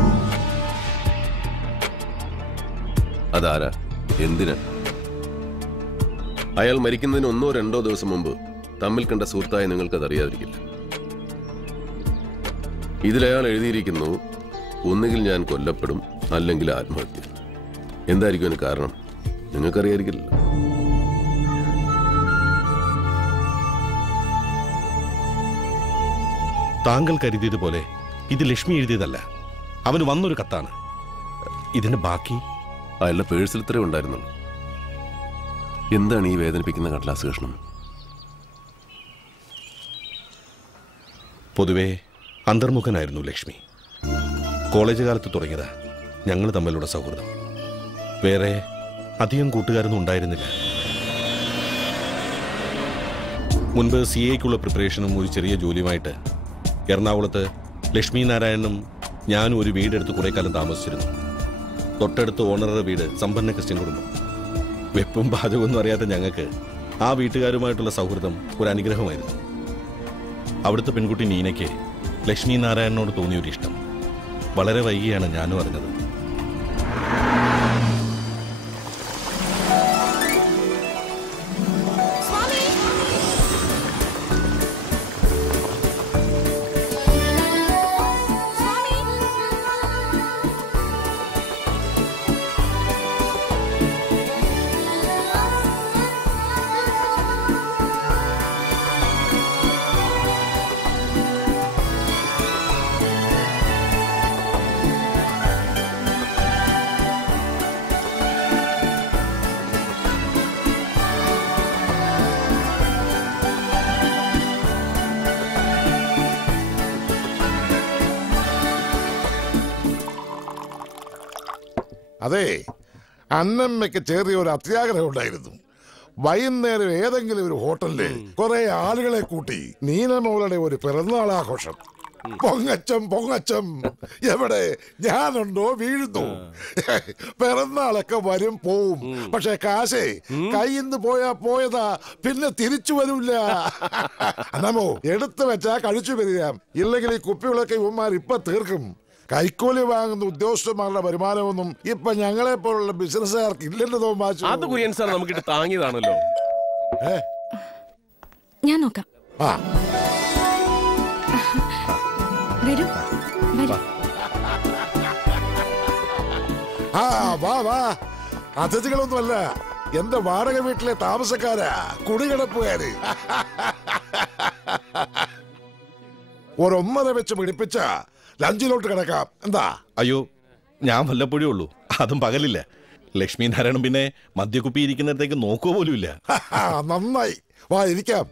അതാരാ? എന്തിനാ? അയാൾ മരിക്കുന്നതിന് 1-2 ദിവസം മുമ്പ് തമ്മിൽ കണ്ട സുഹൃത്തായ നിങ്ങൾക്കത് അറിയാതിരിക്കില്ല. ഇതിലയാൾ എഴുതിയിരിക്കുന്നു, ഒന്നുകിൽ ഞാൻ കൊല്ലപ്പെടും, അല്ലെങ്കിൽ ആത്മഹത്യ. എന്തായിരിക്കും അതിന് കാരണം? നിങ്ങൾക്കറിയാതിരിക്കില്ലല്ലോ. താങ്കൾ കരുതിയതുപോലെ ഇത് ലക്ഷ്മി എഴുതിയതല്ല. അവന് വന്നൊരു കത്താണ്. ഇതിന്റെ ബാക്കി അയാളുടെ പേഴ്സിൽ ഇത്രേ ഉണ്ടായിരുന്നുള്ളൂ. എന്താണ് ഈ വേദനിപ്പിക്കുന്ന കടലാസ് കഷ്ണം? പൊതുവെ അന്തർമുഖനായിരുന്നു ലക്ഷ്മി. കോളേജ് കാലത്ത് തുടങ്ങിയതാ ഞങ്ങൾ തമ്മിലുള്ള സൗഹൃദം. വേറെ അധികം കൂട്ടുകാരൊന്നും ഉണ്ടായിരുന്നില്ല. മുൻപ് CAക്കുള്ള പ്രിപ്പറേഷനും ഒരു ചെറിയ ജോലിയുമായിട്ട് എറണാകുളത്ത് ലക്ഷ്മി നാരായണനും ഞാനും ഒരു വീടെടുത്ത് കുറേ കാലം താമസിച്ചിരുന്നു. തൊട്ടടുത്ത് ഓണറുടെ വീട് സമ്പന്ന ക്രിസ്ത്യൻ കുടുംബം. വെപ്പും പാചകമൊന്നും അറിയാത്ത ഞങ്ങൾക്ക് ആ വീട്ടുകാരുമായിട്ടുള്ള സൗഹൃദം ഒരു അനുഗ്രഹമായിരുന്നു. അവിടുത്തെ പെൺകുട്ടി നീനയ്ക്ക് ലക്ഷ്മി നാരായണനോട് തോന്നിയൊരു ഇഷ്ടം. വളരെ വൈകിയാണ് ഞാനും അറിഞ്ഞത്. അതെ, അന്നമ്മയ്ക്ക് ചെറിയൊരു അത്യാഗ്രഹം ഉണ്ടായിരുന്നു. വൈകുന്നേരം ഏതെങ്കിലും ഒരു ഹോട്ടലില് കുറെ ആളുകളെ കൂട്ടി നീനമോളുടെ ഒരു പിറന്നാൾ ആഘോഷം. പൊങ്ങച്ചം പൊങ്ങച്ചം, എവിടെ ഞാനുണ്ടോ വീഴുന്നു. പിറന്നാളൊക്കെ വരും പോവും, പക്ഷെ കാശേ കയ്യിൽ നിന്ന് പോയതാ, പിന്നെ തിരിച്ചു വരില്ല. അന്നമ്മോ, എടുത്തു വെച്ചാ കഴിച്ചു വരിക, ഇല്ലെങ്കിൽ ഈ കുപ്പികളൊക്കെ ഇവന്മാർ ഇപ്പൊ തീർക്കും. കൈക്കൂലി വാങ്ങുന്ന ഉദ്യോഗസ്ഥന്മാരുടെ വരുമാനമൊന്നും ഇപ്പൊ ഞങ്ങളെ പോലുള്ള ബിസിനസ്സുകാർക്ക് ഇല്ലല്ലോ തോമാച്ചു. അത് കുര്യൻ സാർ നമുക്കിട്ട് താങ്ങിയതാണല്ലോ. ഞാൻ നോക്കാം. വരൂ വരൂ. വാ അതിഥികളൊന്നുമല്ല, എന്റെ വാടക വീട്ടിലെ താമസക്കാരാ, കുടികിടപ്പുകാര്. ഒരൊന്നര വെച്ച് പിടിപ്പിച്ച ലഞ്ചിലോട്ട് കിടക്കാം. എന്താ? അയ്യോ, ഞാൻ വല്ലപ്പോഴേ ഉള്ളൂ, അതും പകലില്ല. ലക്ഷ്മി നാരായണൻ പിന്നെ മദ്യക്കുപ്പി ഇരിക്കുന്നിടത്തേക്ക് നോക്കുക പോലുമില്ല. നന്നായി, വാ ഇരിക്കാം.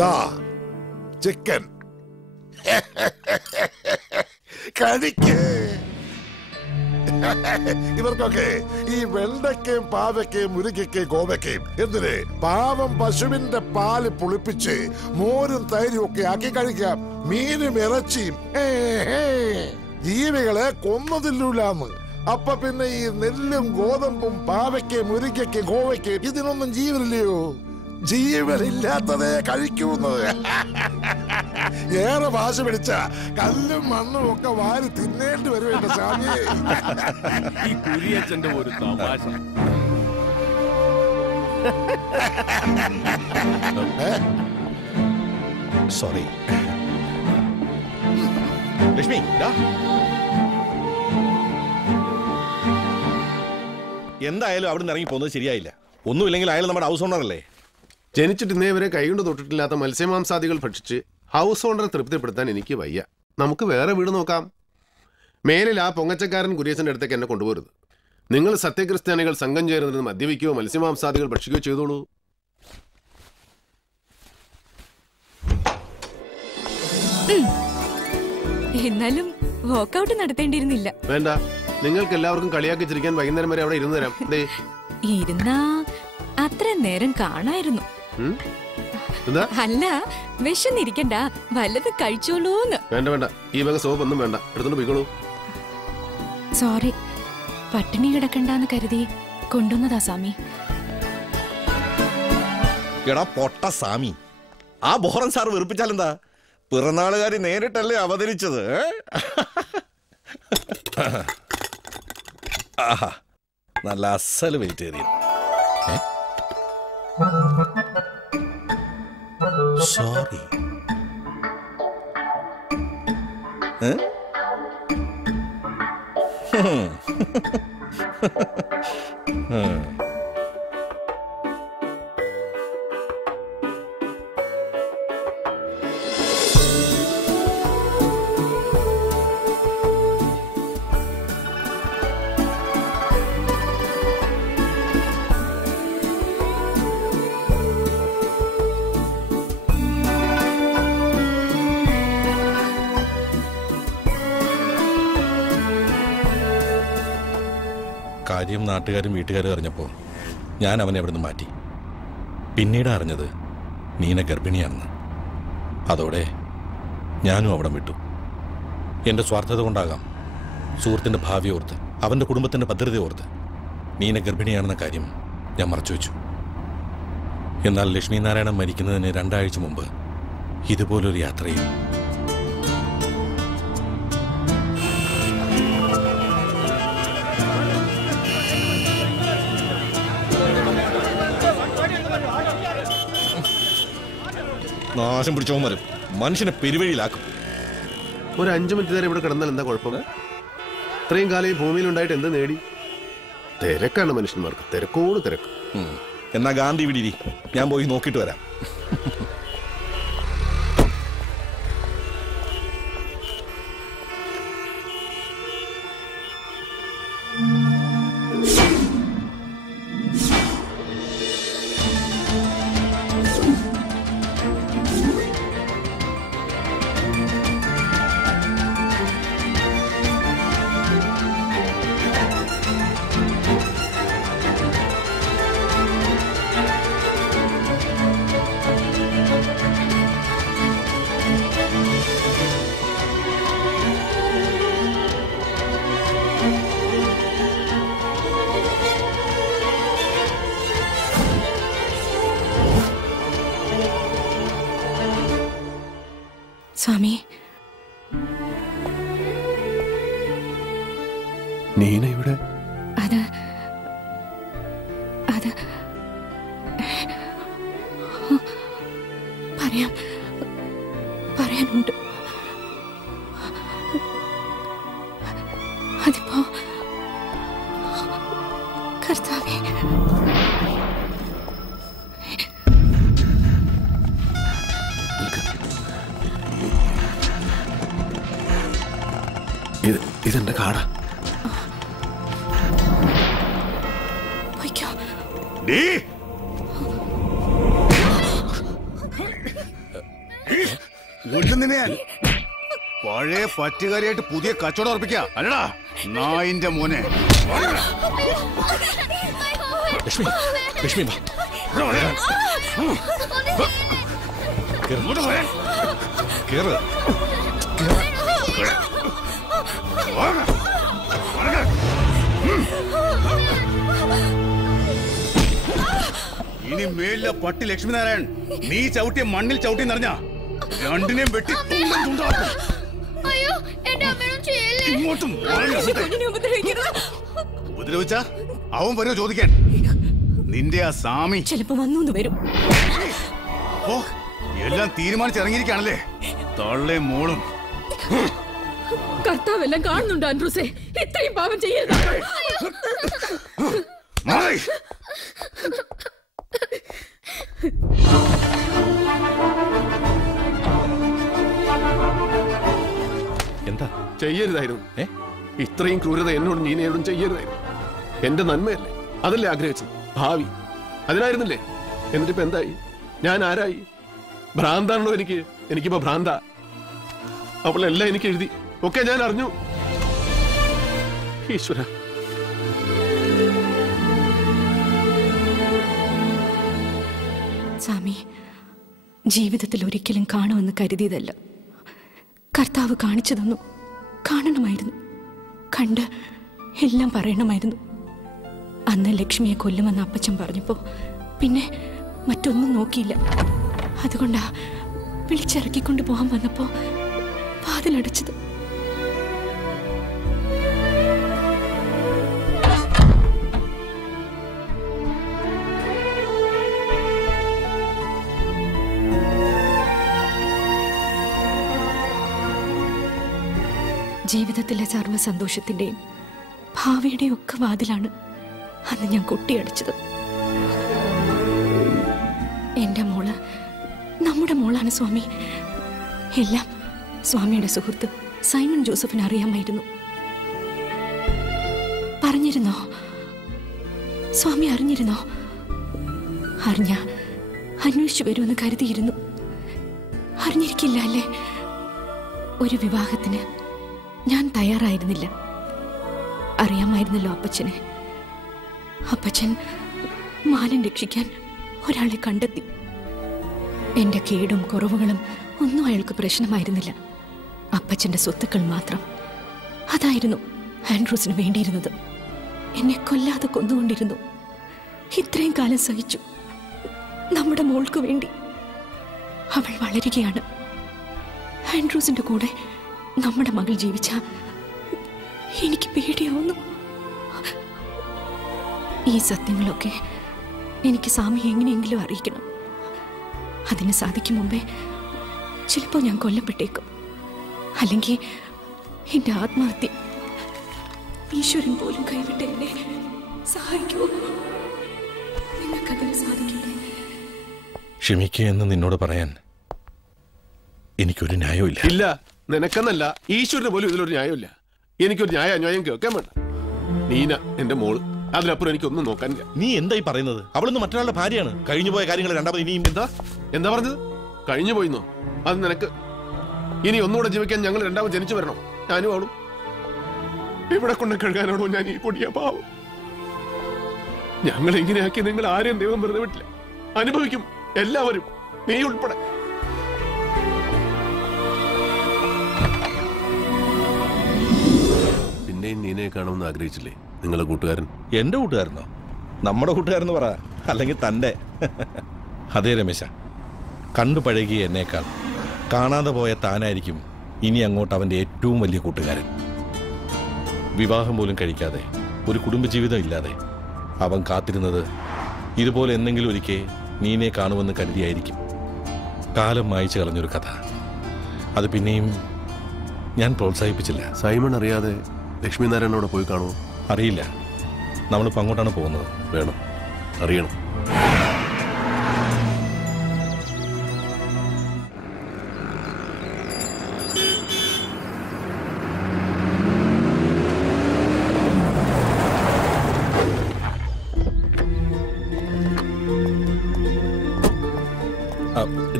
ദാ ചിക്കൻ കഴിക്ക്. ഇവർക്കൊക്കെ ഈ വെണ്ടയ്ക്കയും പാവയ്ക്കയും മുരിക്കയ്ക്കയും കോവയ്ക്കയും എന്തിന് പാവം പശുവിന്റെ പാല് പുളിപ്പിച്ച് മോരും തൈരും ഒക്കെ ആക്കി കഴിക്കാം. മീനും ഇറച്ചിയും ജീവികളെ കൊന്നതില്ലൂലാന്ന്. അപ്പൊ പിന്നെ ഈ നെല്ലും ഗോതമ്പും പാവയ്ക്കയും മുരിക്കയ്ക്കും കോവയ്ക്കയും ഇതിനൊന്നും ജീവനില്ലയോ? ജീവനില്ലാത്തതേ കഴിക്കുന്നത്. ഏറെ ഭാഷ പിടിച്ച കല്ലും മണ്ണും ഒക്കെ വാരി തിന്നേണ്ടി വരും എന്റെ സ്വാമിയെ. ഈ കുരിയച്ചന്റെ ഒരു തമാശ. സോറി ലക്ഷ്മി. എന്തായാലും അവിടെ നിന്ന് ഇറങ്ങി പോകുന്നത് ശരിയായില്ല. ഒന്നുമില്ലെങ്കിൽ അയാൾ നമ്മുടെ ഹൗസ് ഓണറല്ലേ. ജനിച്ചിട്ട് ഇന്നേ വരെ കൈകൊണ്ട് തൊട്ടിട്ടില്ലാത്ത മത്സ്യമാംസാദികൾ ഭക്ഷിച്ച് ഹൗസ് ഓണറെ തൃപ്തിപ്പെടുത്താൻ എനിക്ക് വയ്യ. നമുക്ക് വേറെ വീട് നോക്കാം. മേലിൽ ആ പൊങ്ങച്ചക്കാരൻ കുര്യച്ചന്റെ അടുത്തേക്ക് എന്നെ കൊണ്ടുപോരുത്. നിങ്ങൾ സത്യക്രിസ്ത്യാനികൾ സംഘം ചേർന്നിരുന്ന് മദ്യപിക്കുകയോ മത്സ്യമാംസാദികൾ ഭക്ഷിക്കുകയോ ചെയ്തോളൂ. എന്നാലും വോക്കൗട്ട് നടത്തേണ്ടിയിരുന്നില്ല. വേണ്ട, നിങ്ങൾക്ക് എല്ലാവർക്കും കളിയാക്കി ചിരിക്കാൻ വൈകുന്നേരം വരെ അവിടെ ഇരുന്നു തരാം. ഇരുന്നാ അത്ര നേരം കാണായിരുന്നു. അല്ല, വിശന്നിരിക്കണ്ട, വല്ലത് കഴിച്ചോളൂന്ന്. വേണ്ട വേണ്ട, ഈ വക സോപ്പ് ഒന്നും വേണ്ട, എടുത്തോണ്ട് പോയിക്കോളൂ. സോറി, പട്ടിണി കിടക്കണ്ടെന്ന് കരുതി കൊണ്ടുവന്നതാ സ്വാമി. എടാ പൊട്ട സാമി, ആ ബോറൻ സാർ വെറുപ്പിച്ചാലെന്താ? പിറന്നാളുകാരി നേരിട്ടല്ലേ അവതരിച്ചത്. ആഹാ, നല്ല അസല് വെജിറ്റേറിയൻ. സോറി. കാര്യം നാട്ടുകാരും വീട്ടുകാരും അറിഞ്ഞപ്പോൾ ഞാൻ അവനെ അവിടെ നിന്ന് മാറ്റി. പിന്നീട് അറിഞ്ഞത് നീന ഗർഭിണിയാണെന്ന്. അതോടെ ഞാനും അവിടെ വിട്ടു. എൻ്റെ സ്വാർത്ഥത കൊണ്ടാകാം, സുഹൃത്തിൻ്റെ ഭാവി ഓർത്ത്, അവൻ്റെ കുടുംബത്തിൻ്റെ ഭദ്രത ഓർത്ത് നീന ഗർഭിണിയാണെന്ന കാര്യം ഞാൻ മറച്ചു വെച്ചു. എന്നാൽ ലക്ഷ്മീനാരായണൻ മരിക്കുന്നതിന് 2 ആഴ്ച മുമ്പ് ഇതുപോലൊരു യാത്രയിൽ നാശം പിടിച്ചോ മരം മനുഷ്യനെ പെരുവഴിയിലാക്കും. ഒരു 5 മിനിറ്റ് നേരം ഇവിടെ കിടന്നാൽ എന്താ കുഴപ്പം? ഇത്രയും കാലം ഈ ഭൂമിയിലുണ്ടായിട്ട് എന്ത് നേടി? തിരക്കാണ് മനുഷ്യന്മാർക്ക്, തിരക്കോട് തിരക്ക്. എന്നാ ഗാന്ധി വിടിരി, ഞാൻ പോയി നോക്കിയിട്ട് വരാം. സ്വാമി, നീന ഇവിടെ? അത് പറയാനുണ്ട്. അതിപ്പോ കർത്താവേ, ഇതെന്റെ കാടാ. കൊല്ലുന്നിനെ ഞാൻ പഴയ പറ്റുകാരിയായിട്ട് പുതിയ കച്ചവടം ഉറപ്പിക്ക അല്ലടാ നായിന്റെ മോനെ. ലക്ഷ്മി ലക്ഷ്മി ഇനി മേലിലെ പട്ടി ലക്ഷ്മിനാരായൺ നീ ചവിട്ടിയ മണ്ണിൽ ചവിട്ടി നിറഞ്ഞ രണ്ടിനെയും വെട്ടി ഇങ്ങോട്ടും ഉപദ്രവിച്ച അവൻ വരുമോ ചോദിക്കാൻ? നിന്റെ ആ സാമി ചിലപ്പോ വന്നു വരും. ഓ എല്ലാം തീരുമാനിച്ചിറങ്ങിയിരിക്കുകയാണല്ലേ തള്ളേ മോളും. കർത്താവെല്ലാം കാണുന്നുണ്ട് ആൻഡ്രൂസേ, ഇത്രയും പാപം ചെയ്യരുത്. എന്താ ചെയ്യരുതായിരുന്നു? ഇത്രയും ക്രൂരത എന്നോടും നീനയോടും ചെയ്യരുതായിരുന്നു. എന്റെ നന്മയല്ലേ, അതല്ലേ ആഗ്രഹിച്ചത്? ഭാവി അതിനായിരുന്നില്ലേ? എന്നിട്ടിപ്പോ എന്തായി? ഞാൻ ആരായി? ഭ്രാന്താണല്ലോ എനിക്ക്. എനിക്കിപ്പോ ഭ്രാന്ത. അവളെല്ലാം എനിക്ക് എഴുതി, ഒക്കെ ഞാൻ അറിഞ്ഞു. ഈശ്വര, സ്വാമി, ജീവിതത്തിൽ ഒരിക്കലും കാണുമെന്ന് കരുതിയതല്ല. കർത്താവ് കാണിച്ചു തന്നു. കാണണമായിരുന്നു, കണ്ട് എല്ലാം പറയണമായിരുന്നു. അന്ന് ലക്ഷ്മിയെ കൊല്ലുമെന്ന് അപ്പച്ചൻ പറഞ്ഞപ്പോ പിന്നെ മറ്റൊന്നും നോക്കിയില്ല. അതുകൊണ്ടാ വിളിച്ചിറക്കിക്കൊണ്ട് പോകാൻ വന്നപ്പോ വാതിലടച്ചത്. ജീവിതത്തിലെ സർവ്വ സന്തോഷത്തിന്റെയും ഭാവിയുടെയും ഒക്കെ വാതിലാണ് അന്ന് ഞാൻ കൊട്ടിയടിച്ചത്. എന്റെ മോള് നമ്മുടെ മോളാണ് സ്വാമി. എല്ലാം സ്വാമിയുടെ സുഹൃത്ത് സൈമൺ ജോസഫിന് അറിയാമായിരുന്നു. പറഞ്ഞിരുന്നോ? സ്വാമി അറിഞ്ഞിരുന്നോ? അറിഞ്ഞ അന്വേഷിച്ചു വരുമെന്ന് കരുതിയിരുന്നു. അറിഞ്ഞിരിക്കില്ല അല്ലേ? ഒരു വിവാഹത്തിന് ഞാൻ തയ്യാറായിരുന്നില്ല. അറിയാമായിരുന്നല്ലോ അപ്പച്ചനെ. അപ്പച്ചൻ മാനം രക്ഷിക്കാൻ ഒരാളെ കണ്ടെത്തി. എന്റെ കേടും കുറവുകളും ഒന്നും അയാൾക്ക് പ്രശ്നമായിരുന്നില്ല. അപ്പച്ചന്റെ സ്വത്തുക്കൾ മാത്രം. അതായിരുന്നു ആൻഡ്രൂസിന് വേണ്ടിയിരുന്നത്. എന്നെ കൊല്ലാതെ കൊന്നുകൊണ്ടിരുന്നു. ഇത്രയും കാലം സഹിച്ചു, നമ്മുടെ മോൾക്ക് വേണ്ടി. അവൾ വളരുകയാണ്. ആൻഡ്രൂസിന്റെ കൂടെ നമ്മുടെ മകൾ ജീവിച്ച എനിക്ക് പേടിയാവുന്നു. ഈ സത്യങ്ങളൊക്കെ എനിക്ക് സ്വാമി എങ്ങനെയെങ്കിലും അറിയിക്കണം. അതിന് സാധിക്കും മുമ്പേ ചിലപ്പോൾ ഞാൻ കൊല്ലപ്പെട്ടേക്കും. അല്ലെങ്കിൽ എന്റെ ആത്മഹത്യ. ഈശ്വരൻ പോലും കൈവിട്ട് എന്നെ സഹായിക്കുമോ? നിങ്ങൾക്കതിന് സാധിക്കില്ലേ? ക്ഷമിക്കുക എന്ന് നിന്നോട് പറയാൻ എനിക്കൊരു ന്യായമില്ല. ഇല്ല, നിനക്കെന്നല്ല, ഈശ്വരന് പോലും ഇതിലൊരു ന്യായമില്ല. എനിക്കൊരു ന്യായം കേൾക്കാൻ വേണ്ട. നീന എന്റെ മോള്, അതിനപ്പുറം എനിക്കൊന്നും നോക്കാനില്ല. നീ എന്തായി പറയുന്നത്? അവളൊന്നും മറ്റൊരാളുടെ ഭാര്യയാണ്. കഴിഞ്ഞു പോയ കാര്യങ്ങൾ രണ്ടാമത് ഇനിയും എന്താ പറഞ്ഞത്? കഴിഞ്ഞു പോയിന്നോ? അത് നിനക്ക്. ഇനി ഒന്നുകൂടെ ജീവിക്കാൻ ഞങ്ങൾ രണ്ടാമത് ജനിച്ചു വരണം. ഞാനും അവളും. ഇവിടെ കൊണ്ട് കഴുകാനാണോ ഞാൻ ഈ പൊടിയ പാവം? ഞങ്ങൾ ഇങ്ങനെയാക്കി നിങ്ങൾ ആരെയും ദൈവം വെറുതെ വിട്ടില്ല. അനുഭവിക്കും എല്ലാവരും, നീ ഉൾപ്പെടെ. പിന്നെയും നീനെ കാണുമെന്ന് ആഗ്രഹിച്ചില്ലേ നിങ്ങളെ കൂട്ടുകാരൻ? എന്റെ കൂട്ടുകാരനോ? നമ്മുടെ കൂട്ടുകാരെന്ന് പറ, അല്ലെങ്കിൽ തന്റെ. അതേ രമേശ, കണ്ടു പഴകിയ എന്നേക്കാൾ കാണാതെ പോയ താനായിരിക്കും ഇനി അങ്ങോട്ട് അവന്റെ ഏറ്റവും വലിയ കൂട്ടുകാരൻ. വിവാഹം പോലും കഴിക്കാതെ, ഒരു കുടുംബജീവിതം ഇല്ലാതെ അവൻ കാത്തിരുന്നത് ഇതുപോലെ എന്തെങ്കിലും ഒരിക്കൽ നീനെ കാണുമെന്ന് കരുതിയായിരിക്കും. കാലം മായ്ച്ചു കളഞ്ഞൊരു കഥ. അത് പിന്നെയും ഞാൻ പ്രോത്സാഹിപ്പിച്ചില്ല. സൈമൺ അറിയാതെ ലക്ഷ്മി നാരായണനോട് പോയി കാണുമോ? അറിയില്ല. നമ്മളിപ്പോൾ അങ്ങോട്ടാണ് പോകുന്നത്. വേണം, അറിയണം.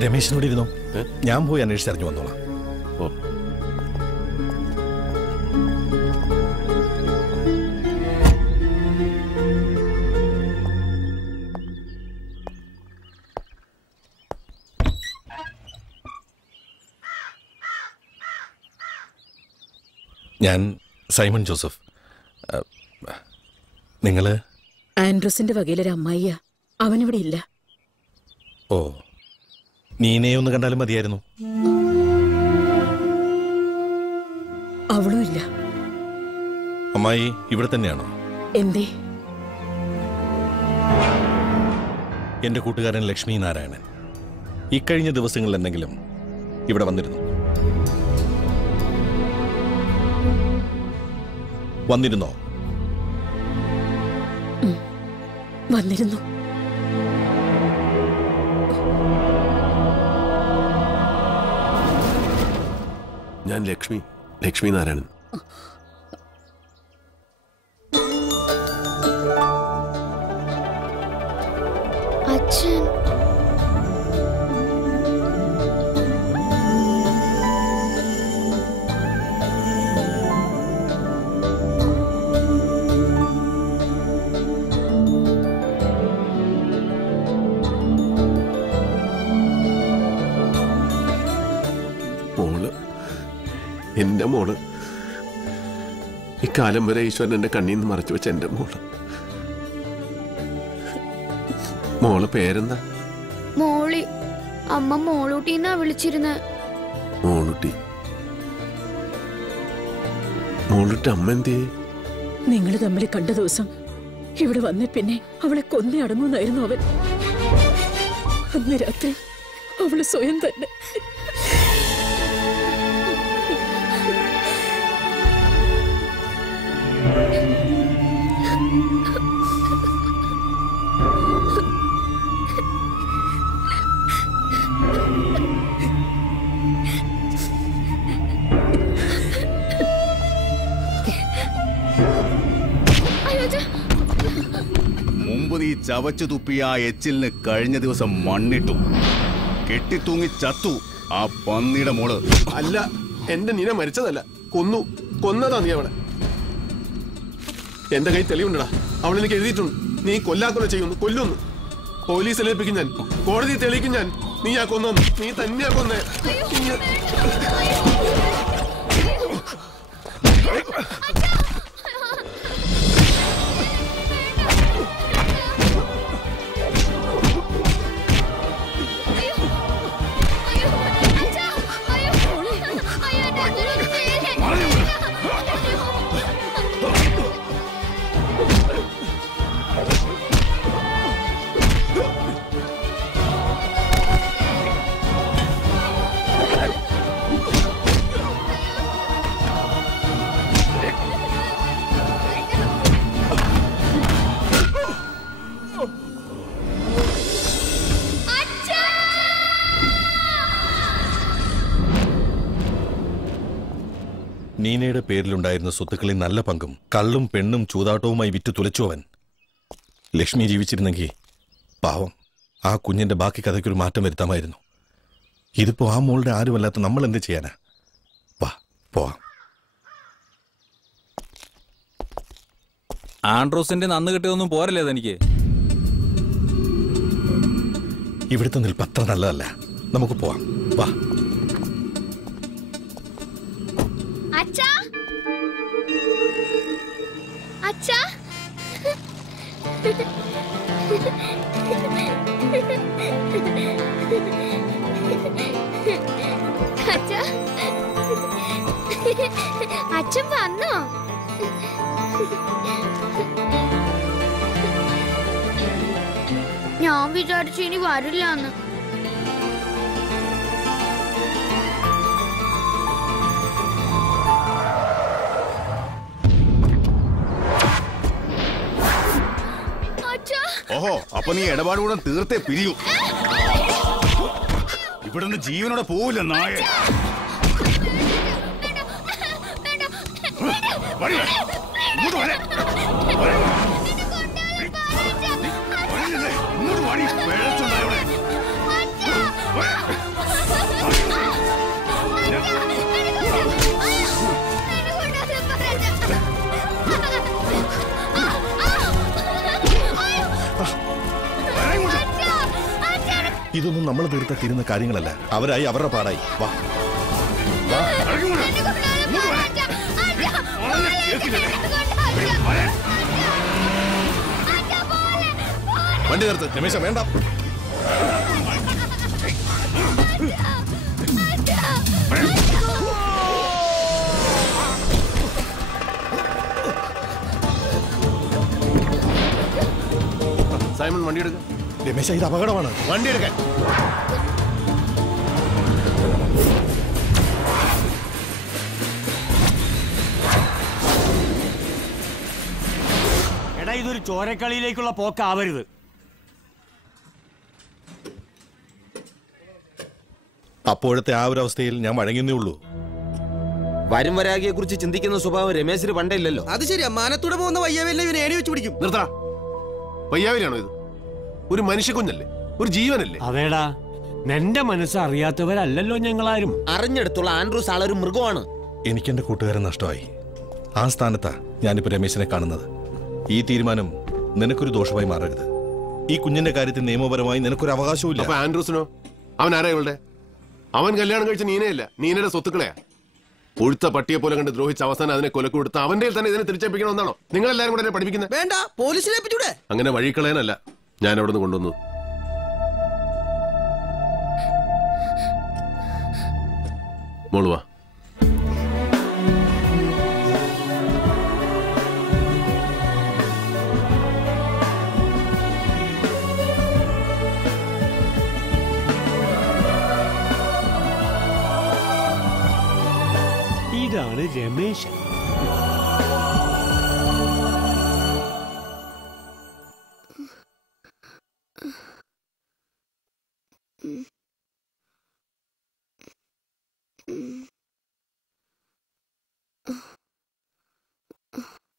രമേശിനോട് ഇരുന്നോ, ഞാൻ പോയി അന്വേഷിച്ചറിഞ്ഞു വന്നോളാം. ഓ ഞാൻ സൈമൺ ജോസഫ്. നിങ്ങള്? ആൻഡ്രൂസിന്റെ വകയിലൊരു അമ്മായിയാ. അവനിവിടെ ഇല്ല. ഓ, നീനെ ഒന്ന് കണ്ടാലും മതിയായിരുന്നു. അവളും ഇല്ല. അമ്മായി ഇവിടെ തന്നെയാണോ? എന്തേ? എന്റെ കൂട്ടുകാരൻ ലക്ഷ്മി നാരായണൻ ഇക്കഴിഞ്ഞ ദിവസങ്ങളിൽ എന്തെങ്കിലും ഇവിടെ വന്നിരുന്നു? വന്നിരുന്നോ? വന്നിരുന്നു. ഞാൻ ലക്ഷ്മി നാരായണൻ. അച്ഛൻ എന്റെ മോള്, ഇക്കാലം വരെ ഈശ്വരൻ എന്റെ കണ്ണീന്ന് മറച്ചു വെച്ച എന്റെ മോള്. മോള് പേരെന്താ? മോളി. അമ്മ മോളൂട്ടിന്നാ വിളിച്ചിരുന്നത്. മോളൂട്ടി. മോളൂട്ടി അമ്മ എന്തേ? നിങ്ങൾ തമ്മിൽ കണ്ട ദിവസം ഇവിടെ വന്ന പിന്നെ അവളെ കൊന്നേ അടങ്ങുന്നായിരുന്നു അവൻ. അന്ന് രാത്രി അവള് സ്വയം തന്നെ. മുമ്പ് നീ ചവച്ചു തുപ്പിയ ആ എച്ചിലിന് കഴിഞ്ഞ ദിവസം മണ്ണിട്ടു. കെട്ടിത്തൂങ്ങി ചത്തു ആ പന്നിയുടെ മോള്. അല്ല, എന്റെ നീന മരിച്ചതല്ല, കൊന്നതാ നീ അവളെ. എന്റെ കൈ തെളിവുണ്ടടാ, അവളെനിക്ക് എഴുതിയിട്ടുണ്ട്. നീ കൊല്ലാക്കൊല ചെയ്യുന്നു, കൊല്ലുന്നു. പോലീസിൽ ഏൽപ്പിക്കും ഞാൻ, കോടതി തെളിയിക്കും ഞാൻ. നീ ആ കൊന്നു, നീ തന്നെയാ കൊന്നേ. നീനയുടെ പേരിലുണ്ടായിരുന്ന സ്വത്തുക്കളിൽ നല്ല പങ്കും കള്ളും പെണ്ണും ചൂതാട്ടവുമായി വിറ്റ് തുലച്ചു അവൻ. ലക്ഷ്മി ജീവിച്ചിരുന്നെങ്കിൽ പാവം ആ കുഞ്ഞിന്റെ ബാക്കി കഥയ്ക്കൊരു മാറ്റം വരുത്താമായിരുന്നു. ഇതിപ്പോ ആ മോളുടെ ആരുമല്ലാത്ത നമ്മൾ എന്ത് ചെയ്യാനാ? വാ പോവാം. ആൻഡ്രോസിന്റെ നന്ന് കിട്ടിയതൊന്നും പോരല്ലേ തനിക്ക്? ഇവിടുത്തെ നിൽപ്പ് അത്ര നല്ലതല്ല, നമുക്ക് പോവാം. വാ. അച്ഛാ, അച്ഛാ, അച്ഛാ, അച്ഛൻ വന്നോ? ഞാൻ വിചാരിച്ചു ഇനി വരില്ലാന്ന്. ഓഹോ, അപ്പൊ നീ ഇടപാടുകൂടെ തീർത്തേ പിരിയൂ. ഇവിടുന്ന് ജീവനോടെ പോവില്ല നായ. ഇങ്ങോട്ട് വാടി, പിഴച്ചുണ്ടായോടെ. ഇതൊന്നും നമ്മൾ തീർത്ത തീരുന്ന കാര്യങ്ങളല്ല. അവരായി അവരുടെ പാടായി. വാ വണ്ടി നിർത്ത്. രമേശ വേണ്ട. സൈമൺ വണ്ടി എടുക്ക. രമേശ ഇത് അപകടമാണ്. വണ്ടി എടുക്കാൻ. എടാ ഇതൊരു ചോരക്കളിയിലേക്കുള്ള പോക്കാവരുത്. അപ്പോഴത്തെ ആ ഒരു അവസ്ഥയിൽ ഞാൻ വഴങ്ങുന്നേ ഉള്ളൂ. വരും വരാകിയെ കുറിച്ച് ചിന്തിക്കുന്ന സ്വഭാവം രമേശിന് പണ്ടില്ലല്ലോ. അത് ശരിയാ. മാനത്തൂടെ പോകുന്ന വയ്യാവില്ല ഇവനെ ഏണി വെച്ച് പിടിക്കും. നിർത്താ. വയ്യാവിലാണോ ഇത്? ഒരു മനുഷ്യ കുഞ്ഞല്ലേ, ഒരു ജീവനല്ലേ? അതേടാ, നിന്റെ മനസ്സ് അറിയാത്തവരല്ലല്ലോ ഞങ്ങളാരും. അറിഞ്ഞെടുത്തുള്ള ആൻഡ്രൂസ് ആളൊരു മൃഗമാണ്. എനിക്കെന്റെ കൂട്ടുകാരൻ നഷ്ടമായി. ആ സ്ഥാനത്താ ഞാനിപ്പോ രമേശിനെ കാണുന്നത്. ഈ തീരുമാനം നിനക്കൊരു ദോഷമായി മാറരുത്. ഈ കുഞ്ഞിന്റെ കാര്യത്തിൽ നിയമപരമായി നിനക്കൊരു അവകാശവും ഇല്ല. അപ്പൊ ആൻഡ്രൂസിനോ? അവൻ ആരാ ഇവളുടെ? അവൻ കല്യാണം കഴിച്ച നീനയല്ല, നീനയുടെ സ്വത്തുക്കളെയാ. ഒഴുത്ത പട്ടിയെ പോലെ കണ്ട് ദ്രോഹിച്ച അവസാനം അതിനെ കൊലക്ക് കൊടുത്ത് അവന്റെ തന്നെ ഇതിനെ തിരിച്ചേൽപ്പിക്കണമെന്നാണോ നിങ്ങൾ എല്ലാവരും കൂടെ എന്നെ പഠിപ്പിക്കുന്നത്? വേണ്ട, പോലീസിനെ പറ്റൂടെ. അങ്ങനെ വഴിക്കളയാനല്ല ഞാൻ അവിടെ നിന്ന് കൊണ്ടുവന്നു. മോളുവാ. ഇതാണ് രമേശൻ.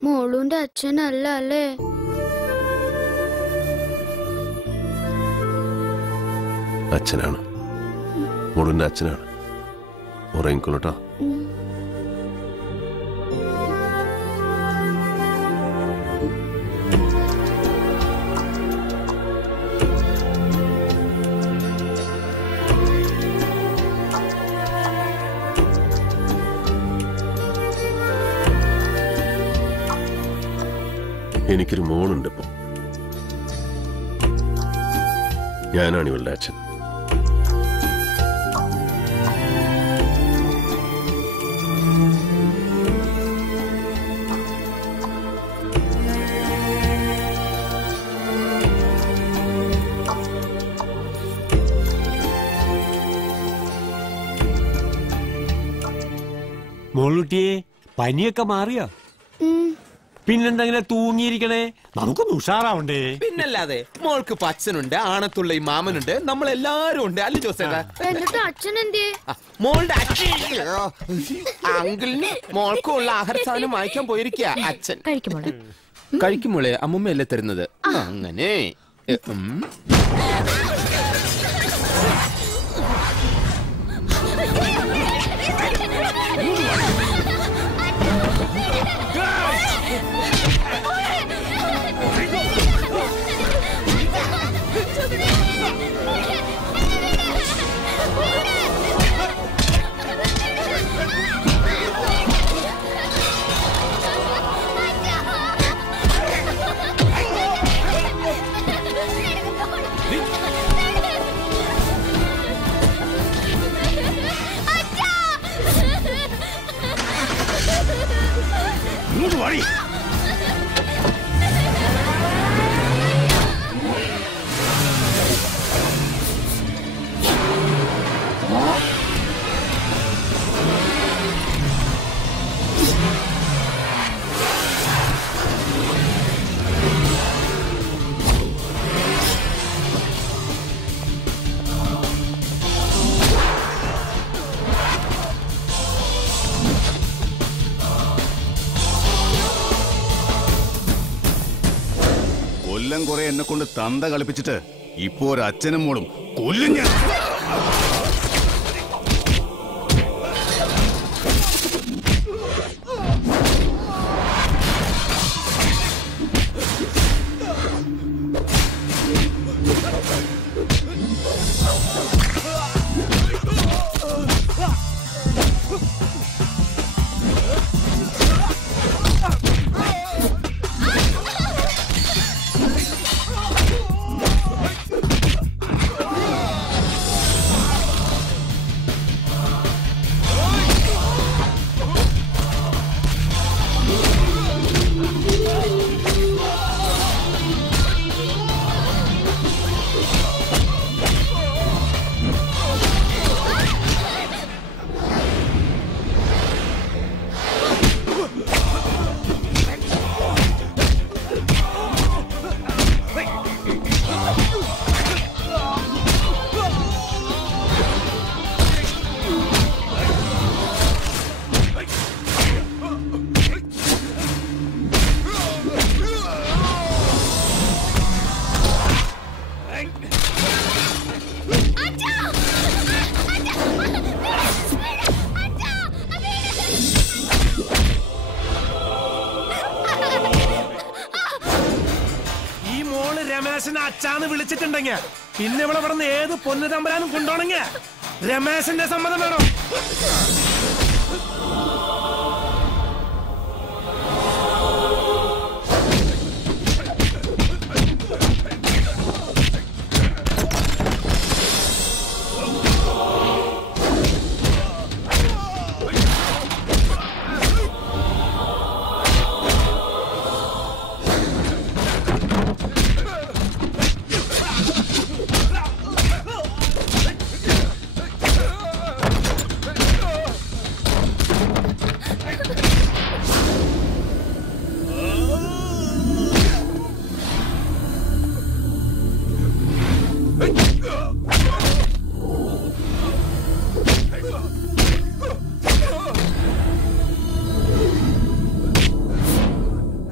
മോളുന്റെ അച്ഛനല്ല അല്ലേ? അച്ഛനാണ്, മോളുന്റെ അച്ഛനാണ്. ഉറങ്ങിക്കൊള്ളട്ടോ. എനിക്കൊരു മോളുണ്ട്. ഇപ്പൊ ഞാനാണ് ഇവളുടെ അച്ഛൻ. മോളുട്ടിയെ പനിയൊക്കെ മാറിയോ? പിന്നെന്തെങ്കിലും തൂങ്ങിയിരിക്കണേ? നമുക്കൊന്ന് ഉഷാറാവണ്ടേ? പിന്നല്ലാതെ മോൾക്ക് അച്ഛനുണ്ട്, ആണത്തുള്ള ഈ മാമനുണ്ട്, നമ്മളെല്ലാരും ഉണ്ട് അല്ലേ ജോസേട്ടാ? എന്നിട്ട് അച്ഛൻ എന്തേ? മോളുടെ അങ്കിളിന് മോൾക്കുള്ള ആഹാര സാധനം വാങ്ങിക്കാൻ പോയിരിക്കുക അച്ഛൻ. കഴിക്കുമോളെ, അമ്മുമ്മയല്ലേ തരുന്നത്. അങ്ങനെ കുറെ എന്നെ കൊണ്ട് തന്ത കളിപ്പിച്ചിട്ട് ഇപ്പോ ഒരു അച്ഛനും മോളും കൊല്ലും ഞാൻ. രമേശനെ അച്ഛാന്ന് വിളിച്ചിട്ടുണ്ടെങ്കിൽ പിന്നെ ഇവിടെ നിന്ന് ഏത് പൊന്നു തമ്പരാനും കൊണ്ടോണെങ്കിൽ രമേശന്റെ സമ്മതം വേണം.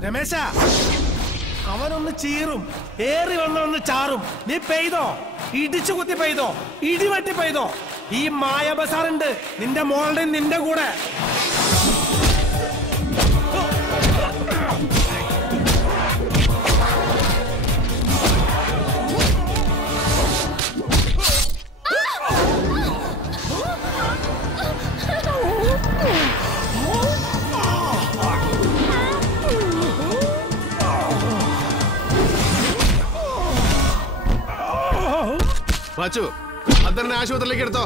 രമേശ, അവനൊന്ന് ചീറും, ഏറി വന്നൊന്ന് ചാറും. നീ പെയ്തോ, ഇടിച്ചു കുത്തി പെയ്തോ, ഇടിവെട്ടി പെയ്തോ. ഈ മായ ബസാറുണ്ട് നിന്റെ മോളുടെ നിന്റെ കൂടെ. വാച്ചു, അതെന്നെ ആശുപത്രിയിലേക്ക് എടുത്തോ.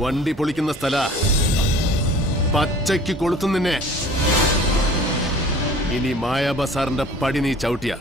വണ്ടി പൊളിക്കുന്ന സ്ഥല പച്ചയ്ക്ക് കൊളുത്തുന്നിന്നെ. ഇനി മായ ബസാറിന്റെ പടി നീ ചവിട്ടിയ